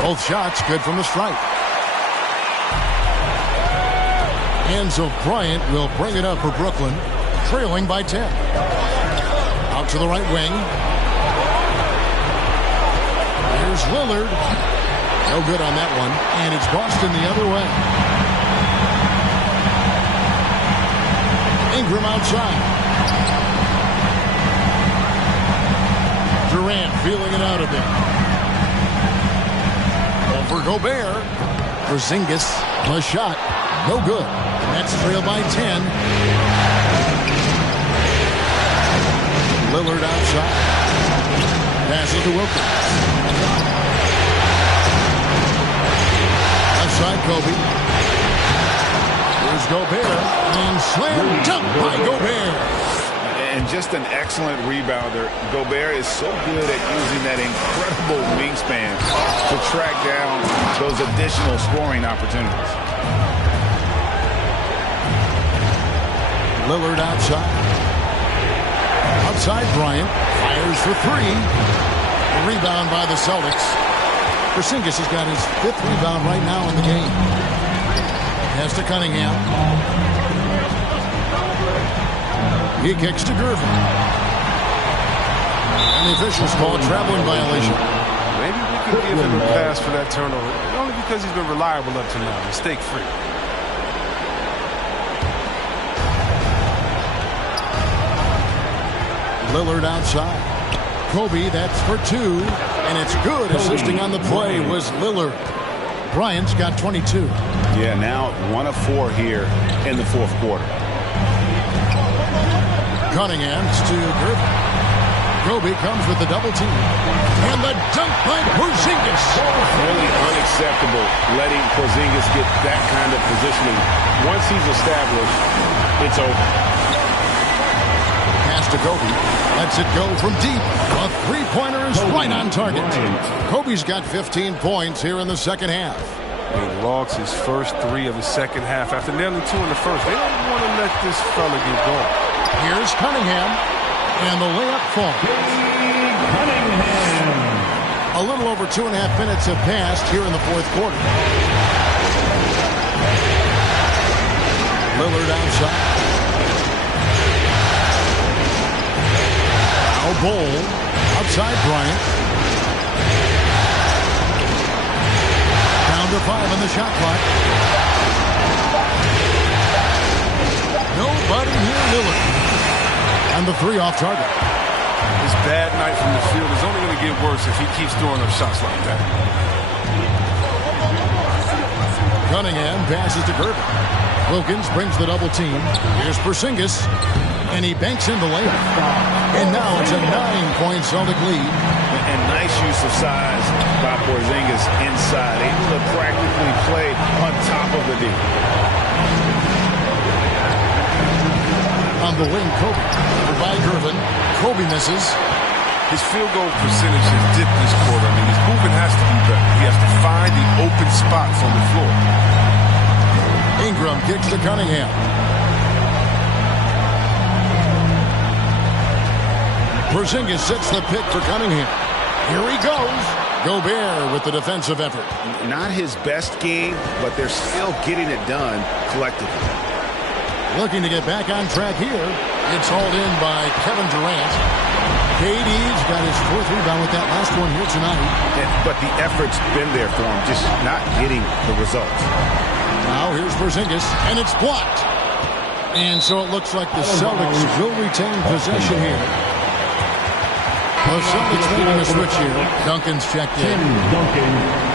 Both shots good from the stripe. And so Bryant will bring it up for Brooklyn, trailing by 10. Out to the right wing. Here's Lillard. No good on that one. And it's Boston the other way. Ingram outside. Durant feeling it out of there. Over Gobert. Porzingis, the shot. No good. Nets trail by 10. Lillard outside. Passes to Wilkins. Left side, Kobe. Here's Gobert. And slam dunk by Gobert. And just an excellent rebounder. Gobert is so good at using that incredible wingspan to track down those additional scoring opportunities. Lillard outside. Outside Bryant. Fires for 3. Rebound by the Celtics. Porzingis has got his 5th rebound right now in the game. Pass to Cunningham. He kicks to Gervin. And the officials call a traveling violation. Maybe we can give him a pass for that turnover. Only because he's been reliable up to now. Mistake-free. Lillard outside. Kobe, that's for 2. And it's good. Assisting on the play was Lillard. Bryant's got 22. Yeah, now 1 of 4 here in the fourth quarter. Cunningham's to Gervin. Kobe comes with the double team. And the dunk by Porzingis. Really unacceptable letting Porzingis get that kind of positioning. Once he's established, it's over. Pass to Kobe. Lets it go from deep. A three-pointer is right on target. Kobe's got 15 points here in the second half. He logs his first 3 of the second half after nearly 2 in the first. They don't want to let this fella get going. Here's Cunningham. And the layup falls. Cunningham. A little over 2.5 minutes have passed here in the fourth quarter. Lillard outside. Now Bull. Outside Bryant. Down to 5 on the shot clock. Nobody near Lillard. And the 3 off target. His bad night from the field is only going to get worse if he keeps throwing up shots like that. Cunningham passes to Gervin. Wilkins brings the double team. Here's Porzingis. And he banks in the layup. And now it's a 9-point Celtic lead. And nice use of size by Porzingis inside, able to practically play on top of the D. On the wing, Kobe. By Gervin. Kobe misses. His field goal percentage has dipped this quarter. I mean, his movement has to be better. He has to find the open spots on the floor. Ingram kicks to Cunningham. Porzingis sets the pick for Cunningham. Here he goes. Gobert with the defensive effort. Not his best game, but they're still getting it done collectively. Looking to get back on track here. It's hauled in by Kevin Durant. KD's got his 4th rebound with that last one here tonight. But the effort's been there for him, just not getting the results. Now here's Porzingis, and it's blocked. And so it looks like the Celtics will retain possession here. The Celtics making a switch here. Duncan's checked in. Duncan.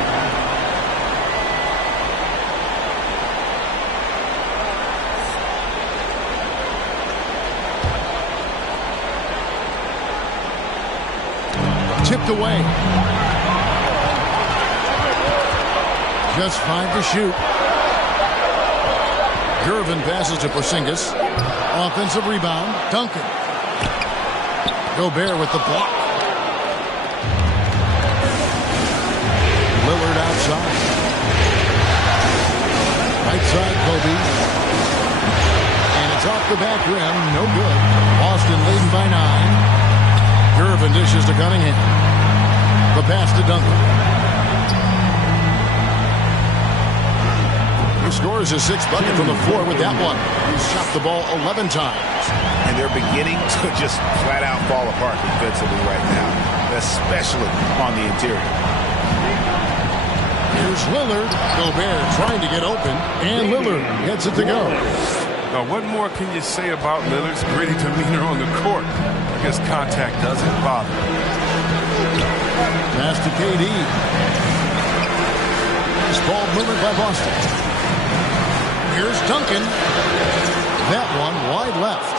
Tipped away. Just 5 to shoot. Gervin passes to Porzingis. Offensive rebound. Duncan. Gobert with the block. Lillard outside. Right side, Kobe. And it's off the back rim. No good. Boston leading by 9. Gervin dishes to Cunningham. The pass to Duncan. He scores his 6th bucket from the floor with that one. He's shot the ball 11 times. And they're beginning to just flat out fall apart defensively right now, especially on the interior. Here's Lillard. Gobert trying to get open, and Lillard gets it to go. Now, what more can you say about Lillard's gritty demeanor on the court? I guess contact doesn't bother. Pass to KD. Nice ball movement by Boston. Here's Duncan. That one wide left.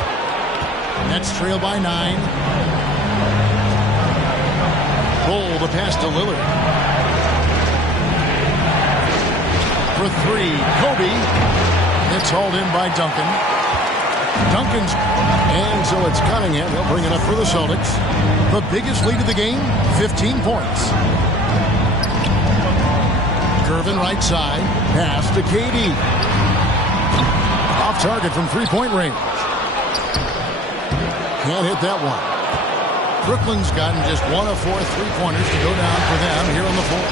Nets trail by 9. Roll the pass to Lillard. For 3, Kobe. It's hauled in by Duncan. Duncan's, and so it's Cunningham. He'll bring it up for the Celtics. The biggest lead of the game, 15 points. Gervin right side, pass to KD. Off target from 3-point range. Can't hit that one. Brooklyn's gotten just 1 of 4 3-pointers to go down for them here on the floor.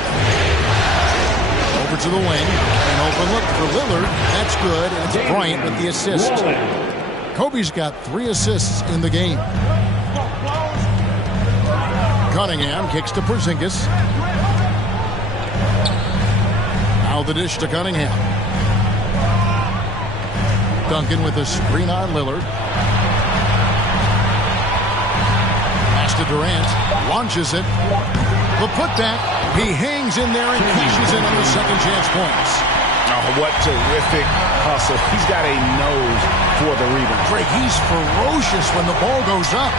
Over to the wing. An open look for Lillard. That's good. And it's Bryant with the assist. Kobe's got 3 assists in the game. Cunningham kicks to Porzingis. Now the dish to Cunningham. Duncan with a screen on Lillard. Pass to Durant. Launches it. The putback. He hangs in there and cashes in on the second chance points. Oh, what terrific hustle. He's got a nose for the rebound. Greg, he's ferocious when the ball goes up.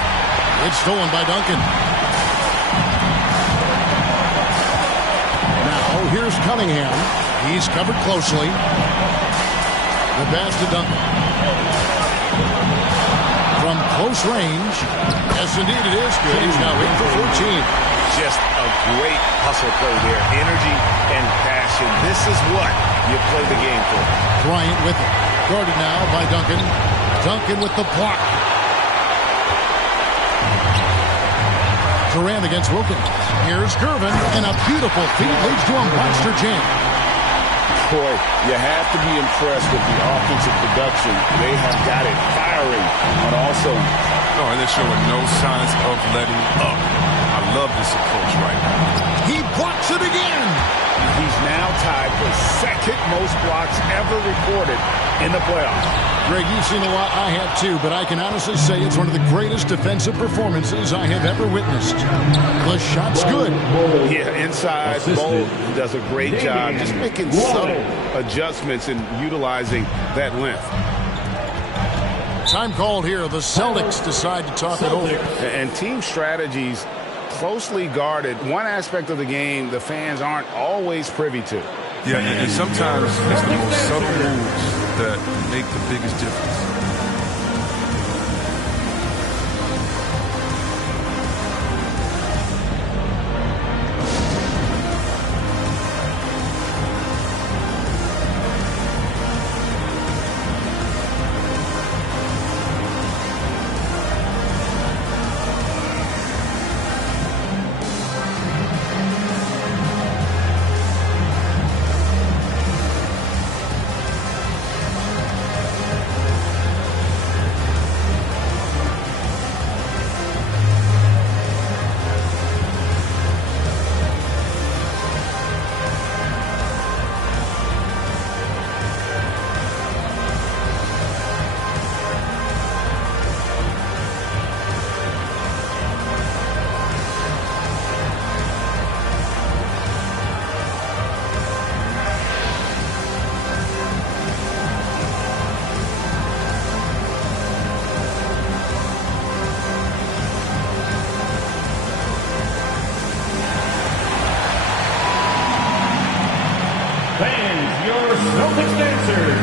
It's stolen by Duncan. Now here's Cunningham. He's covered closely. The pass to Duncan. From close range. Yes, indeed it is good. He's now 8 for 14. Just a great hustle play there. Energy and passion. This is what you play the game for. Bryant with it. Guarded now by Duncan. Duncan with the block. Durant against Wilkins. Here's Gervin, and a beautiful feed leads to a monster jam. Boy, you have to be impressed with the offensive production. They have got it firing on all cylinders. Oh, and they're showing no signs of letting up. I love this approach right now. He blocks it again. He's now tied for second most blocks ever recorded in the playoffs. Greg, you've seen a lot. I have too, but I can honestly say it's one of the greatest defensive performances I have ever witnessed. The shot's good. Yeah, inside, Bold does a great job just making subtle adjustments and utilizing that length. Time called here. The Celtics decide to talk it over. And team strategies closely guarded. One aspect of the game the fans aren't always privy to. Yeah, and sometimes it's the most subtle moves that make the biggest difference. Celtics dancers.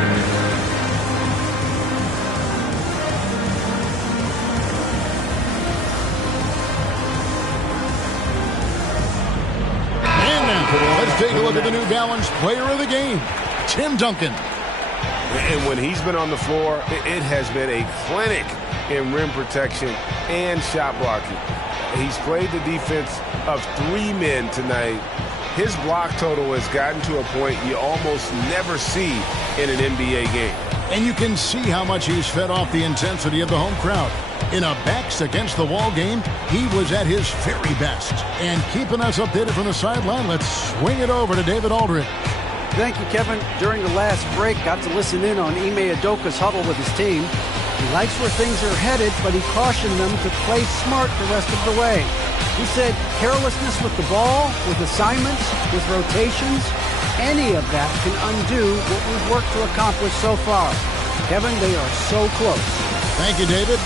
And now, let's take a look at the New Balance player of the game, Tim Duncan. And when he's been on the floor, it has been a clinic in rim protection and shot blocking. He's played the defense of 3 men tonight. His block total has gotten to a point you almost never see in an NBA game. And you can see how much he's fed off the intensity of the home crowd. In a backs-against-the-wall game, he was at his very best. And keeping us updated from the sideline, let's swing it over to David Aldridge. Thank you, Kevin. During the last break, got to listen in on Ime Udoka's huddle with his team. He likes where things are headed, but he cautioned them to play smart the rest of the way. He said carelessness with the ball, with assignments, with rotations, any of that can undo what we've worked to accomplish so far. Kevin, they are so close. Thank you, David.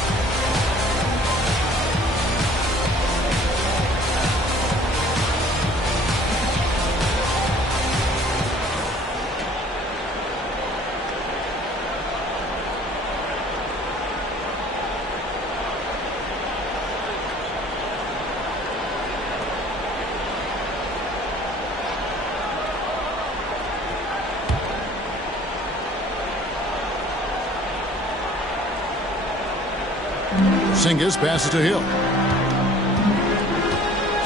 Porzingis passes to Hill.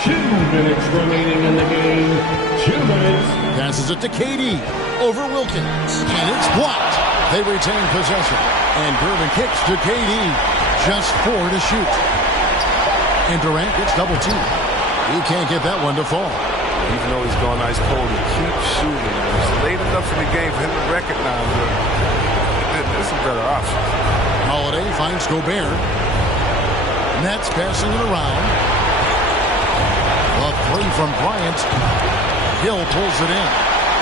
2 minutes remaining in the game. 2 minutes. Passes it to KD. Over Wilkins. And it's blocked. They retain possession. And Gervin kicks to KD. Just 4 to shoot. And Durant gets double teamed. He can't get that one to fall. Even though he's gone ice cold, he keeps shooting. It's late enough in the game for him to recognize that there's some better options. Holiday finds Gobert. Nets passing it around. A 3 from Bryant. Hill pulls it in.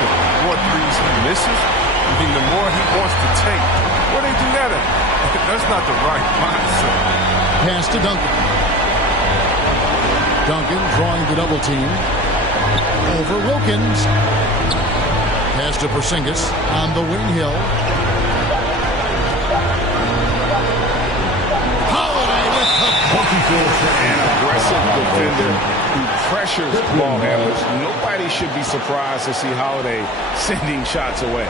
The more threes he misses, I mean, the more he wants to take. Where they do that at? That's not the right mindset. Pass to Duncan. Duncan drawing the double team. Over Wilkins. Pass to Porzingis on the wing. Hill. An aggressive defender who pressures ball handlers. Nobody should be surprised to see Holiday sending shots away.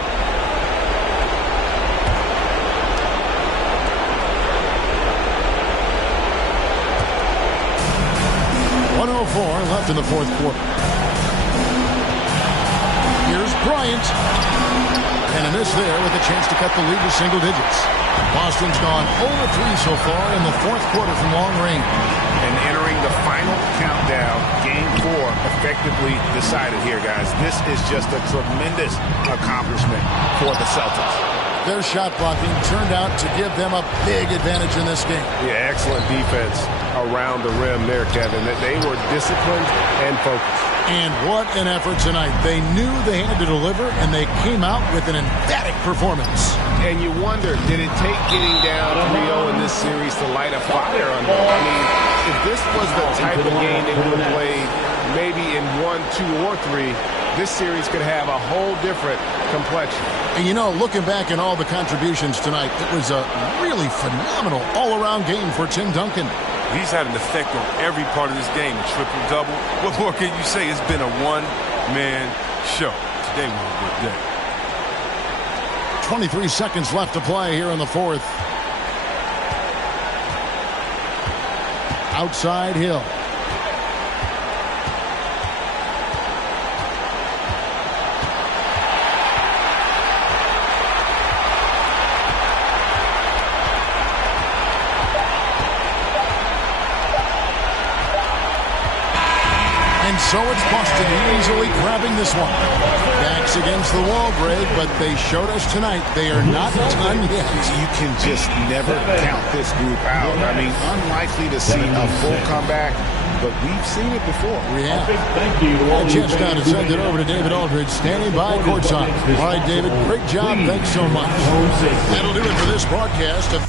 .104 left in the fourth quarter. Here's Bryant. And a miss there with a chance to cut the lead to single digits. Boston's gone 0-3 so far in the fourth quarter from long range. And entering the final countdown, Game 4 effectively decided here, guys. This is just a tremendous accomplishment for the Celtics. Their shot blocking turned out to give them a big advantage in this game. Yeah, excellent defense around the rim there, Kevin. They were disciplined and focused. And what an effort tonight. They knew they had to deliver, and they came out with an emphatic performance. And you wonder, did it take getting down 3-0 in this series to light a fire under them? I mean, if this was the type of game they would have played maybe in 1, 2, or 3, this series could have a whole different complexion. And you know, looking back at all the contributions tonight, it was a really phenomenal all-around game for Tim Duncan. He's had an effect on every part of this game, a triple-double. What more can you say? It's been a one-man show. Today was a good day. 23 seconds left to play here in the fourth. Outside Hill. So it's Boston easily grabbing this one. Backs against the wall, Greg, but they showed us tonight they are not done yet. You can just never count this group out. I mean, unlikely to see a full comeback, but we've seen it before. We have. A chance now to send it over to David Aldridge, standing by courtside. All right, David, great job. Thanks so much. That'll do it for this broadcast of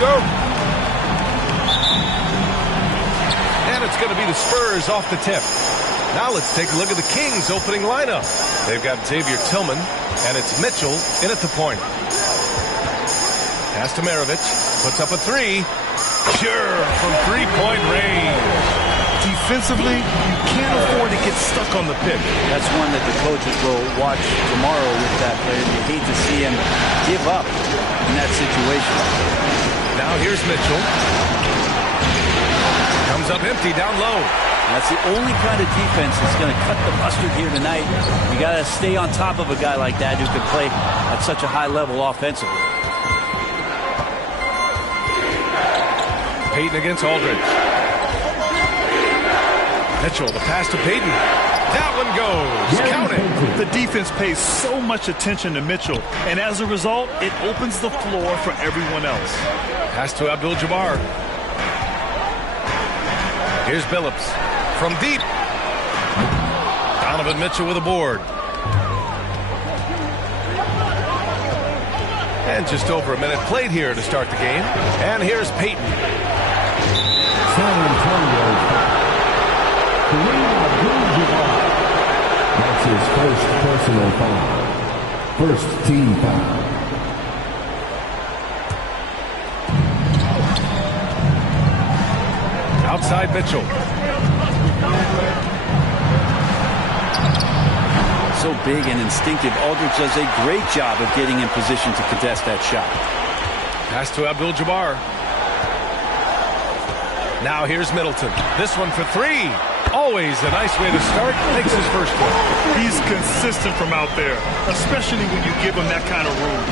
Go. And it's going to be the Spurs off the tip. Now let's take a look at the Kings opening lineup. They've got Xavier Tillman, and it's Mitchell in at the point. Pass to Maravich. Puts up a three. Sure, from three-point range. Defensively, you can't afford to get stuck on the pick. That's one that the coaches will watch tomorrow with that player. You hate to see him give up in that situation. Now here's Mitchell. Comes up empty down low. That's the only kind of defense that's going to cut the mustard here tonight. You got to stay on top of a guy like that who can play at such a high level offensively. Payton against Aldridge. Mitchell, the pass to Payton. That one goes. Count it. The defense pays so much attention to Mitchell, and as a result, it opens the floor for everyone else. Pass to Abdul-Jabbar. Here's Billups from deep. Donovan Mitchell with a board. And just over a minute played here to start the game. And here's Payton. San Antonio. Kareem Abdul-Jabbar. That's his first personal foul. First team foul. Outside Mitchell. So big and instinctive, Aldridge does a great job of getting in position to contest that shot. Pass to Abdul-Jabbar. Now here's Middleton. This one for three. Always a nice way to start. Makes his first one. He's consistent from out there, especially when you give him that kind of room.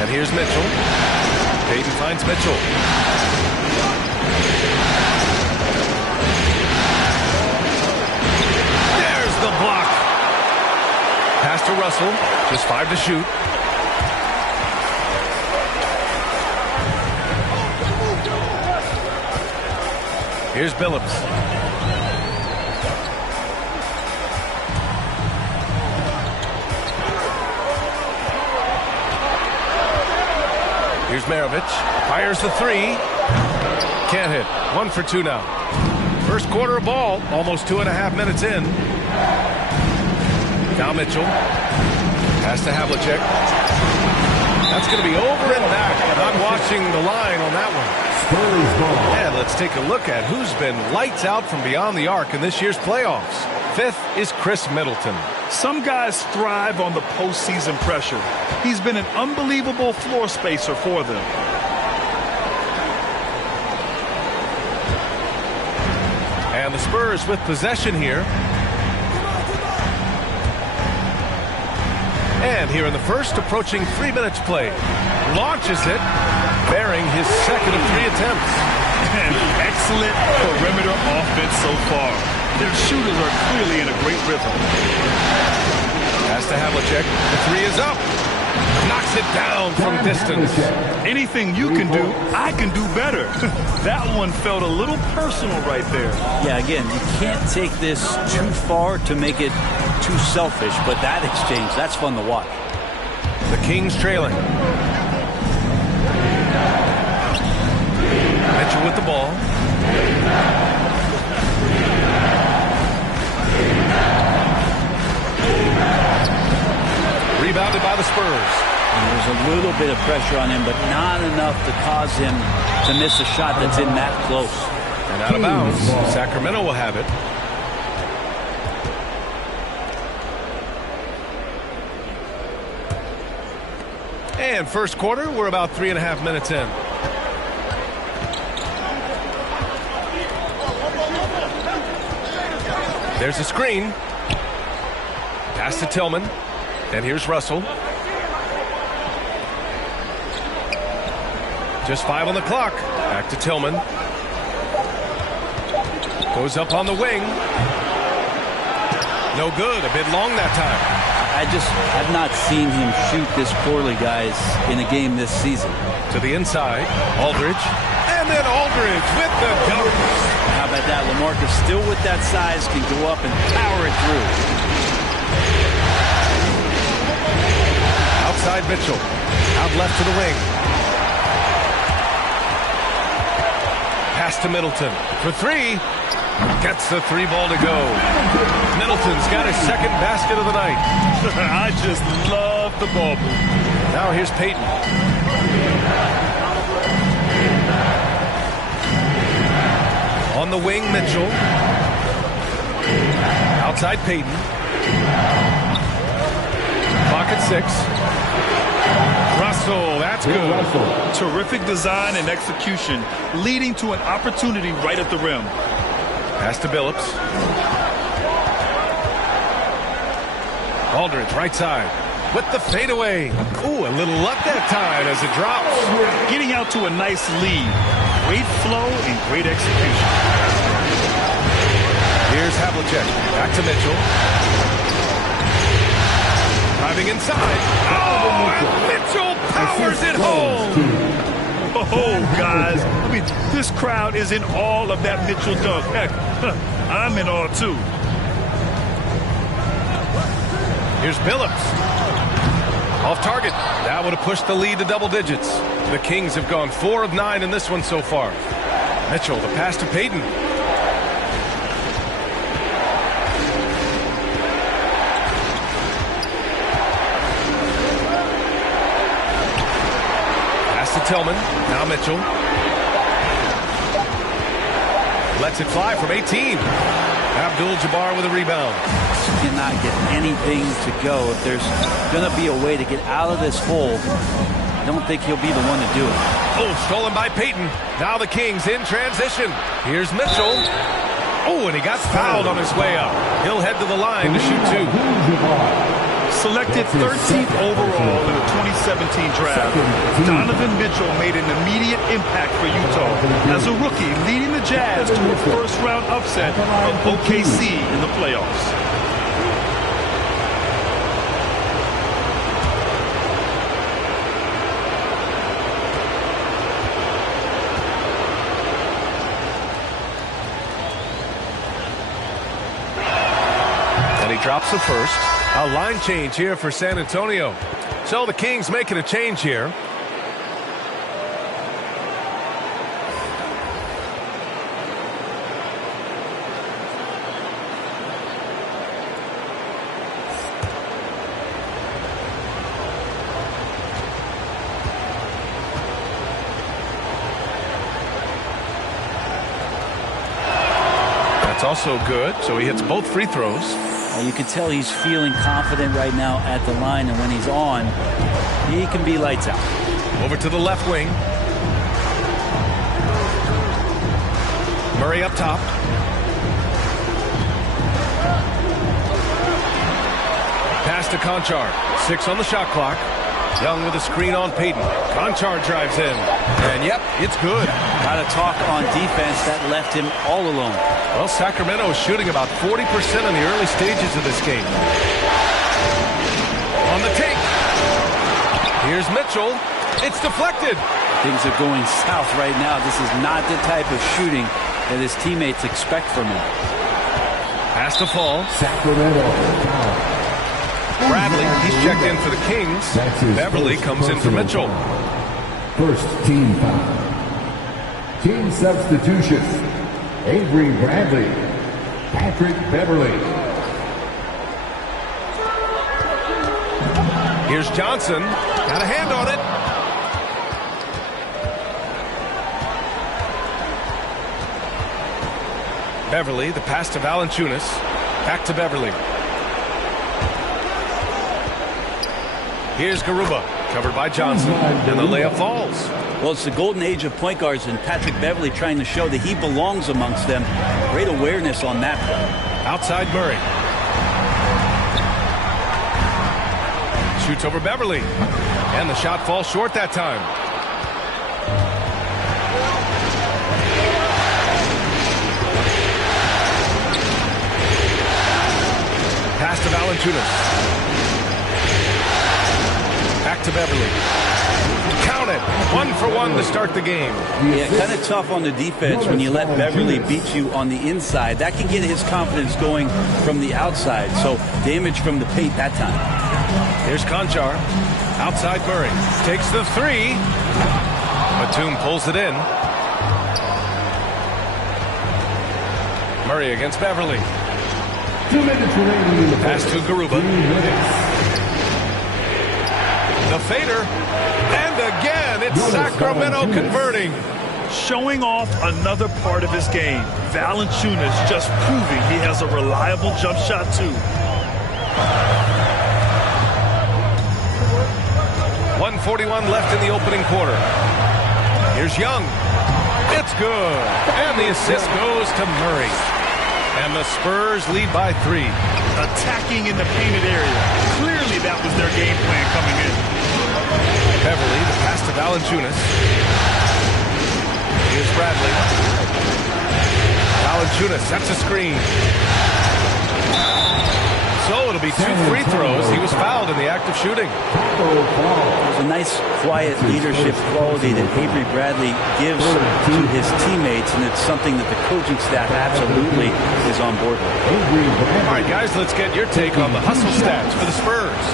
And here's Mitchell. Payton finds Mitchell. There's the block. Pass to Russell. Just 5 to shoot. Here's Billups. Here's Maravich. Fires the three. Can't hit. 1 for 2 now. First quarter of ball. Almost 2.5 minutes in. Now Mitchell. Pass to Havlicek. That's going to be over and back. I'm watching the line on that one. And let's take a look at who's been lights out from beyond the arc in this year's playoffs. Fifth is Chris Middleton. Some guys thrive on the postseason pressure. He's been an unbelievable floor spacer for them. And the Spurs with possession here. And here in the first, approaching 3 minutes played. Launches it, bearing his second of 3 attempts. And excellent perimeter offense so far. Their shooters are clearly in a great rhythm. Pass to Havlicek. The 3 is up. Knocks it down from distance. Anything you can do, I can do better. That one felt a little personal right there. Yeah, again, you can't take this too far to make it too selfish, but that exchange, that's fun to watch. The Kings trailing. Mitchell with the ball. Rebounded by the Spurs. And there's a little bit of pressure on him, but not enough to cause him to miss a shot that's in that close. And out of bounds. Sacramento will have it. And first quarter, we're about 3.5 minutes in. There's a screen. Pass to Tillman. And here's Russell. Just 5 on the clock. Back to Tillman. Goes up on the wing. No good. A bit long that time. I just have not seen him shoot this poorly, guys, in a game this season. To the inside. Aldridge. And then Aldridge with the dunk. How about that? LaMarcus still with that size can go up and power it through. Outside Mitchell. Out left to the wing. Pass to Middleton. For 3. Gets the 3 ball to go. Middleton's got his second basket of the night. I just love the ball move. Now here's Payton. On the wing, Mitchell. Outside Payton. Clock at 6. Russell That's good. Terrific design and execution, leading to an opportunity right at the rim. Pass to Billups. Aldridge, right side. With the fadeaway. Ooh, a little luck that time as it drops. Getting out to a nice lead. Great flow and great execution. Here's Havlicek. Back to Mitchell. Driving inside. Oh, and Mitchell powers it home. Oh, guys. I mean, this crowd is in awe of that Mitchell dunk. Heck, I'm in awe, too. Here's Billups. Off target. That would have pushed the lead to double digits. The Kings have gone 4 of 9 in this one so far. Mitchell, the pass to Payton. Pass to Tillman. Now Mitchell. Lets it fly from 18. Abdul-Jabbar with a rebound. Cannot get anything to go. If there's going to be a way to get out of this hole, I don't think he'll be the one to do it. Oh, stolen by Payton. Now the Kings in transition. Here's Mitchell. Oh, and he got fouled on his way up. He'll head to the line to shoot 2. Selected 13th overall in the 2017 draft, Donovan Mitchell made an immediate impact for Utah as a rookie, leading the Jazz to a first-round upset of OKC in the playoffs. And he drops the first. A line change here for San Antonio. So the Kings making a change here. That's also good. So he hits both free throws. You can tell he's feeling confident right now at the line, and when he's on, he can be lights out. Over to the left wing. Murray up top. Pass to Conchar. 6 on the shot clock. Young with a screen on Payton. Conchar drives in. And yep, it's good. Got to talk on defense that left him all alone. Well, Sacramento is shooting about 40% in the early stages of this game. On the take. Here's Mitchell. It's deflected. Things are going south right now. This is not the type of shooting that his teammates expect from him. Pass to Fall. Sacramento. Bradley, he's checked in for the Kings. Beverly comes in for Mitchell. First team foul. Team substitution. Avery Bradley. Patrick Beverly. Here's Johnson. Got a hand on it. Beverly, the pass to Valanciunas. Back to Beverly. Here's Garuba, covered by Johnson, and the layup falls. Well, it's the golden age of point guards, and Patrick Beverly trying to show that he belongs amongst them. Great awareness on that play. Outside Murray. Shoots over Beverly, and the shot falls short that time. Pass to Valanciunas. Back to Beverly. Count it. 1 for 1 to start the game. Yeah, kind of tough on the defense when you let Beverly beat you on the inside. That can get his confidence going from the outside. So damage from the paint that time. Here's Conchar. Outside Murray. Takes the 3. Batum pulls it in. Murray against Beverly. 2 minutes remaining. Pass to Garuba. The fader, and again, it's Sacramento converting. Showing off another part of his game. Valanciunas just proving he has a reliable jump shot, too. 1:41 left in the opening quarter. Here's Young. It's good. And the assist goes to Murray. And the Spurs lead by 3. Attacking in the painted area. Clearly that was their game plan coming in. Beverly, the pass to Valanciunas. Here's Bradley. Valanciunas sets a screen. So it'll be 2 free throws. He was fouled in the act of shooting. There's a nice, quiet leadership quality that Avery Bradley gives to his teammates, and it's something that the coaching staff absolutely is on board with. All right, guys, let's get your take on the hustle stats for the Spurs.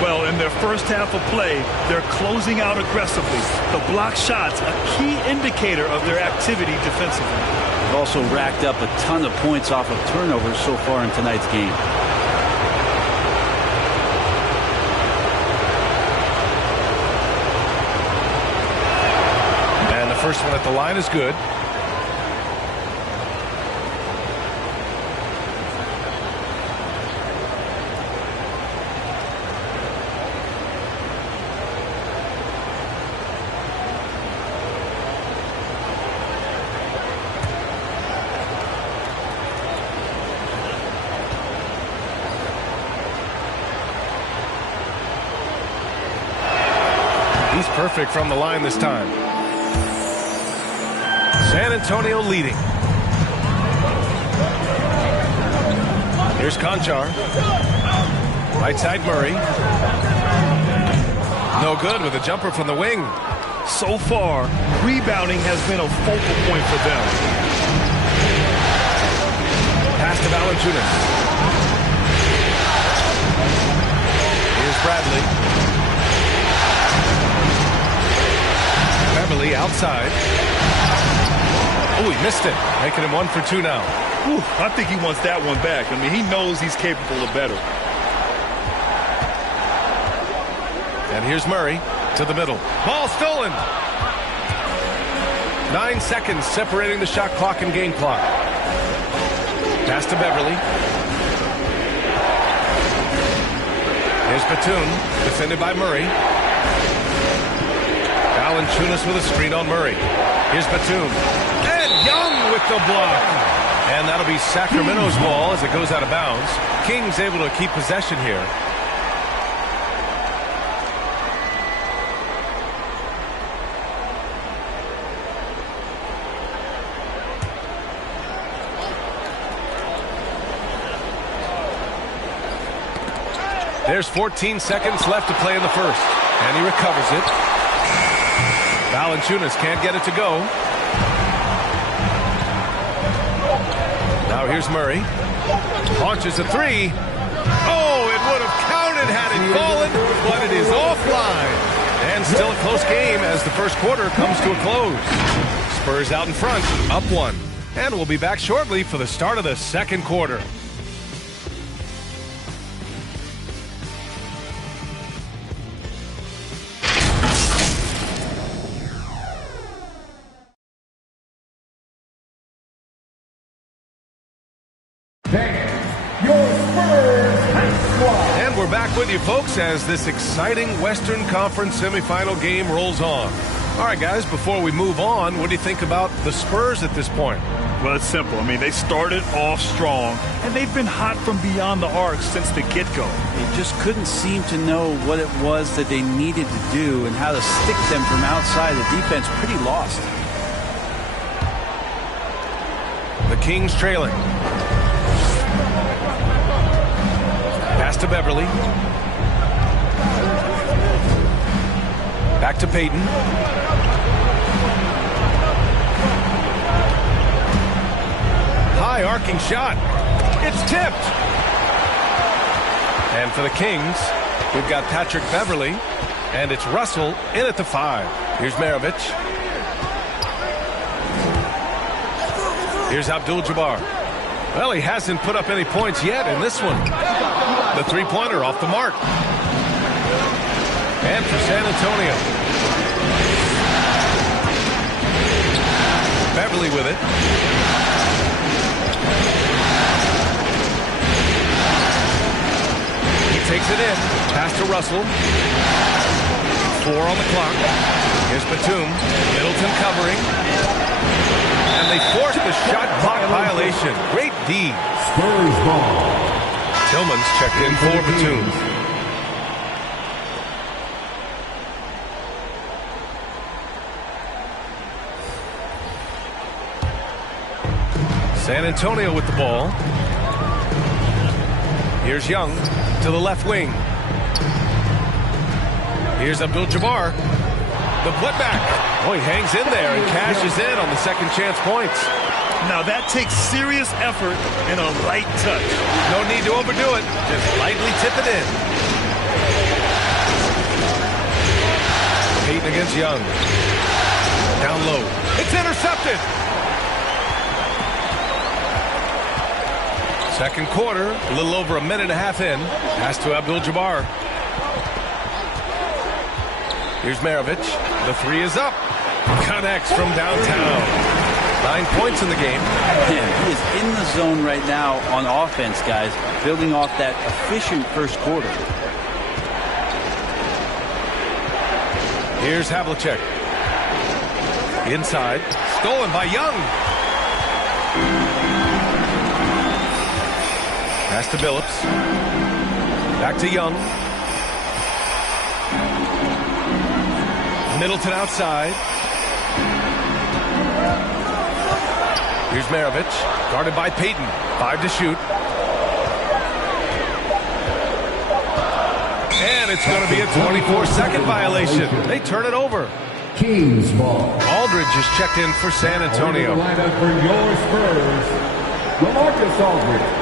Well, in their first half of play, they're closing out aggressively. The block shots, a key indicator of their activity defensively. They've also racked up a ton of points off of turnovers so far in tonight's game. First one at the line is good. He's perfect from the line this time. San Antonio leading. Here's Conchar. Right side Murray. No good with a jumper from the wing. So far, rebounding has been a focal point for them. Pass to Valanciunas. Here's Bradley. Beverly outside. Oh, he missed it. Making him 1 for 2 now. Ooh, I think he wants that one back. I mean, he knows he's capable of better. And here's Murray to the middle. Ball stolen. 9 seconds separating the shot clock and game clock. Pass to Beverly. Here's Batum, defended by Murray. Valanciunas with a screen on Murray. Here's Batum. And Young with the block. And that'll be Sacramento's ball as it goes out of bounds. Kings able to keep possession here. There's 14 seconds left to play in the first. And he recovers it. Valanciunas can't get it to go. Now here's Murray. Launches a 3. Oh, it would have counted had it fallen, but it is offline. And still a close game as the first quarter comes to a close. Spurs out in front, up 1. And we'll be back shortly for the start of the second quarter. And we're back with you, folks, as this exciting Western Conference semifinal game rolls on. All right, guys, before we move on, what do you think about the Spurs at this point? Well, it's simple. I mean, they started off strong, and they've been hot from beyond the arc since the get-go. They just couldn't seem to know what it was that they needed to do and how to stick them from outside. The defense pretty lost. The Kings trailing. Pass to Beverly. Back to Payton. High arcing shot. It's tipped. And for the Kings, we've got Patrick Beverly, and it's Russell in at the 5. Here's Maravich. Here's Abdul-Jabbar. Well, he hasn't put up any points yet in this one. The three-pointer off the mark. And for San Antonio. Beverly with it. He takes it in. Pass to Russell. 4 on the clock. Here's Batum. Middleton covering. And they forced the shot clock violation. Great D. Spurs ball. Tillman's checked in for Batum. San Antonio with the ball. Here's Young to the left wing. Here's Abdul-Jabbar. The putback. Oh, he hangs in there and cashes in on the second chance points. Now that takes serious effort and a light touch. No need to overdo it. Just lightly tip it in. Payton against Young. Down low. It's intercepted. Second quarter, a little over a minute and a half in. Pass to Abdul-Jabbar. Here's Maravich. The 3 is up. Connects from downtown. 9 points in the game. Man, he is in the zone right now on offense, guys, building off that efficient first quarter. Here's Havlicek. Inside. Stolen by Young. Pass to Billups. Back to Young. Middleton outside. Here's Maravich. Guarded by Payton. 5 to shoot. And it's going to be a 24-second violation. They turn it over. Kings ball. Aldridge is checked in for San Antonio. Lineup for your Spurs, LaMarcus Aldridge.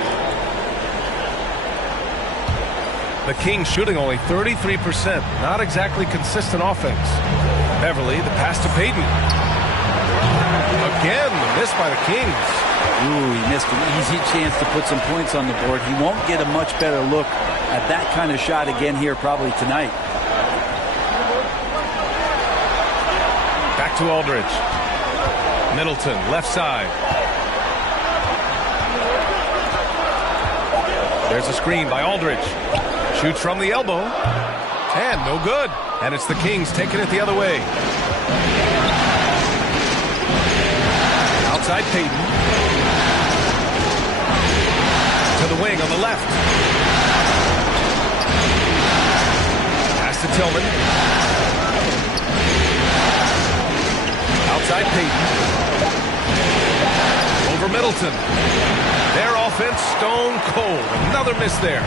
The Kings shooting only 33%. Not exactly consistent offense. Beverly, the pass to Payton. Again, the miss by the Kings. Ooh, he missed an easy chance to put some points on the board. He won't get a much better look at that kind of shot again here probably tonight. Back to Aldridge. Middleton, left side. There's a screen by Aldridge. Shoots from the elbow. And no good. And it's the Kings taking it the other way. Outside Payton. To the wing on the left. Pass to Tillman. Outside Payton. Over Middleton. Their offense stone cold. Another miss there.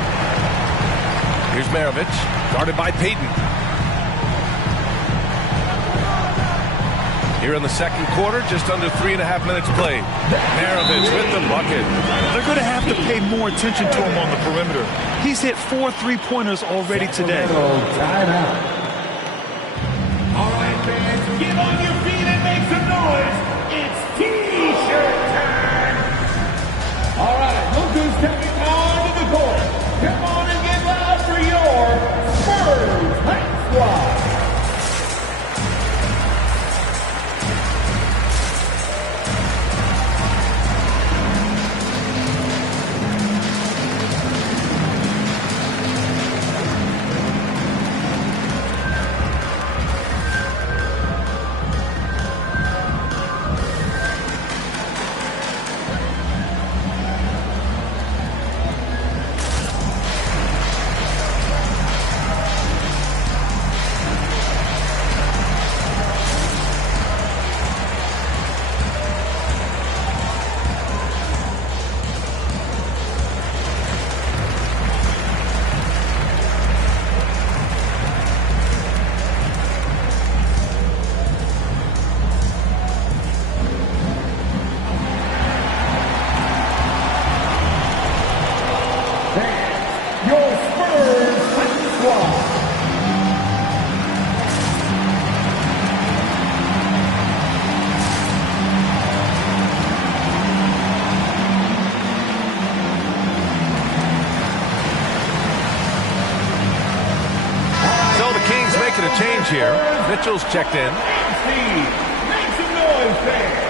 Here's Maravich, guarded by Payton. Here in the second quarter, just under 3.5 minutes played. Maravich with the bucket. They're going to have to pay more attention to him on the perimeter. He's hit 4 3-pointers already today. Timeout. All right, fans, get on your feet and make some noise. It's T-shirt time. All right, look who's stepping onto the court. Come on and get loud for your Spurs Hype Squad. Change here. Mitchell's checked in. Steve, make some noise there.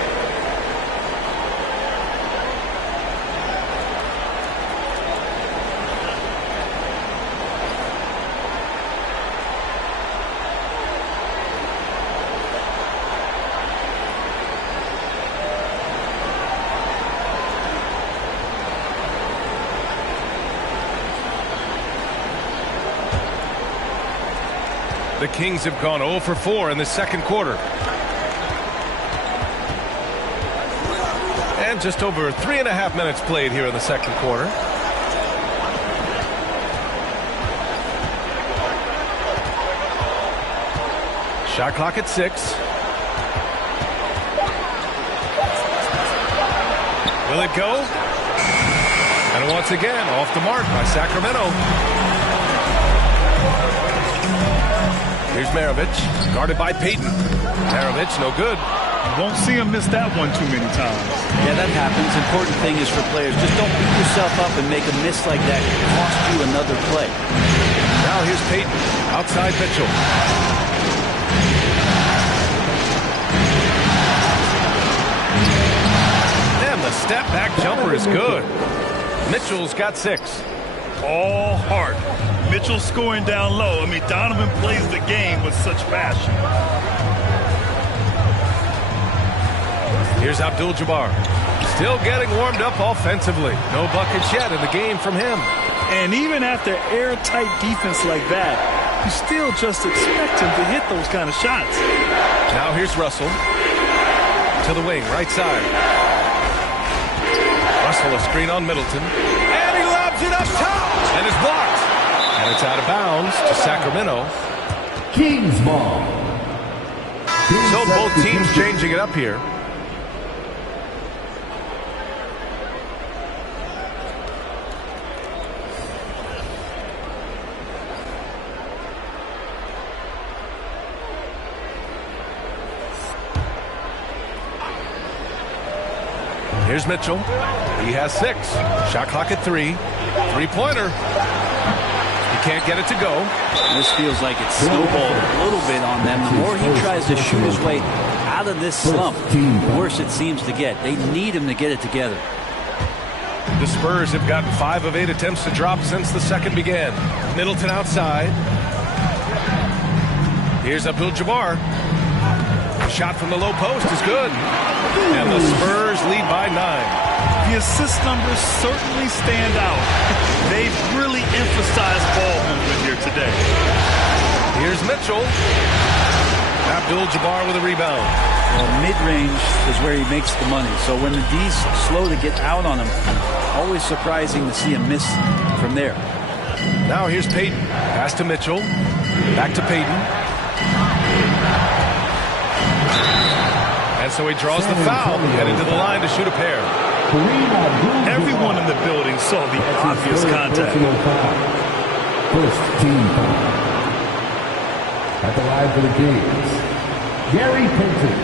The Kings have gone 0 for 4 in the second quarter. And just over 3.5 minutes played here in the second quarter. Shot clock at 6. Will it go? And once again, off the mark by Sacramento. Here's Maravich, guarded by Payton. Maravich, no good. You won't see him miss that one too many times. Yeah, that happens. Important thing is for players, just don't beat yourself up and make a miss like that. Cost you another play. Now here's Payton, outside Mitchell. And the step back jumper is good. Mitchell's got 6. All heart. Mitchell scoring down low. I mean, Donovan plays the game with such passion. Here's Abdul-Jabbar. Still getting warmed up offensively. No buckets yet in the game from him. And even after airtight defense like that, you still just expect him to hit those kind of shots. Now here's Russell. To the wing, right side. Russell a screen on Middleton. And he lobs it up top. And is blocked. And it's out of bounds to Sacramento. Kings ball. So both teams changing it up here. Here's Mitchell. He has 6. Shot clock at 3. Three-pointer. He can't get it to go. This feels like it's snowballed a little bit on them. The more he tries to shoot his way out of this slump, the worse it seems to get. They need him to get it together. The Spurs have gotten 5 of 8 attempts to drop since the second began. Middleton outside. Here's Abdul-Jabbar. Shot from the low post is good. And the Spurs lead by 9. The assist numbers certainly stand out. They've really emphasized ball movement here today. Here's Mitchell. Abdul-Jabbar with a rebound. Well, mid-range is where he makes the money. So when the D's slow to get out on him, always surprising to see him miss from there. Now here's Payton. Pass to Mitchell. Back to Payton. And so he draws the foul, heading to the line to shoot a pair. Everyone in the building saw the obvious contact. First team foul. At the line for the Kings, Gary Payton.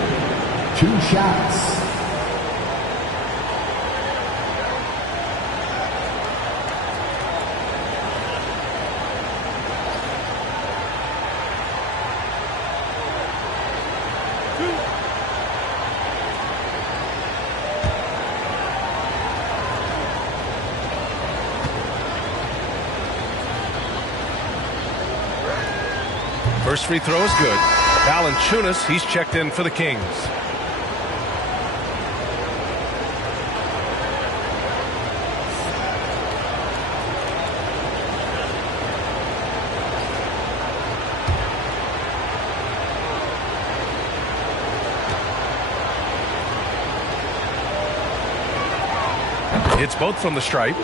2 shots. First free throw is good. Valanciunas, he's checked in for the Kings. Hits both from the stripe.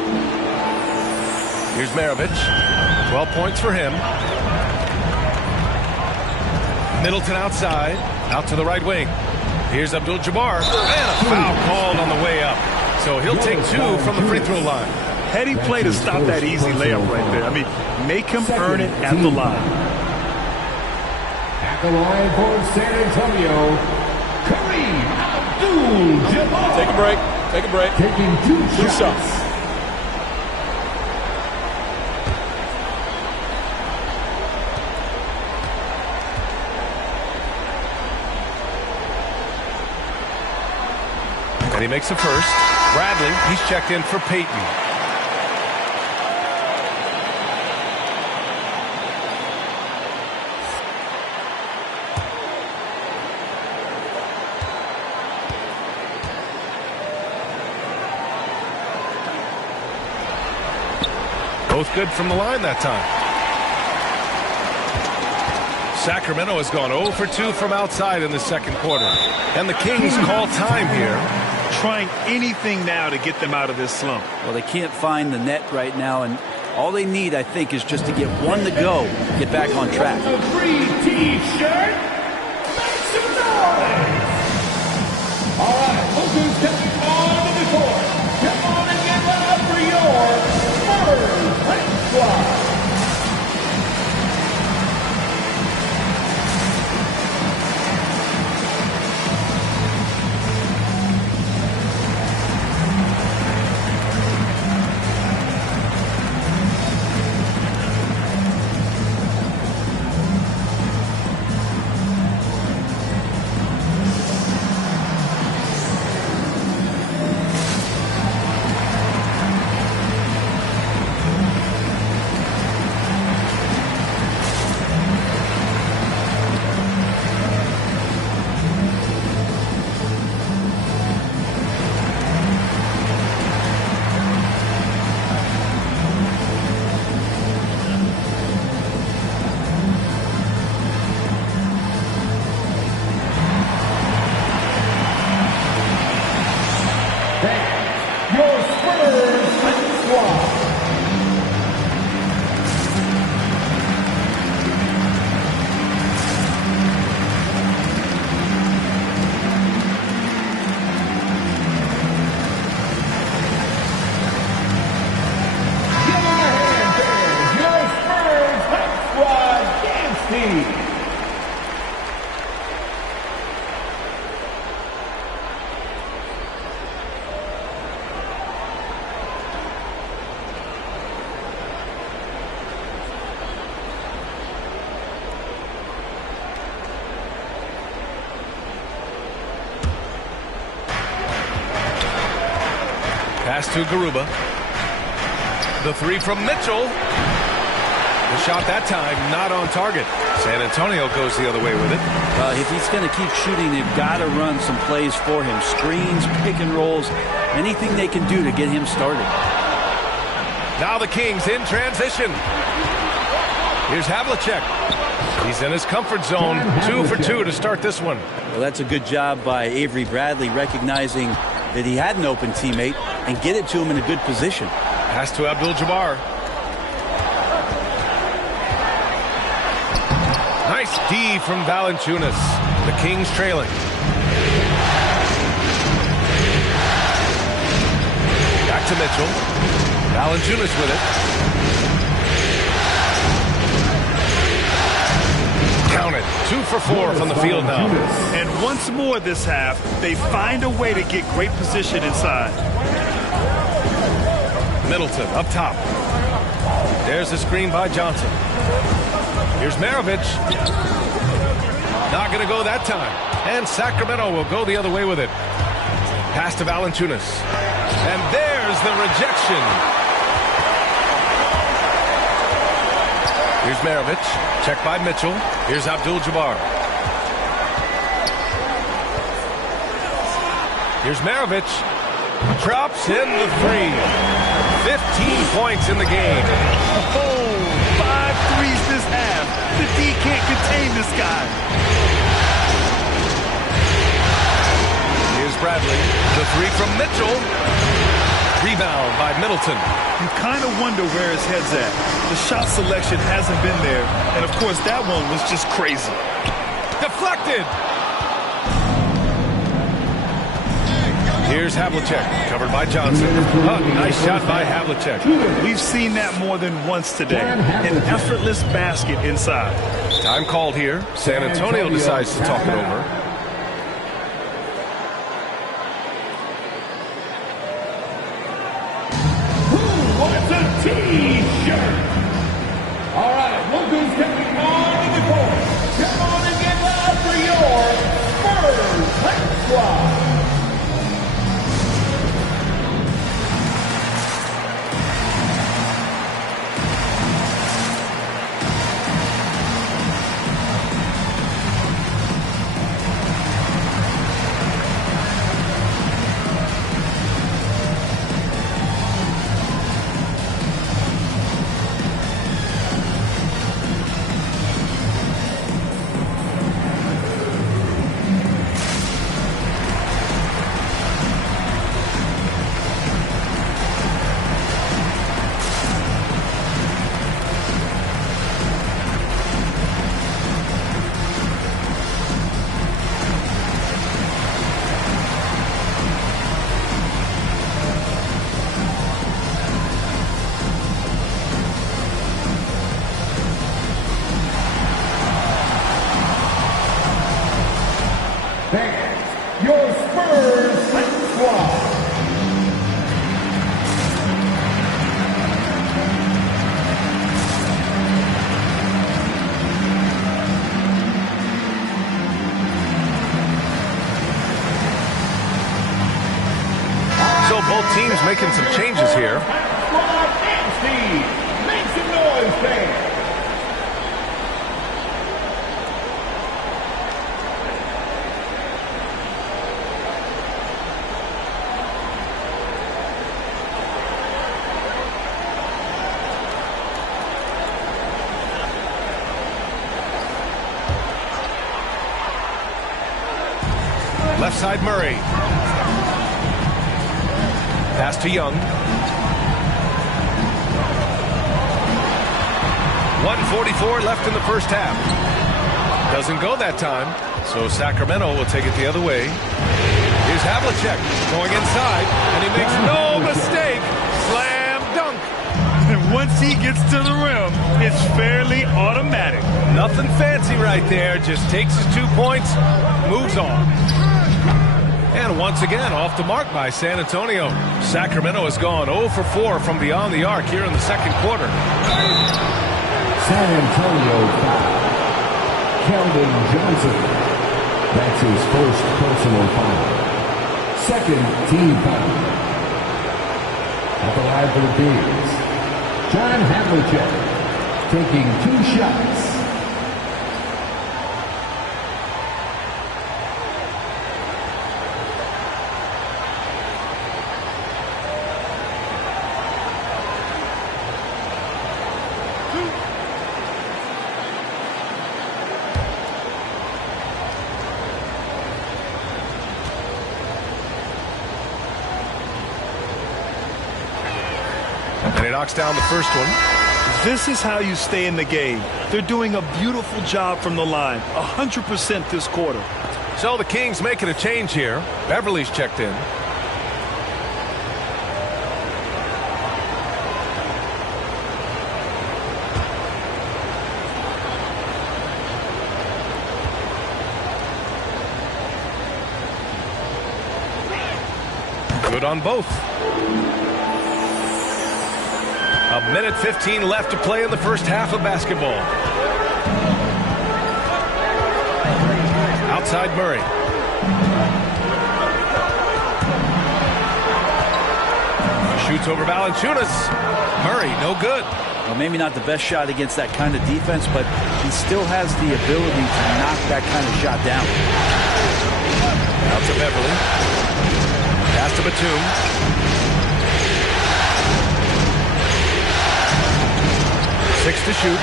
Here's Maravich. 12 points for him. Middleton outside, out to the right wing. Here's Abdul-Jabbar, and a foul called on the way up. So he'll take 2 from the free throw line. Heady play to stop that easy layup right there. I mean, make him earn it at the line. At the line for San Antonio, Kareem Abdul-Jabbar. Take a break. Take a break. Taking 2 shots. And he makes the first. Bradley, he's checked in for Payton. Both good from the line that time. Sacramento has gone 0 for 2 from outside in the second quarter. And the Kings call time here. Trying anything now to get them out of this slump. Well, they can't find the net right now, and all they need, I think, is just to get one to go, get back on track. A free T-shirt. Make some noise. All right, look who's stepping onto the court. Come on and get loud for your Spurs Hate Squad. Pass to Garuba. The three from Mitchell. The shot that time not on target. San Antonio goes the other way with it. If he's going to keep shooting, they've got to run some plays for him. Screens, pick and rolls, anything they can do to get him started. Now the Kings in transition. Here's Havlicek. He's in his comfort zone. 2 for 2 to start this one. Well, that's a good job by Avery Bradley, recognizing that he had an open teammate and get it to him in a good position. Pass to Abdul-Jabbar. Nice D from Valanciunas. The Kings trailing. Back to Mitchell. Valanciunas with it. Count it. 2 for 4 from the field now. And once more this half, they find a way to get great position inside. Middleton up top. There's the screen by Johnson. Here's Maravich. Not going to go that time. And Sacramento will go the other way with it. Pass to Valanciunas. And there's the rejection. Here's Maravich. Check by Mitchell. Here's Abdul-Jabbar. Here's Maravich. Drops in the three. 15 points in the game. Oh, 5 threes this half. The D can't contain this guy. Here's Bradley. The three from Mitchell. Rebound by Middleton. You kind of wonder where his head's at. The shot selection hasn't been there. And, of course, that one was just crazy. Deflected. Here's Havlicek, covered by Johnson. Oh, nice shot by Havlicek. We've seen that more than once today. An effortless basket inside. Time called here. San Antonio decides to talk it over. Who wants a T-shirt? All right, look who's stepping on the court. Come on and get loud for your Spurs Hate Squad. Fans, your Spurs squad. So both teams making some changes here. Make some noise, fans. Left side Murray. Pass to Young. 1:44 left in the first half. Doesn't go that time, so Sacramento will take it the other way. Here's Havlicek going inside, and he makes no mistake. Slam dunk. And once he gets to the rim, it's fairly automatic. Nothing fancy right there. Just takes his 2 points, moves on. And once again, off the mark by San Antonio. Sacramento has gone 0 for 4 from beyond the arc here in the second quarter. San Antonio foul. Keldon Johnson. That's his first personal foul. Second team foul. At the line for the Kings, John Havlicek taking 2 shots. And he knocks down the first one. This is how you stay in the game. They're doing a beautiful job from the line. 100% this quarter. So the Kings making a change here. Beverly's checked in. Good on both. A minute 15 left to play in the first half of basketball. Outside Murray. Shoots over Valanciunas. Murray, no good. Well, maybe not the best shot against that kind of defense, but he still has the ability to knock that kind of shot down. Out to Beverly. Pass to Batum. 6 to shoot.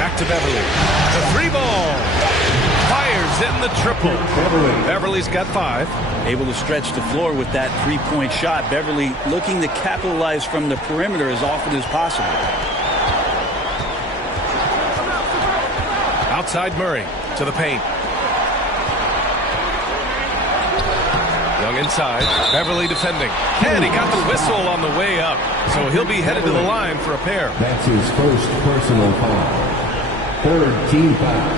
Back to Beverly. The 3-ball. Fires in the triple. Beverly's got 5. Able to stretch the floor with that 3-point shot. Beverly looking to capitalize from the perimeter as often as possible. Outside Murray to the paint. Young inside. Beverly defending. And he got the whistle on the way up. So he'll be headed to the line for a pair. That's his first personal foul. Third team foul.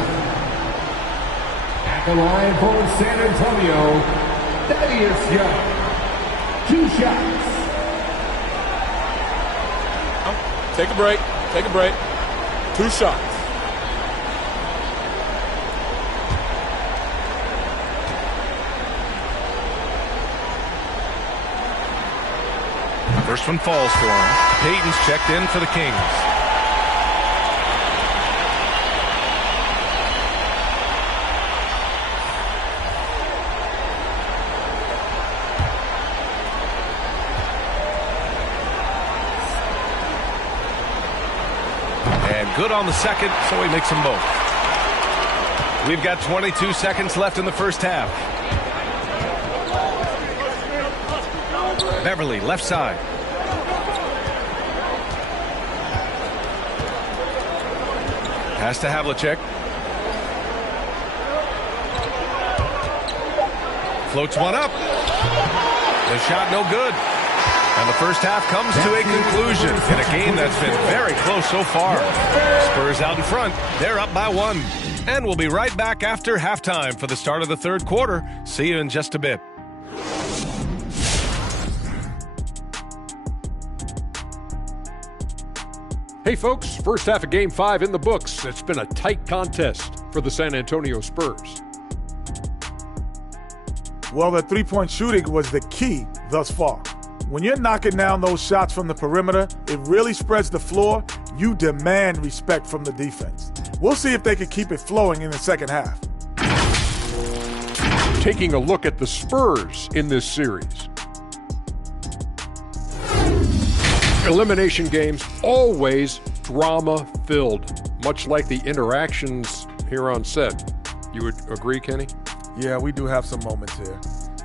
At the line for San Antonio, Thaddeus Young. 2 shots. Take a break. Take a break. 2 shots. First one falls for him. Payton's checked in for the Kings. And good on the second, so he makes them both. We've got 22 seconds left in the first half. Beverly, left side. Pass to Havlicek. Floats one up. The shot no good. And the first half comes to a conclusion in a game that's been very close so far. Spurs out in front. They're up by 1. And we'll be right back after halftime for the start of the third quarter. See you in just a bit. Hey folks, first half of Game 5 in the books. It's been a tight contest for the San Antonio Spurs. Well, the three-point shooting was the key thus far. When you're knocking down those shots from the perimeter, it really spreads the floor. You demand respect from the defense. We'll see if they can keep it flowing in the second half. Taking a look at the Spurs in this series. Elimination games, always drama-filled, much like the interactions here on set. You would agree, Kenny? Yeah, we do have some moments here.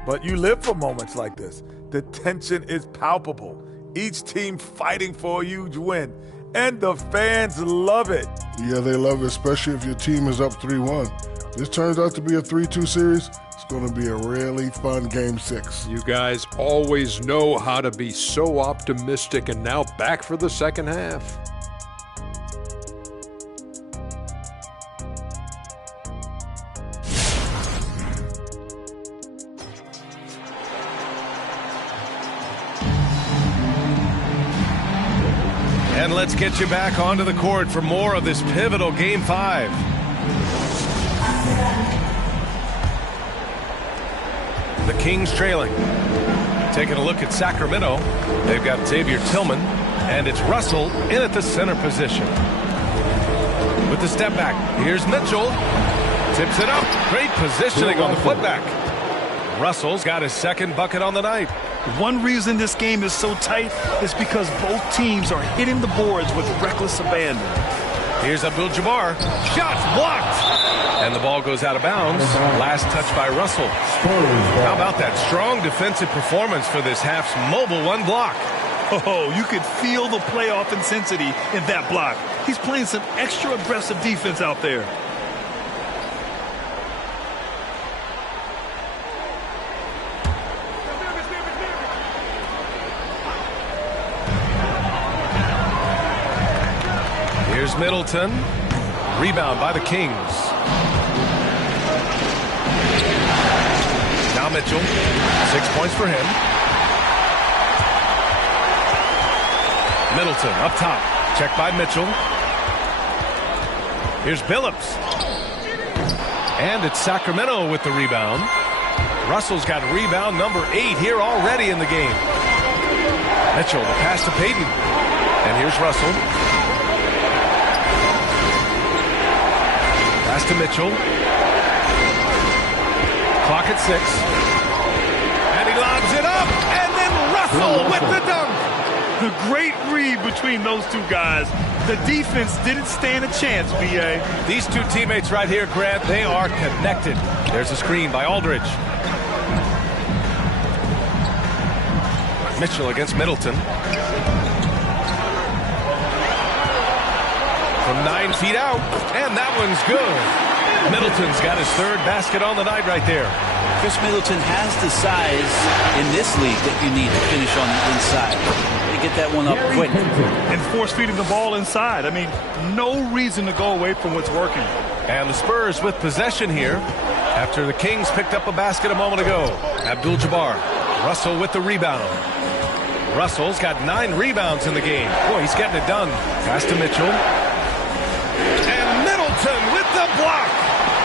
But you live for moments like this. The tension is palpable. Each team fighting for a huge win. And the fans love it. Yeah, they love it, especially if your team is up 3-1. This turns out to be a 3-2 series. It's going to be a really fun Game 6. You guys always know how to be so optimistic, and now back for the second half. And let's get you back onto the court for more of this pivotal Game 5. The Kings trailing. Taking a look at Sacramento. They've got Xavier Tillman, and it's Russell in at the center position. With the step back, here's Mitchell. Tips it up. Great positioning on the putback. Russell's got his second bucket on the night. One reason this game is so tight is because both teams are hitting the boards with reckless abandon. Here's Abdul-Jabbar. Shots blocked. And the ball goes out of bounds. Last touch by Russell. How about that strong defensive performance for this half's mobile one block? Oh, you could feel the playoff intensity in that block. He's playing some extra aggressive defense out there. Here's Middleton. Rebound by the Kings. Now Mitchell. 6 points for him. Middleton up top. Check by Mitchell. Here's Billups. And it's Sacramento with the rebound. Russell's got rebound number 8 here already in the game. Mitchell, the pass to Payton. And here's Russell. Pass to Mitchell. Clock at 6. And he lobs it up. And then Russell with the dunk. The great read between those two guys. The defense didn't stand a chance, B.A. These two teammates right here, Grant, they are connected. There's a screen by Aldridge. Mitchell against Middleton. From 9 feet out, and that one's good. Middleton's got his third basket on the night right there. Chris Middleton has the size in this league that you need to finish on the inside. To get that one up quick. And force-feeding the ball inside. I mean, no reason to go away from what's working. And the Spurs with possession here after the Kings picked up a basket a moment ago. Abdul-Jabbar. Russell with the rebound. Russell's got 9 rebounds in the game. Boy, he's getting it done. Pass to Mitchell. And Middleton with the block.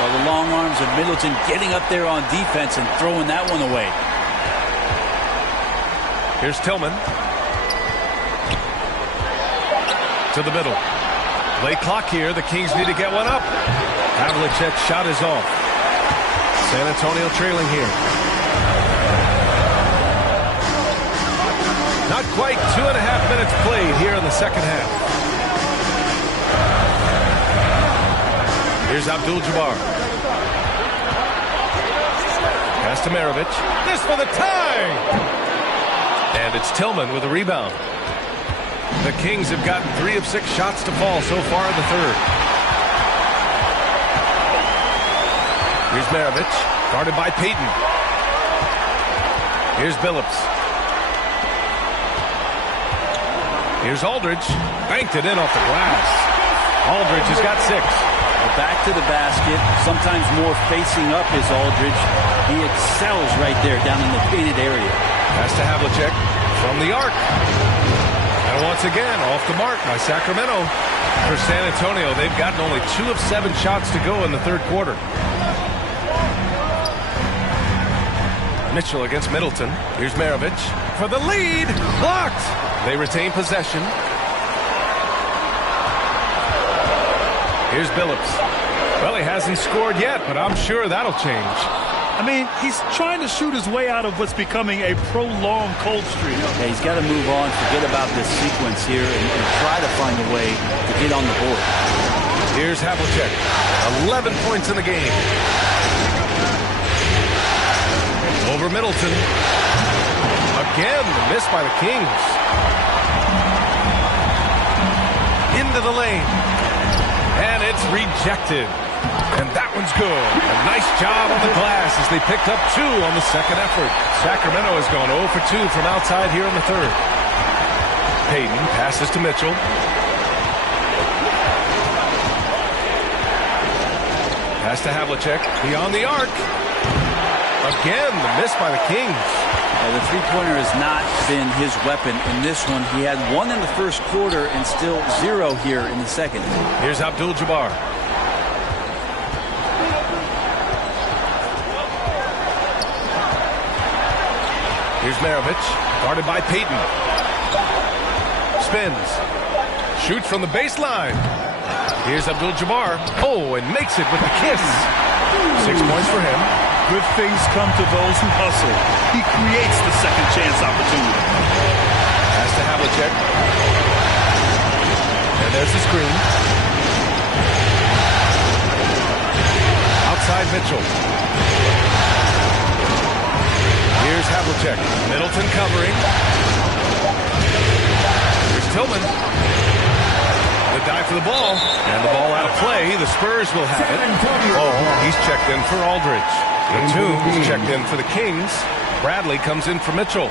Well, the long arms of Middleton getting up there on defense and throwing that one away. Here's Tillman. To the middle. Late clock here. The Kings need to get one up. Havlicek's shot is off. San Antonio trailing here. Not quite 2.5 minutes played here in the second half. Here's Abdul-Jabbar. Pass to Maravich. This for the tie! And it's Tillman with a rebound. The Kings have gotten 3 of 6 shots to fall so far in the third. Here's Maravich, guarded by Payton. Here's Billups. Here's Aldridge. Banked it in off the glass. Aldridge has got 6. Well, back to the basket. Sometimes more facing up is Aldridge. He excels right there down in the painted area. Pass to Havlicek from the arc. And once again, off the mark by Sacramento. For San Antonio, they've gotten only 2 of 7 shots to go in the third quarter. Mitchell against Middleton. Here's Maravich for the lead. Blocked. They retain possession. Here's Billups. Well, he hasn't scored yet, but I'm sure that'll change. I mean, he's trying to shoot his way out of what's becoming a prolonged cold streak. Yeah, he's got to move on, forget about this sequence here, and try to find a way to get on the board. Here's Havlicek. 11 points in the game. Over Middleton. Again, the miss by the Kings. Into the lane. And it's rejected. And that one's good. A nice job on the glass as they picked up 2 on the second effort. Sacramento has gone 0 for 2 from outside here in the third. Payton passes to Mitchell. Pass to Havlicek. Beyond the arc. Again, the miss by the Kings. The three-pointer has not been his weapon in this one. He had 1 in the first quarter and still 0 here in the second. Here's Abdul-Jabbar. Here's Maravich, guarded by Payton. Spins. Shoots from the baseline. Here's Abdul-Jabbar. Oh, and makes it with the kiss. 6 points for him. Good things come to those who hustle. He creates the second chance opportunity. Pass to Havlicek. And there's the screen. Outside Mitchell. Here's Havlicek. Middleton covering. Here's Tillman. The dive for the ball. And the ball out of play. The Spurs will have it. Oh, he's checked in for Aldridge. Batum's checked in for the Kings. Bradley comes in for Mitchell.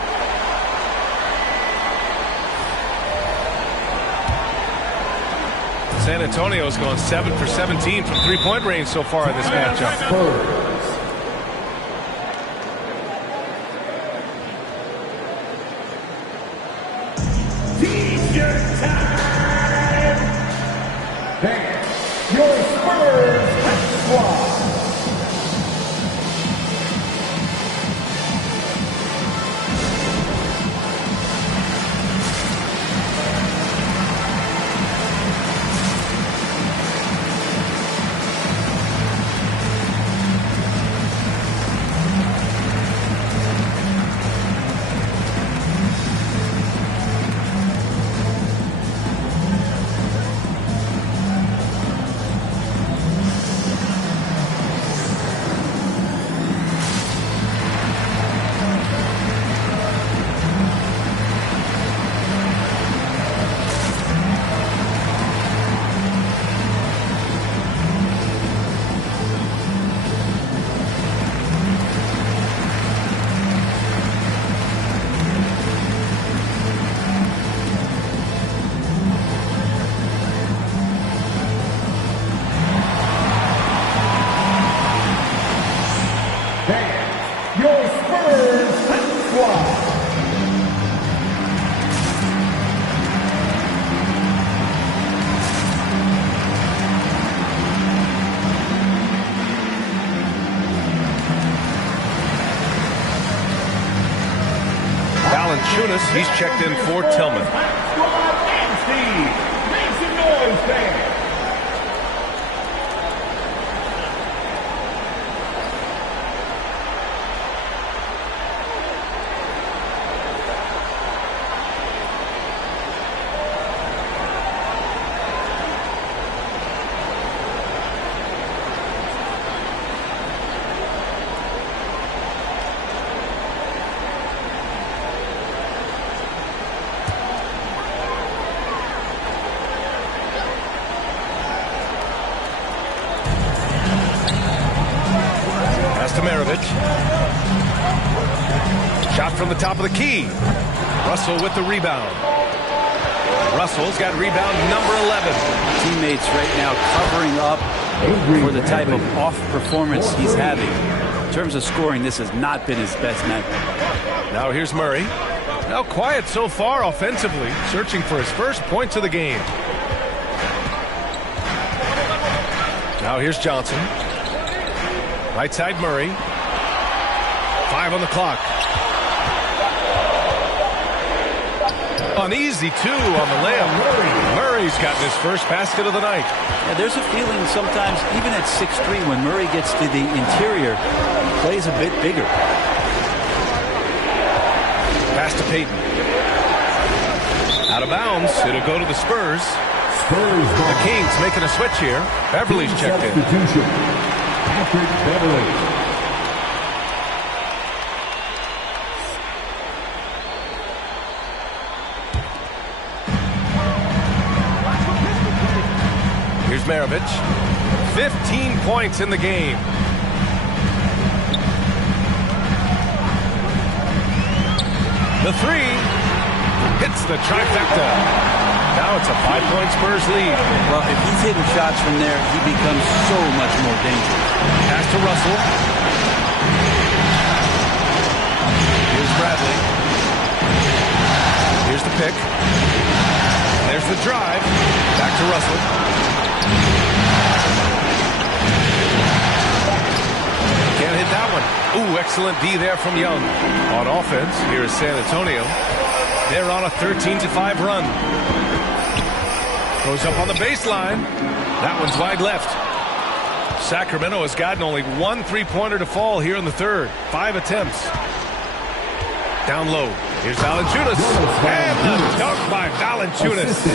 San Antonio's gone 7 for 17 from three-point range so far in this matchup. T-shirt time! Thanks. Your Spurs squad. He's checked in for Tillman. Shot from the top of the key. Russell with the rebound. Russell's got rebound number 11. Teammates right now covering up for the type of off performance he's having. In terms of scoring, this has not been his best night. Now here's Murray. Now quiet so far offensively, searching for his first points of the game. Now here's Johnson. Right side Murray. 5 on the clock. Uneasy two on the layup. Murray's gotten his first basket of the night. Yeah, there's a feeling sometimes, even at 6'3", when Murray gets to the interior, he plays a bit bigger. Pass to Payton. Out of bounds. It'll go to the Spurs. The Kings making a switch here. Beverly's checked in. Patrick Beverly. Here's Maravich. 15 points in the game. The three hits the trifecta. Now it's a 5-point Spurs lead. Well, if he's hitting shots from there, he becomes so much more dangerous. Pass to Russell. Here's Bradley. Here's the pick. There's the drive. Back to Russell. Can't hit that one. Ooh, excellent D there from Young. On offense, here is San Antonio. They're on a 13-5 run. Goes up on the baseline. That one's wide left. Sacramento has gotten only one three-pointer to fall here in the third. 5 attempts. Down low. Here's Valanciunas. And the dunk by Valanciunas.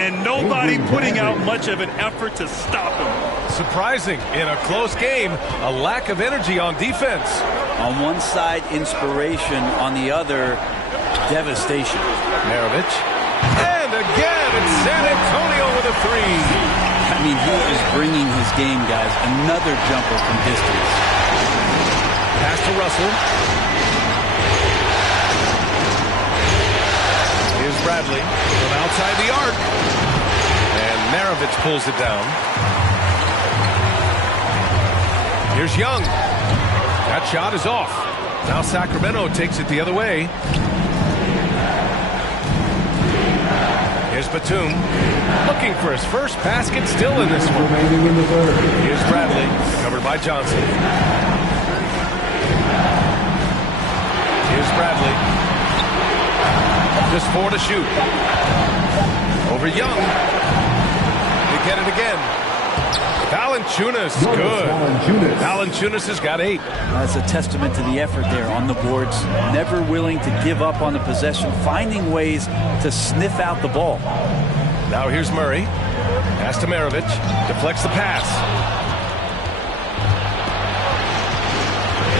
And nobody putting out much of an effort to stop him. Surprising in a close game, a lack of energy on defense. On one side, inspiration. On the other, devastation. Maravich. And again, it's San Antonio with a three. I mean, he is bringing his game, guys. Another jumper from distance. Pass to Russell. Here's Bradley from outside the arc. And Maravich pulls it down. Here's Young. That shot is off. Now Sacramento takes it the other way. Here's Batum. Looking for his first basket still in this one. Here's Bradley. Covered by Johnson. Here's Bradley. Just 4 to shoot. Over Young. They get it again. Valanciunas, good. Valanciunas has got 8. That's a testament to the effort there on the boards. Never willing to give up on the possession, finding ways to sniff out the ball. Now here's Murray. Pass to Maravich. Deflects the pass.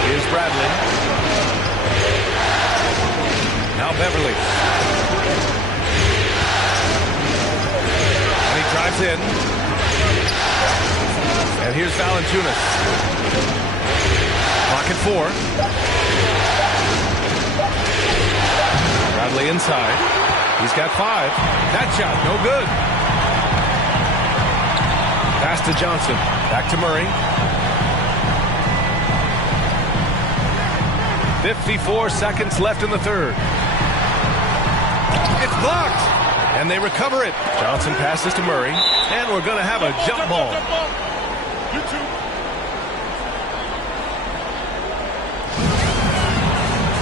Here's Bradley. Now Beverly. And he drives in. And here's Valanciunas. Clock at 4. Bradley inside. He's got 5. That shot, no good. Pass to Johnson. Back to Murray. 54 seconds left in the third. It's blocked. And they recover it. Johnson passes to Murray. And we're going to have a jump ball.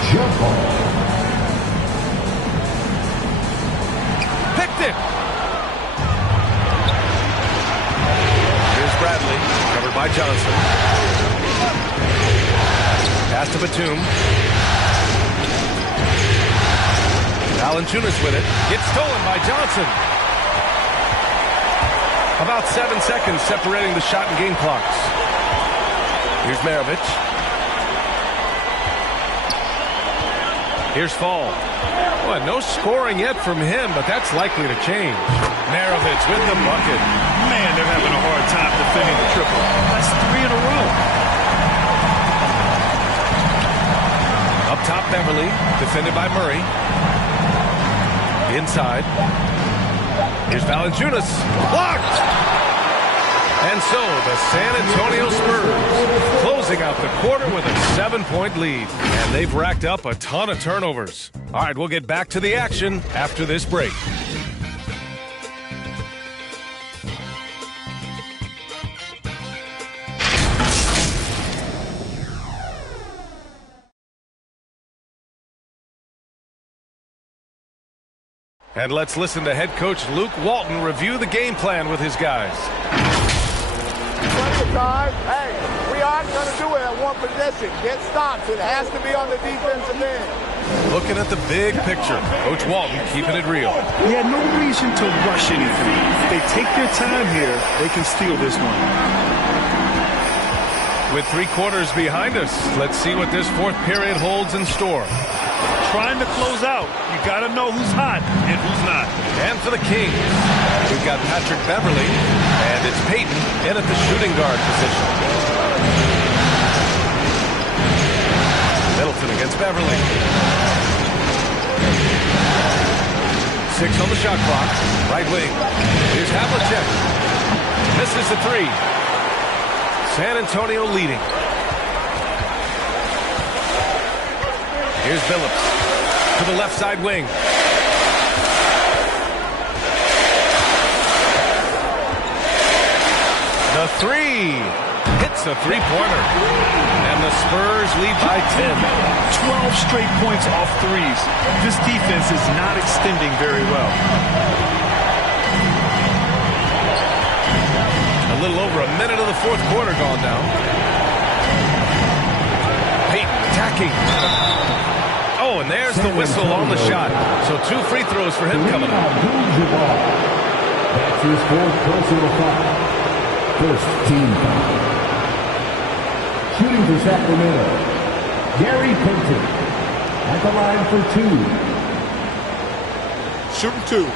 Jump ball. Picked it. Here's Bradley, covered by Johnson. Pass to Batum. Valanciunas with it. Gets stolen by Johnson. About 7 seconds separating the shot and game clocks. Here's Maravich. Here's Fall. Well, no scoring yet from him, but that's likely to change. Maravich with the bucket. Man, they're having a hard time defending the triple. That's 3 in a row. Up top, Beverly, defended by Murray. Inside. Here's Valanciunas. Blocked! And so the San Antonio Spurs closing out the quarter with a 7-point lead. And they've racked up a ton of turnovers. All right, we'll get back to the action after this break. And let's listen to head coach Luke Walton review the game plan with his guys. Plenty of time. Hey, we aren't going to do it at one possession. Get stops. It has to be on the defensive end. Looking at the big picture, Coach Walton keeping it real. Yeah, no reason to rush anything. If they take their time here, they can steal this one. With 3 quarters behind us, let's see what this fourth period holds in store. Trying to close out. You got to know who's hot and who's not. And for the Kings, we've got Patrick Beverly, and it's Peyton in at the shooting guard position. Middleton against Beverly. 6 on the shot clock. Right wing. Here's Havlicek. Misses the 3. San Antonio leading. Here's Phillips to the left side wing. The 3 hits a 3-pointer. And the Spurs lead by 10. 12 straight points off threes. This defense is not extending very well. A little over a minute of the fourth quarter gone down. Peyton attacking. Oh, and there's the whistle on the shot. So 2 free throws for him coming up. That's his 4th personal foul. First team foul. Shooting for Sacramento, Gary Payton at the line for 2. Shooting 2.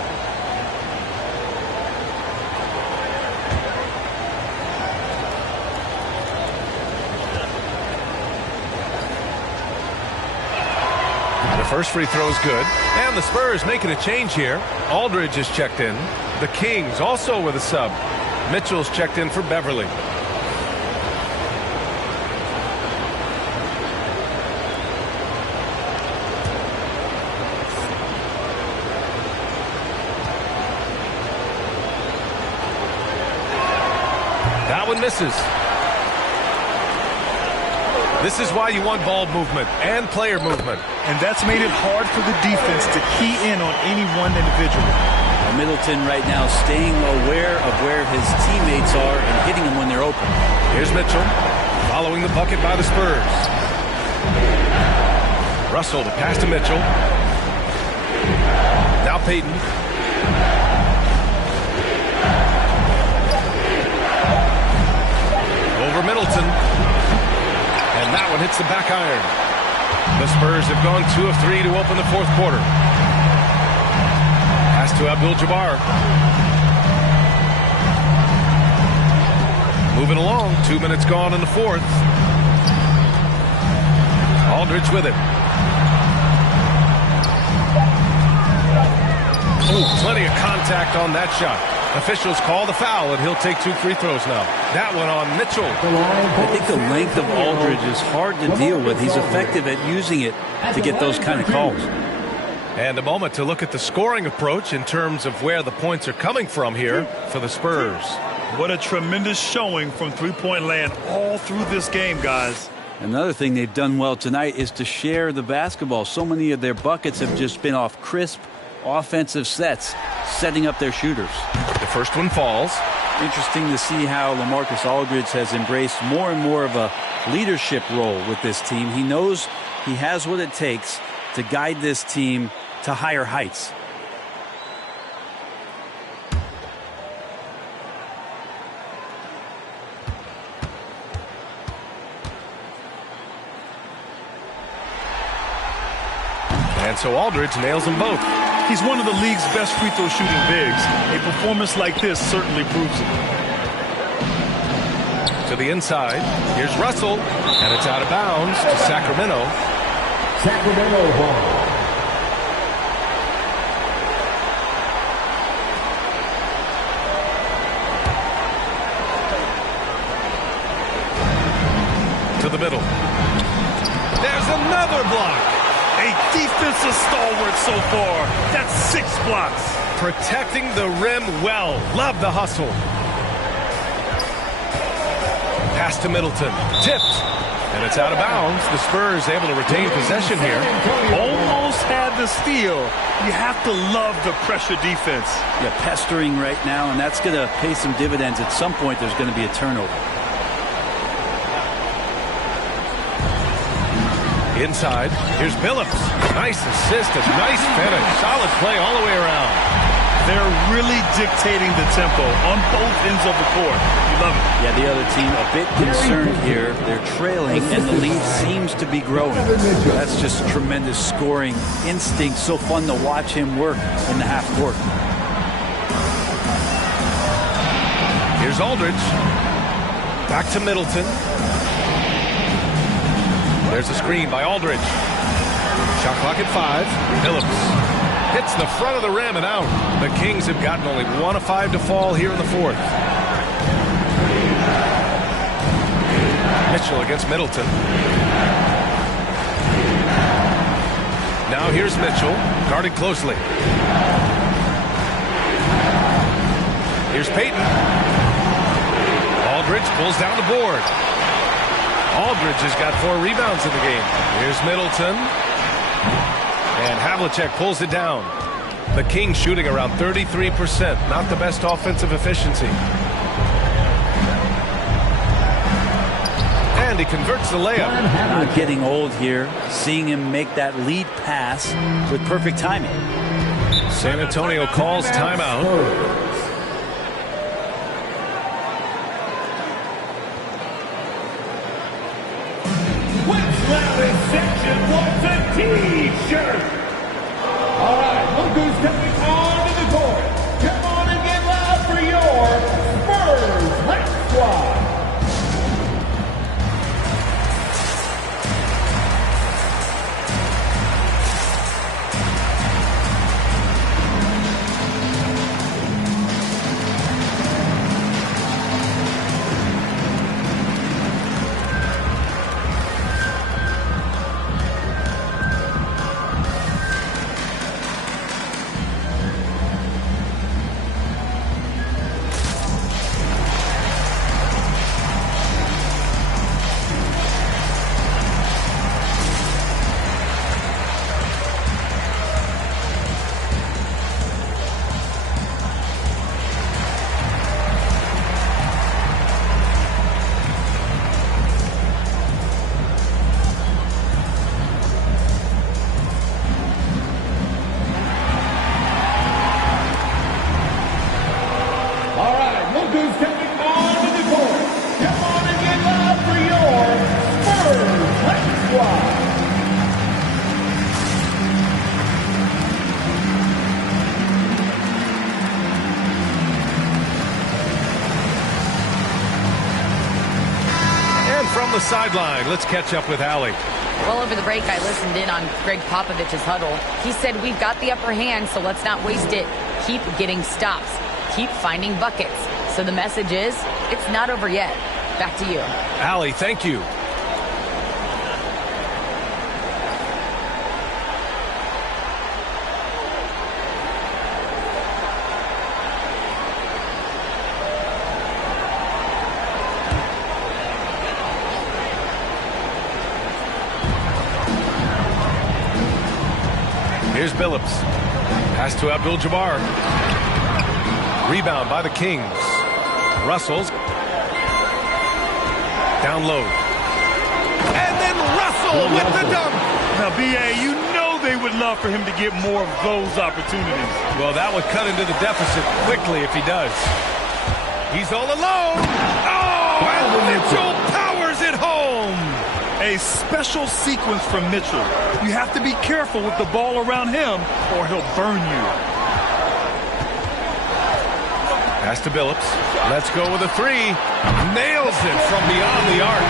First free throw is good. And the Spurs making a change here. Aldridge is checked in. The Kings also with a sub. Mitchell's checked in for Beverly. That one misses. This is why you want ball movement and player movement. And that's made it hard for the defense to key in on any one individual. Middleton right now staying aware of where his teammates are and hitting them when they're open. Here's Mitchell following the bucket by the Spurs. Russell to pass to Mitchell. Now Peyton. Over Middleton. And that one hits the back iron. The Spurs have gone 2 of 3 to open the fourth quarter. Pass to Abdul-Jabbar. Moving along. 2 minutes gone in the fourth. Aldridge with it. Oh, plenty of contact on that shot. Officials call the foul, and he'll take 2 free throws now. That one on Mitchell. I think the length of Aldridge is hard to deal with. He's effective at using it to get those kind of calls. And a moment to look at the scoring approach in terms of where the points are coming from here for the Spurs. What a tremendous showing from three-point land all through this game, guys. Another thing they've done well tonight is to share the basketball. So many of their buckets have just been off crisp offensive sets, setting up their shooters. The first one falls. Interesting to see how LaMarcus Aldridge has embraced more and more of a leadership role with this team. He knows he has what it takes to guide this team to higher heights. And so Aldridge nails them both. He's one of the league's best free throw shooting bigs. A performance like this certainly proves it. To the inside. Here's Russell. And it's out of bounds to Sacramento. Sacramento ball. to the middle. There's another block. A defensive stalwart so far. That's 6 blocks. Protecting the rim well. Love the hustle. Pass to Middleton. Tipped. And it's out of bounds. The Spurs able to retain possession here. Almost had the steal. You have to love the pressure defense. Yeah, pestering right now, and that's going to pay some dividends. At some point, there's going to be a turnover. Inside, here's Billups. Nice assist and nice finish. Solid play all the way around. They're really dictating the tempo on both ends of the court. You love it. Yeah, the other team a bit concerned here. They're trailing, and the lead seems to be growing. That's just tremendous scoring instinct. So fun to watch him work in the half court. Here's Aldridge. Back to Middleton. There's a screen by Aldridge. Shot clock at 5. Billups hits the front of the rim and out. The Kings have gotten only 1 of 5 to fall here in the 4th. Mitchell against Middleton. Now here's Mitchell, guarded closely. Here's Payton. Aldridge pulls down the board. Aldridge has got 4 rebounds in the game. Here's Middleton. And Havlicek pulls it down. The Kings shooting around 33%. Not the best offensive efficiency. And he converts the layup. Not getting old here. Seeing him make that lead pass with perfect timing. San Antonio calls timeout. Section wants a T-shirt. All right, look who's coming onto the court. Come on and get loud for your Spurs Hype Squad. From the sideline, let's catch up with Allie. Well, over the break, I listened in on Greg Popovich's huddle. He said, we've got the upper hand, so let's not waste it. Keep getting stops. Keep finding buckets. So the message is, it's not over yet. Back to you. Allie, thank you. Here's Billups. Pass to Abdul-Jabbar. Rebound by the Kings. Russell's. Down low. And then Russell with the dunk. Now, B.A., you know they would love for him to get more of those opportunities. Well, that would cut into the deficit quickly if he does. He's all alone. Oh, and Mitchell powers it home. A special sequence from Mitchell. You have to be careful with the ball around him or he'll burn you. Pass to Billups. Let's go with a 3. Nails it from beyond the arc.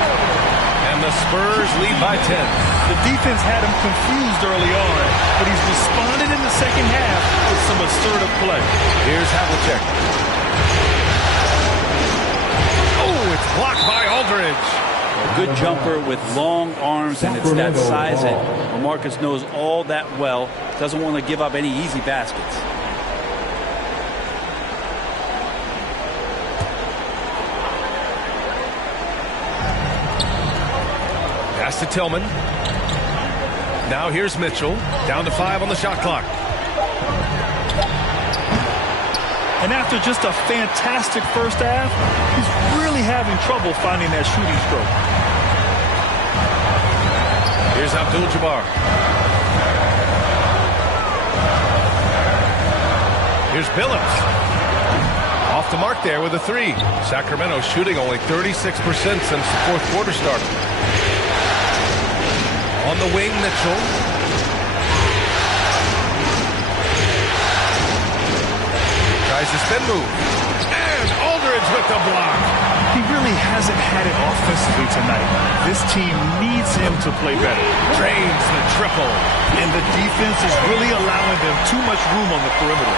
And the Spurs lead by 10. The defense had him confused early on, but he's responded in the second half with some assertive play. Here's Havlicek. Oh, it's blocked by Aldridge. A good jumper with long arms, and it's that size that LaMarcus knows all that well. Doesn't want to give up any easy baskets. Pass to Tillman. Now here's Mitchell. Down to 5 on the shot clock. And after just a fantastic first half, he's really having trouble finding that shooting stroke. Here's Abdul-Jabbar. Here's Billups. Off the mark there with a 3. Sacramento shooting only 36% since the fourth quarter started. On the wing, Mitchell. Tries to spin move. And Aldridge with the block. He really hasn't had it offensively tonight. This team needs him to play better. Drains the triple. And the defense is really allowing them too much room on the perimeter.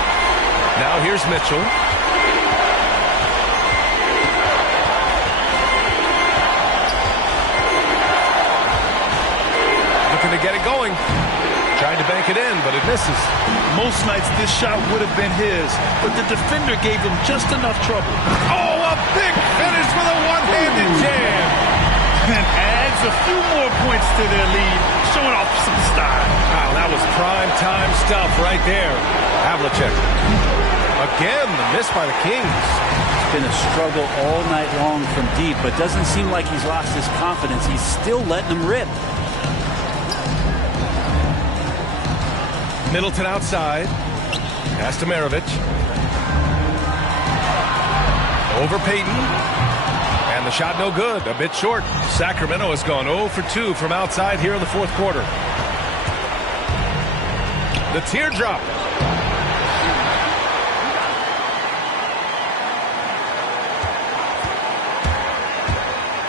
Now here's Mitchell. Looking to get it going. Tried to bank it in, but it misses. Most nights this shot would have been his, but the defender gave him just enough trouble. Oh, a big finish with a one-handed jam. And adds a few more points to their lead, showing off some style. Wow, that was prime time stuff right there. Havlicek. Again, the miss by the Kings. It's been a struggle all night long from deep, but doesn't seem like he's lost his confidence. He's still letting them rip. Middleton outside. Pass to Maravich. Over Payton. And the shot no good. A bit short. Sacramento has gone 0 for 2 from outside here in the fourth quarter. The teardrop.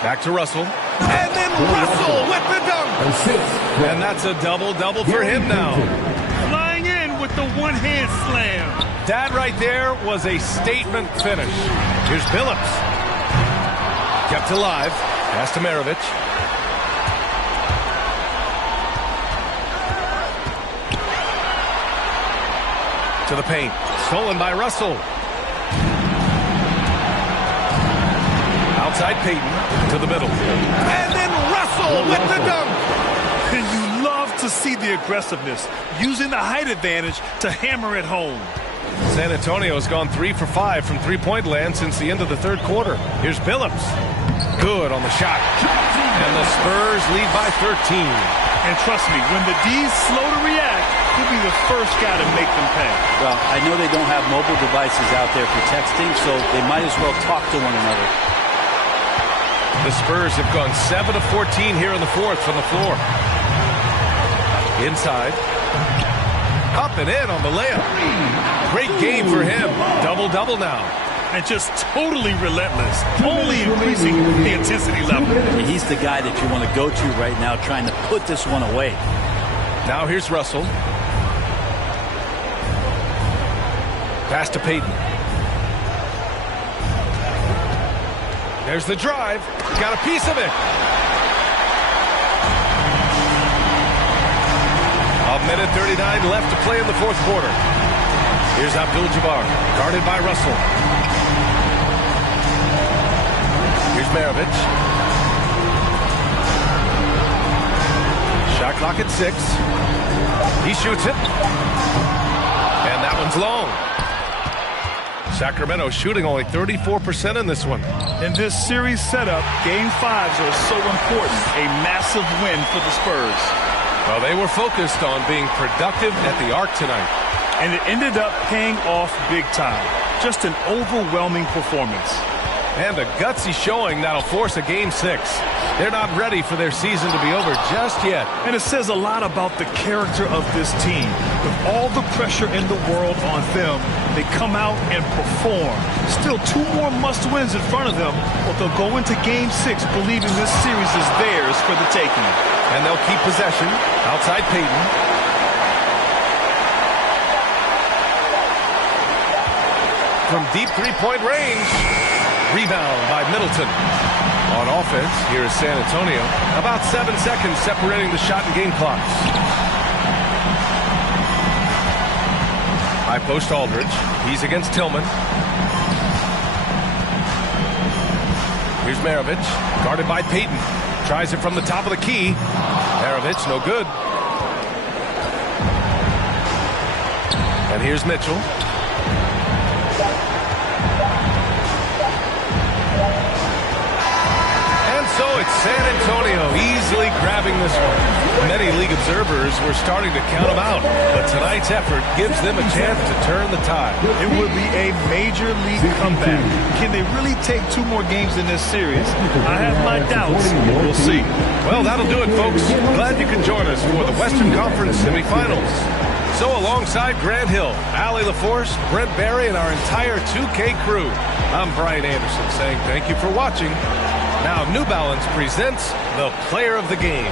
Back to Russell. And then Russell with the dunk. And that's a double-double for him now. Flying in with the one-hand slam. That right there was a statement finish. Here's Billups. Kept alive. Pass to Maravich. To the paint. Stolen by Russell. Outside Payton to the middle. And then Russell with the dunk. And you love to see the aggressiveness, using the height advantage to hammer it home. San Antonio has gone 3 for 5 from three-point land since the end of the third quarter. Here's Billups. Good on the shot. And the Spurs lead by 13. And trust me, when the D's slow to react, he'll be the first guy to make them pay. Well, I know they don't have mobile devices out there for texting, so they might as well talk to one another. The Spurs have gone 7 of 14 here in the fourth from the floor. Inside. Up and in on the layup. Great game for him. Double-double now. And just totally relentless. Only increasing the intensity level. He's the guy that you want to go to right now, trying to put this one away. Now here's Russell. Pass to Payton. There's the drive. Got a piece of it. A minute 39 left to play in the fourth quarter. Here's Abdul-Jabbar, guarded by Russell. Here's Maravich. Shot clock at 6. He shoots it. And that one's long. Sacramento shooting only 34% in this one. In this series setup, Game 5s are so important. A massive win for the Spurs. Well, they were focused on being productive at the arc tonight. And it ended up paying off big time. Just an overwhelming performance. And a gutsy showing that'll force a Game 6. They're not ready for their season to be over just yet. And it says a lot about the character of this team. With all the pressure in the world on them, they come out and perform. Still 2 more must-wins in front of them, but they'll go into Game 6 believing this series is theirs for the taking. And they'll keep possession outside Payton. From deep three-point range. Rebound by Middleton. On offense, here is San Antonio. About 7 seconds separating the shot and game clocks. High post Aldridge. He's against Tillman. Here's Maravich, guarded by Payton. Tries it from the top of the key. Maravich, no good. And here's Mitchell. And so it's San Antonio easily grabbing this one. Many league observers were starting to count them out, but tonight's effort gives them a chance to turn the tide. It would be a major league comeback. Can they really take 2 more games in this series? I have my doubts. We'll see. Well, that'll do it, folks. Glad you could join us for the Western Conference semifinals. So alongside Grant Hill, Allie LaForce, Brent Barry, and our entire 2K crew, I'm Brian Anderson saying thank you for watching. Now New Balance presents the Player of the Game.